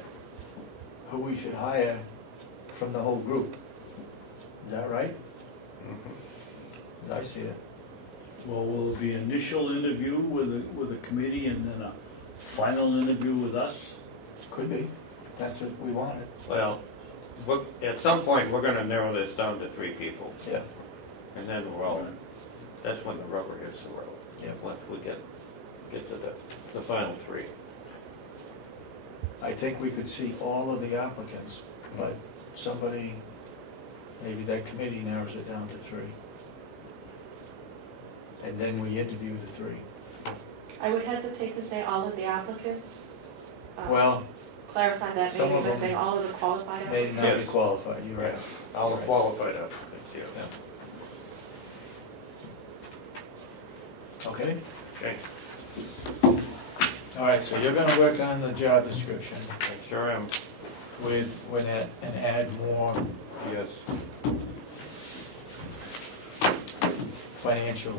who we should hire from the whole group. Is that right? As I see it. well, will it be initial interview with the committee and then a final interview with us? Could be. That's what we wanted. Well, at some point, we're gonna narrow this down to 3 people. Yeah. And then that's when the rubber hits the road. Yeah. Once we get to the final 3. I think we could see all of the applicants, but somebody, maybe that committee narrows it down to 3. And then we interview the 3. I would hesitate to say all of the applicants. Well, Clarify that, some maybe of by them saying all of the qualified may applicants. not be Yes. qualified, you're right. All the Right. qualified applicants, yes. Yeah. Okay? Okay, All right, so you're gonna work on the job description I sure am, with it and add more yes. financial.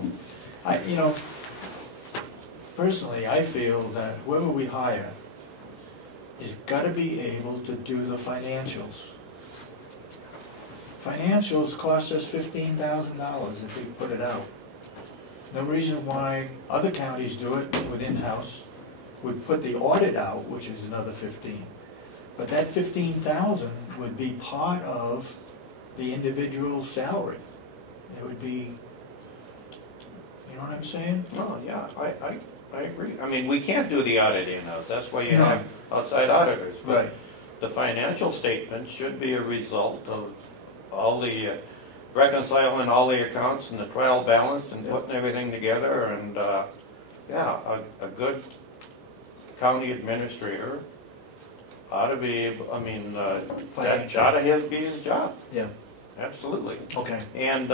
Personally, I feel that whoever we hire is gotta be able to do the financials. Financials cost us $15,000 if we put it out. No reason why other counties do it with in-house. We put the audit out, which is another 15. But that 15,000 would be part of the individual salary. It would be, you know what I'm saying? Oh, yeah, I agree. I mean, we can't do the audit in-house, that's why you No. have outside auditors. But Right. the financial statement should be a result of all the reconciling all the accounts and the trial balance and Yeah. putting everything together, and, yeah, a good county administrator ought to be able, I mean, that Financial. ought to be his job, Yeah, absolutely. okay. And,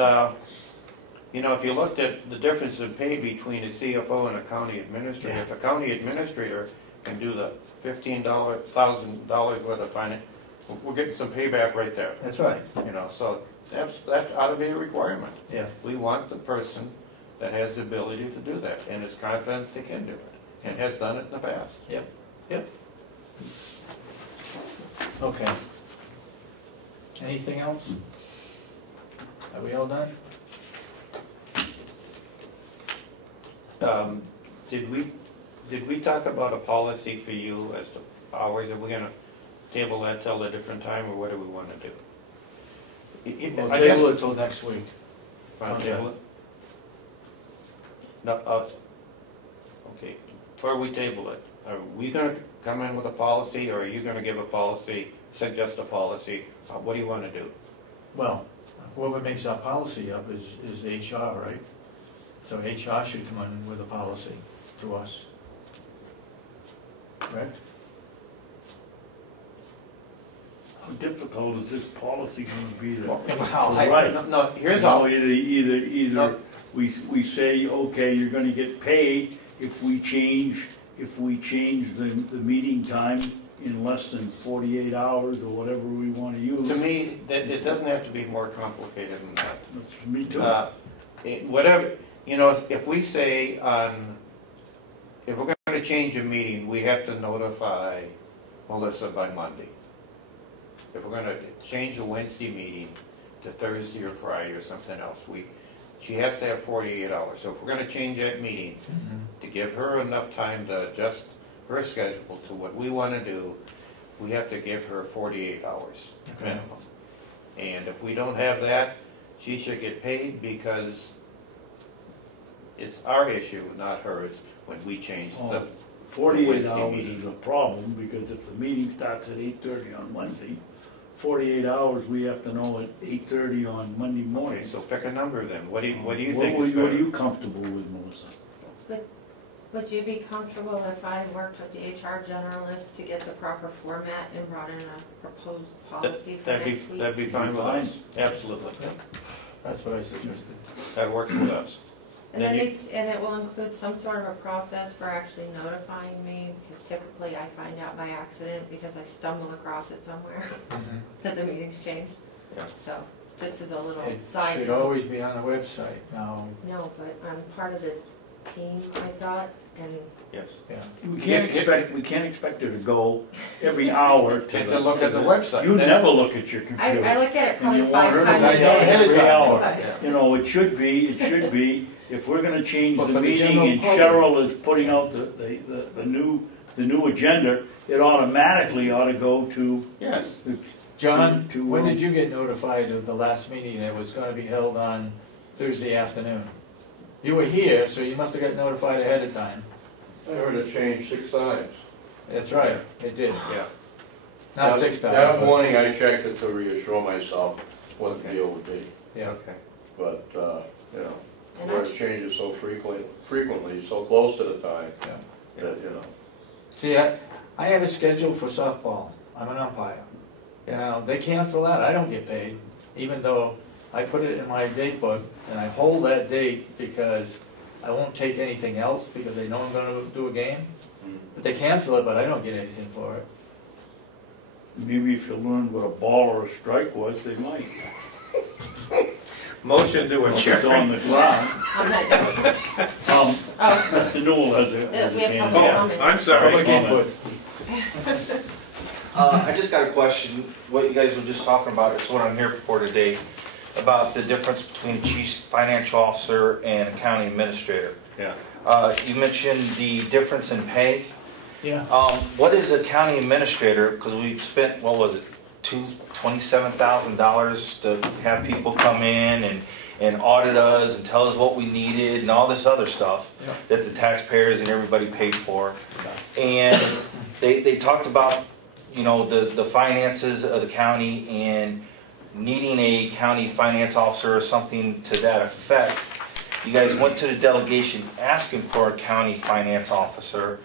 if you looked at the difference in pay between a CFO and a county administrator, Yeah. if a county administrator can do the $15,000 worth of finance, we're getting some payback right there, That's right, so that ought to be a requirement. yeah. We want the person that has the ability to do that, and is confident they can do it, and has done it in the past. Yep. Okay. Anything else? Are we all done? Did we talk about a policy for you as to hours? Are we gonna table that till a different time, or what do we wanna do? We'll I guess- table it till next week. Want to table it? No, okay, before we table it, are we gonna come in with a policy, or are you gonna give a policy, suggest a policy? What do you wanna do? Well, whoever makes our policy up is HR, right? So HR should come in with a policy to us. Correct? How difficult is this policy going to be to Well, write? no, here's No, all. either No. we say, okay, you're gonna get paid, if we change the meeting time in less than 48 hours or whatever we want to use. To me, it doesn't have to be more complicated than that. That's me too. Whatever, you know, if we say if we're going to change a meeting, we have to notify Melissa by Monday. If we're going to change a Wednesday meeting to Thursday or Friday or something else, she has to have 48 hours. So if we're going to change that meeting, to give her enough time to adjust her schedule to what we want to do, we have to give her 48 hours minimum. And if we don't have that, she should get paid because it's our issue, not hers, when we change the 48 hours is a problem, because if the meeting starts at 8:30 on Wednesday, 48 hours, we have to know at 8:30 on Monday morning. Okay, so pick a number then. What do you think? What are you comfortable with, Melissa? Would you be comfortable if I worked with the HR generalist to get the proper format and brought in a proposed policy for next week? That'd be fine with us. Absolutely. Yeah. That's what I suggested. That works with us. And then it will include some sort of a process for actually notifying me, because typically I find out by accident because I stumble across it somewhere that the meeting's changed. Yeah. So, just as a little It side. should always be on the website now. No, but I'm part of the team, I thought, and Yes. Yeah. We can't expect her to go every hour to look at the website. You never look at your computer. I look at it probably And you want 5 her to times a go day. every hour. Yeah. You know, it should be, if we're gonna change But the for the meeting general and public. Cheryl is putting out the new agenda, it automatically ought to go to. Yes. John, when did you get notified of the last meeting that was going to be held on Thursday afternoon? You were here, so you must have got notified ahead of time. I heard it changed 6 times. That's right, it did. Yeah. Not 6 times. That but- morning I checked it to reassure myself what the deal would be. Yeah. Okay. But, you know, And where it changes so frequently, so close to the time, Yeah. that, you know. See, I have a schedule for softball. I'm an umpire. Now, they cancel that, I don't get paid, even though I put it in my date book, and I hold that date because I won't take anything else, because they know I'm gonna do a game. But they cancel it, but I don't get anything for it. Maybe if you learned what a ball or a strike was, they might. Motion to If it's on adjourn. the ground. On that note. Mr. Newell has a We have hand public up. comment. I'm sorry. Public input. I just got a question. What you guys were just talking about is what I'm here for today, about the difference between a chief financial officer and a county administrator. Yeah. You mentioned the difference in pay. Yeah. What is a county administrator? Because we've spent, what was it, $27,000 to have people come in and audit us and tell us what we needed and all this other stuff that the taxpayers and everybody paid for. And they talked about, you know, the finances of the county and needing a county finance officer or something to that effect. You guys went to the delegation asking for a county finance officer,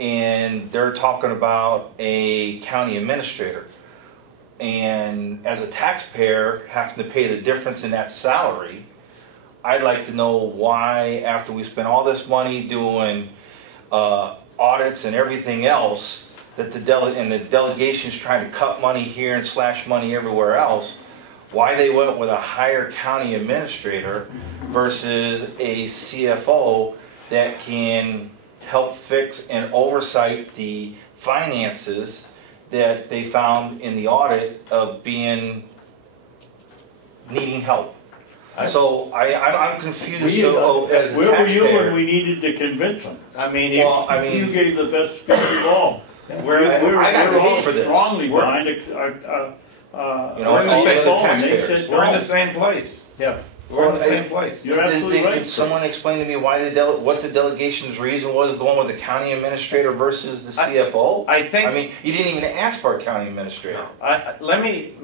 and they're talking about a county administrator. And as a taxpayer, having to pay the difference in that salary, I'd like to know why, after we spent all this money doing audits and everything else, that the delegation's trying to cut money here and slash money everywhere else, why they went with a higher county administrator versus a CFO that can help fix and oversight the finances that they found in the audit of needing help. So I'm confused as a taxpayer. Where were you when we needed to convince them? You gave the best speech of all. We're all for this. Strongly behind it. We're in the same place. Yeah. We're in the same place. You're absolutely right. Could someone explain to me why what the delegation's reason was going with the county administrator versus the CFO? I mean, you didn't even ask for a county administrator. Let me,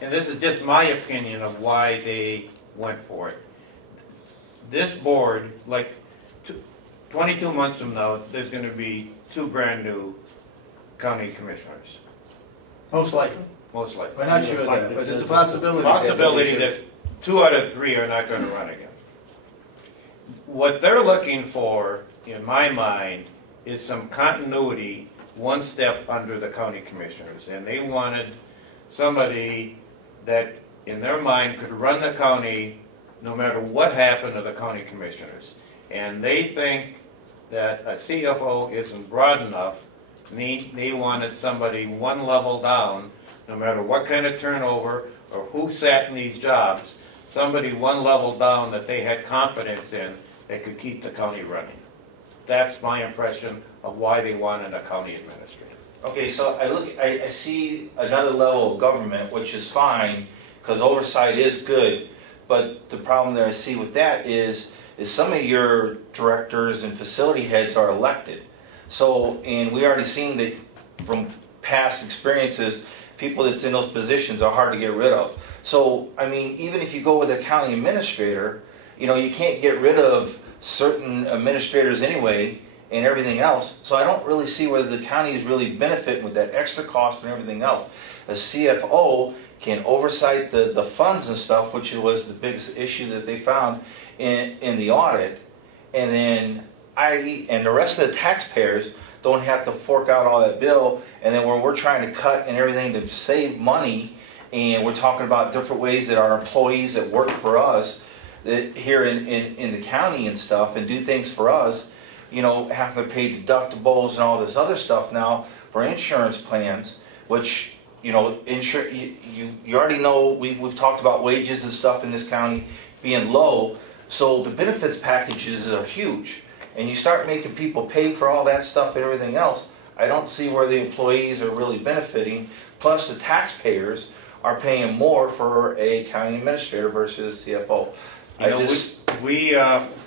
and this is just my opinion of why they went for it. This board, like 22 months from now, there's going to be 2 brand new county commissioners. Most likely. Most likely. We're not sure of that, but it's a possibility. Possibility that 2 out of 3 are not going to run again. what they're looking for, in my mind, is some continuity, one step under the county commissioners. And they wanted somebody that, in their mind, could run the county no matter what happened to the county commissioners. And they think that a CFO isn't broad enough. They wanted somebody one level down, no matter what kind of turnover or who sat in these jobs, somebody one level down that they had confidence in that could keep the county running. That's my impression of why they wanted a county administrator. Okay, so I see another level of government, which is fine, because oversight is good, but the problem that I see with that is some of your directors and facility heads are elected. So, and we already seen that from past experiences, people that's in those positions are hard to get rid of. So, I mean, even if you go with a county administrator, you know, you can't get rid of certain administrators anyway and everything else. So I don't really see whether the county is really benefiting with that extra cost and everything else. A CFO can oversight the funds and stuff, which was the biggest issue that they found in the audit. And then and the rest of the taxpayers don't have to fork out all that bill. And then we're trying to cut and everything to save money, and we're talking about different ways that our employees that work for us that here in the county and stuff and do things for us, you know, having to pay deductibles and all this other stuff now for insurance plans, which, you know, you already know we've talked about wages and stuff in this county being low, so the benefits packages are huge. And you start making people pay for all that stuff and everything else, I don't see where the employees are really benefiting. Plus the taxpayers are paying more for a county administrator versus a CFO.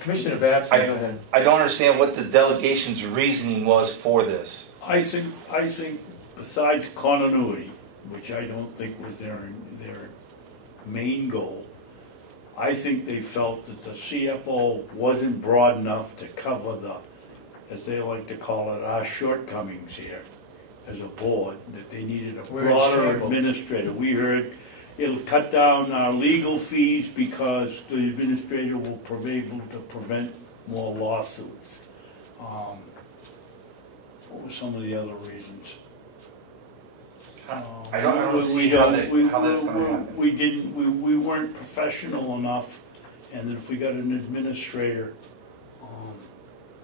Commissioner Babson, go ahead. I don't understand what the delegation's reasoning was for this. I think besides continuity, which I don't think was their main goal, I think they felt that the CFO wasn't broad enough to cover the, as they like to call it, our shortcomings here as a board, that they needed a broader administrator. We heard it'll cut down our legal fees because the administrator will be able to prevent more lawsuits. What were some of the other reasons? I don't see how that's going to happen. We weren't professional enough, and that if we got an administrator,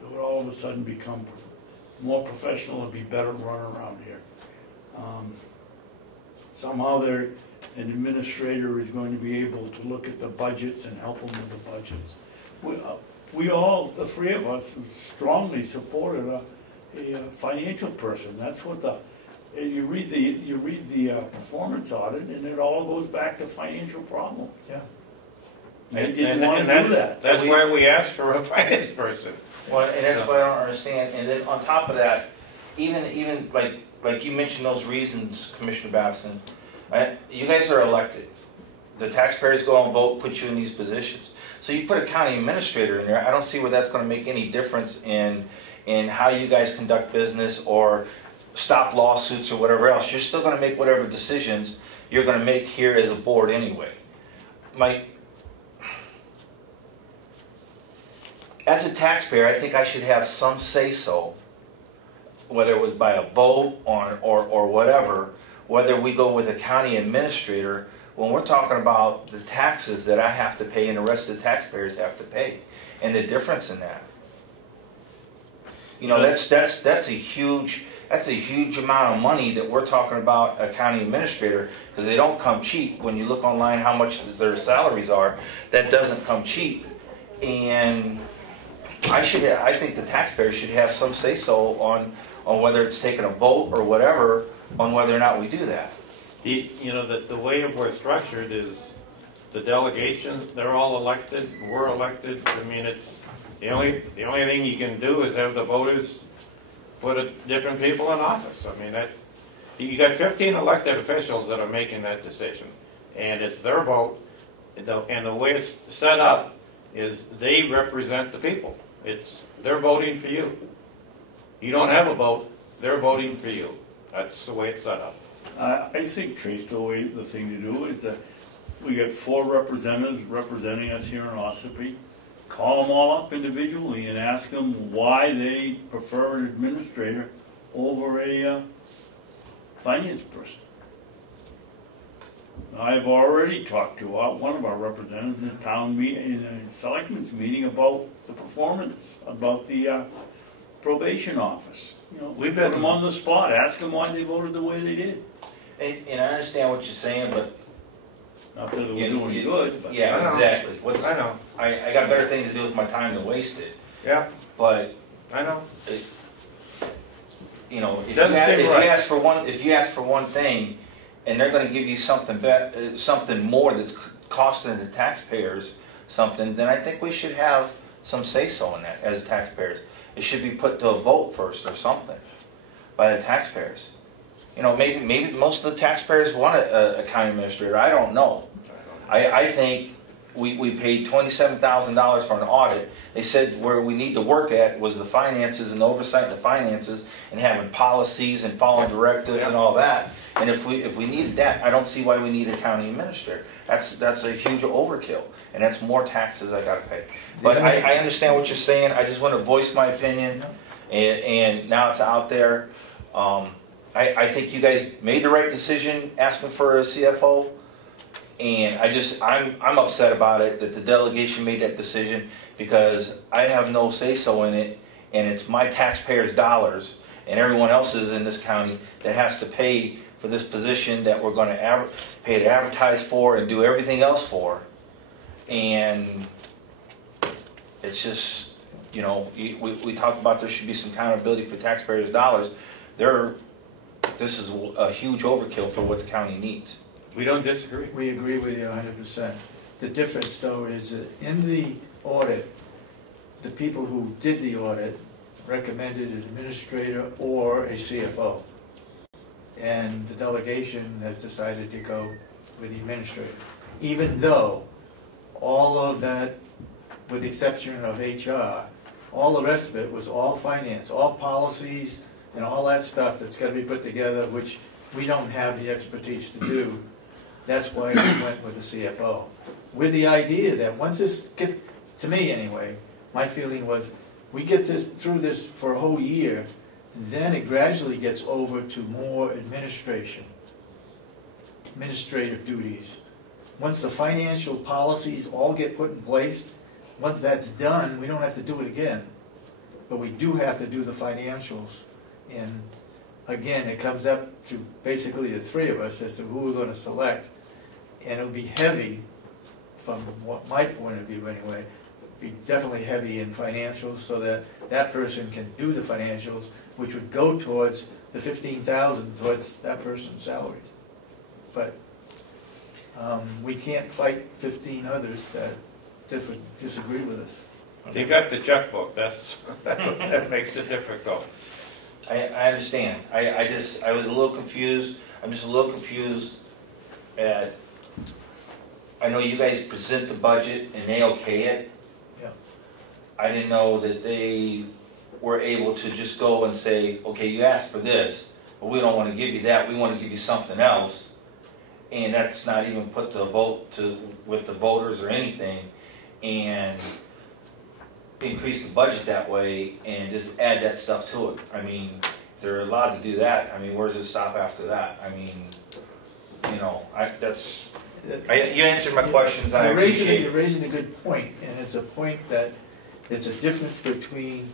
it would all of a sudden become more professional and be better run around here. Somehow an administrator is going to be able to look at the budgets and help them with the budgets. We all, the three of us, strongly supported a financial person. That's what you read the performance audit, and it all goes back to financial problems. Yeah. They didn't want to do that. That's why we asked for a finance person. Well, and that's what I don't understand. And then on top of that, even like you mentioned those reasons, Commissioner Babson, you guys are elected. The taxpayers go and vote, put you in these positions. So you put a county administrator in there, I don't see where that's going to make any difference in how you guys conduct business or stop lawsuits or whatever else. You're still going to make whatever decisions you're going to make here as a board anyway. As a taxpayer, I think I should have some say-so, whether it was by a vote or whatever, whether we go with a county administrator, when we're talking about the taxes that I have to pay and the rest of the taxpayers have to pay, and the difference in that. You know, that's a huge amount of money that we're talking about a county administrator, because they don't come cheap. When you look online how much their salaries are, that doesn't come cheap. And I think the taxpayers should have some say-so on whether it's taking a vote or whatever on whether or not we do that. You know, the way we're structured is the delegation, they're all elected, we're elected. I mean, it's the only thing you can do is have the voters put different people in office. I mean, you got 15 elected officials that are making that decision, and it's their vote. And the way it's set up is they represent the people. They're voting for you. You don't have a vote, they're voting for you. That's the way it's set up. I think, Trace, the thing to do is that we get 4 representatives representing us here in Ossipee. call them all up individually and ask them why they prefer an administrator over a finance person. I've already talked to one of our representatives in the town in a selectmen's meeting about the performance, about the probation office. You know, we put them on the spot, ask them why they voted the way they did. And I understand what you're saying, but not that it was doing good, but yeah, exactly. I know. I got better things to do with my time than waste it. Yeah, But I know. you know, if Doesn't seem right. if you ask for one thing, and they're going to give you something more that's costing the taxpayers something, then I think we should have some say-so in that as taxpayers. It should be put to a vote first or something by the taxpayers. You know, maybe most of the taxpayers want a county administrator. I don't know. I think we paid $27,000 for an audit. They said where we need to work at was the finances and oversight of the finances and having policies and following directives and all that. And if we needed that, I don't see why we need a county administrator. That's a huge overkill, and that's more taxes I got to pay. But I understand what you're saying. I just want to voice my opinion, and now it's out there. I think you guys made the right decision asking for a CFO, and I'm upset about it that the delegation made that decision because I have no say-so in it, and it's my taxpayers' dollars and everyone else's in this county that has to pay for this position that we're going to pay to advertise for and do everything else for. And it's just, you know, we talked about there should be some accountability for taxpayers' dollars. This is a huge overkill for what the county needs. We don't disagree. We agree with you 100%. The difference, though, is that in the audit, the people who did the audit recommended an administrator or a CFO. And the delegation has decided to go with the administrator. Even though all of that, with the exception of HR, all the rest of it was all finance, all policies and all that stuff that's got to be put together, which we don't have the expertise to do. That's why we went with the CFO. With the idea that once this to me anyway, my feeling was we get through this for a whole year, then it gradually gets over to more administrative duties. Once the financial policies all get put in place, once that's done, we don't have to do it again. But we do have to do the financials. And again, it comes up to basically the three of us as to who we're going to select. And it'll be heavy, from my point of view anyway, be definitely heavy in financials so that that person can do the financials, which would go towards the $15,000 towards that person's salaries. But we can't fight 15 others that disagree with us. They got the checkbook. That's what that makes it difficult. I understand. I was a little confused. I'm just a little confused at, I know you guys present the budget and they okay it. Yeah. I didn't know that they were able to just go and say, okay, you asked for this, but we don't want to give you that. We want to give you something else. And that's not even put to a vote with the voters or anything. And increase the budget that way and just add that stuff to it. I mean, if they're allowed to do that, I mean, where does it stop after that? I mean, you know, you answered my questions. You're raising a good point, and it's a point that there's a difference between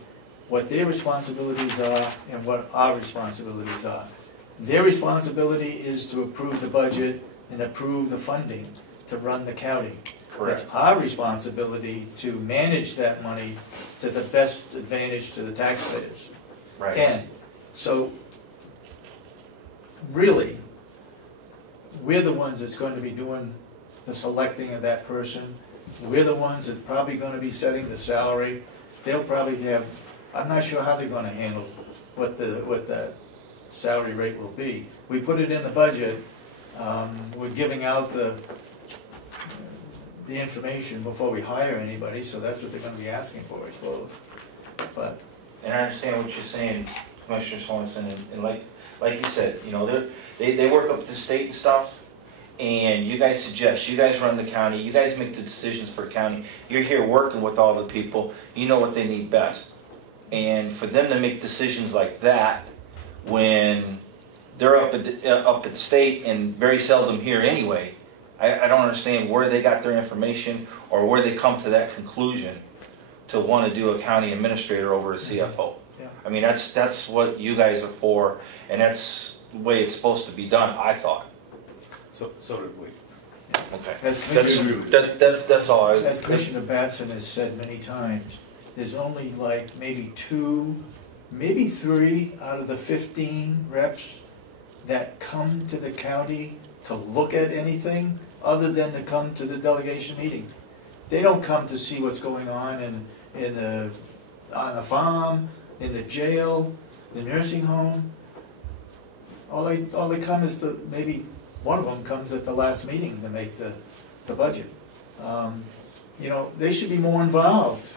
what their responsibilities are and what our responsibilities are. Their responsibility is to approve the budget and approve the funding to run the county. Correct. It's our responsibility to manage that money to the best advantage to the taxpayers. Right. And so, really, we're the ones that's going to be doing the selecting of that person. We're the ones that probably going to be setting the salary. They'll probably have, I'm not sure how they're going to handle what that salary rate will be. We put it in the budget. We're giving out the information before we hire anybody, so that's what they're going to be asking for, I suppose. But and I understand what you're saying, Commissioner Sorensen, and like you said, you know, they work up to the state and stuff, and you guys suggest, you guys run the county, you guys make the decisions for the county, you're here working with all the people, you know what they need best. And for them to make decisions like that when they're up at the state and very seldom here anyway, I don't understand where they got their information or where they come to that conclusion to want to do a county administrator over a CFO. Yeah. I mean, that's what you guys are for, and that's the way it's supposed to be done, I thought. So did we. Okay. That's all. As Commissioner Babson has said many times, there's only like maybe 2, maybe 3 out of the 15 reps that come to the county to look at anything other than to come to the delegation meeting. They don't come to see what's going on on the farm, in the jail, the nursing home. All they come is maybe one of them comes at the last meeting to make the budget. You know, they should be more involved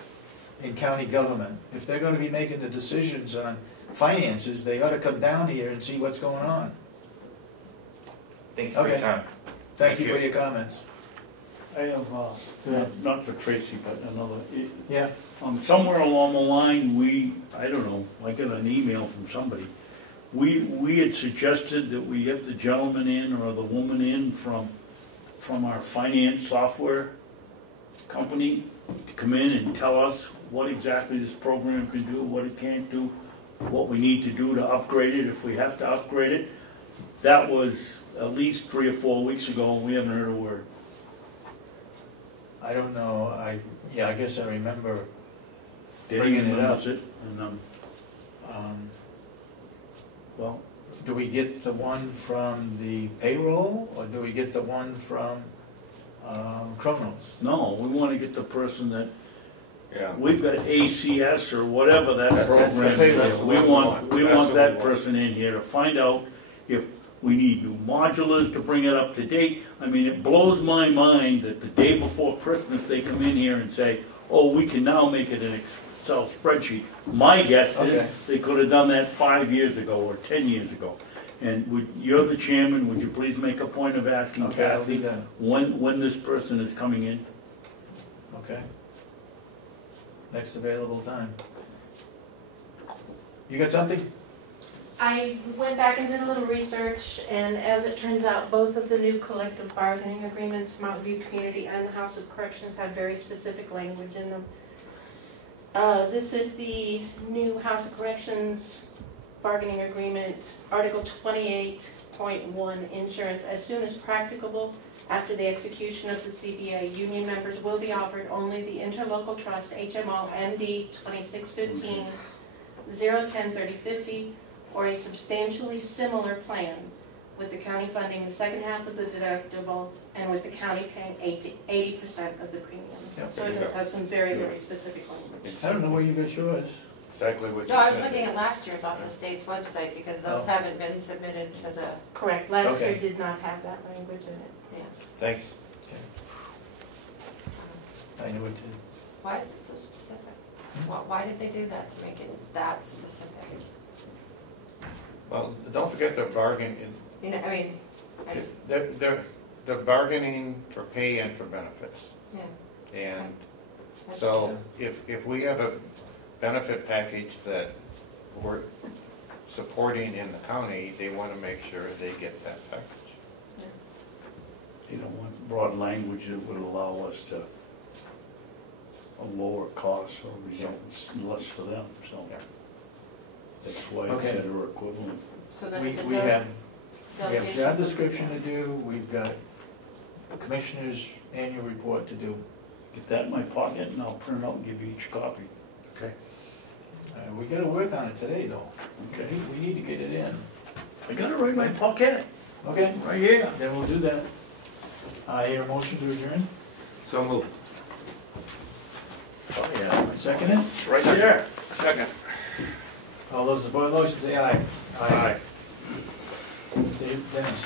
in county government. If they're going to be making the decisions on finances, they ought to come down here and see what's going on. Thank you for your time. Thank you for your comments. I have, not for Tracy, but another. Yeah. Somewhere along the line, I don't know, I got an email from somebody. We had suggested that we get the gentleman in or the woman in from our finance software company to come in and tell us what exactly this program can do, what it can't do, what we need to do to upgrade it if we have to upgrade it. That was at least 3 or 4 weeks ago, and we haven't heard a word. I don't know. I guess I remember Denny bringing it up. it, and well, do we get the one from the payroll, or do we get the one from Chronos? no, we want to get the person that. Yeah. We've got ACS or whatever that That's the program payroll. is. We That's want what we want. that person in here to find out if we need new modulars to bring it up to date. I mean, it blows my mind that the day before Christmas they come in here and say, oh, we can now make it an Excel spreadsheet. My guess is they could have done that 5 years ago or 10 years ago. And you're the chairman, would you please make a point of asking Kathy when this person is coming in? Okay. Next available time. You got something? I went back and did a little research, and as it turns out, both of the new collective bargaining agreements, Mountain View Community and the House of Corrections, have very specific language in them. This is the new House of Corrections bargaining agreement, Article 28.1, insurance. As soon as practicable, after the execution of the CBA, union members will be offered only the Interlocal Trust HMO MD 2615 010 3050 or a substantially similar plan, with the county funding the second half of the deductible and with the county paying 80% of the premium. Yep. So it does have some very, very specific language. I don't know where you got yours. Exactly what you No, I was said. looking at last year's off the state's website because those haven't been submitted to the. Correct. Last year did not have that language in it. Yeah. Thanks. I knew it did. Why is it so specific? Why did they do that to make it that specific? Well, don't forget they're bargaining, they're bargaining for pay and for benefits. Yeah. And so if we have a benefit package that we're supporting in the county, they want to make sure they get that package. Yeah. They don't want broad language that would allow us to a lower cost or results less for them, so. Yeah. That's why it said or equivalent. So then We have job description to do, we've got Commissioner's annual report to do. Get that in my pocket and I'll print it out and give you each copy. Okay. We gotta work on it today, though. Okay. We need to get it in. I got it right in my pocket. Okay. Right here. Then we'll do that. I hear a motion to adjourn. So moved. Oh, yeah. Second it? Right there. Second. All those in favor of the motion say aye. Aye. Dennis.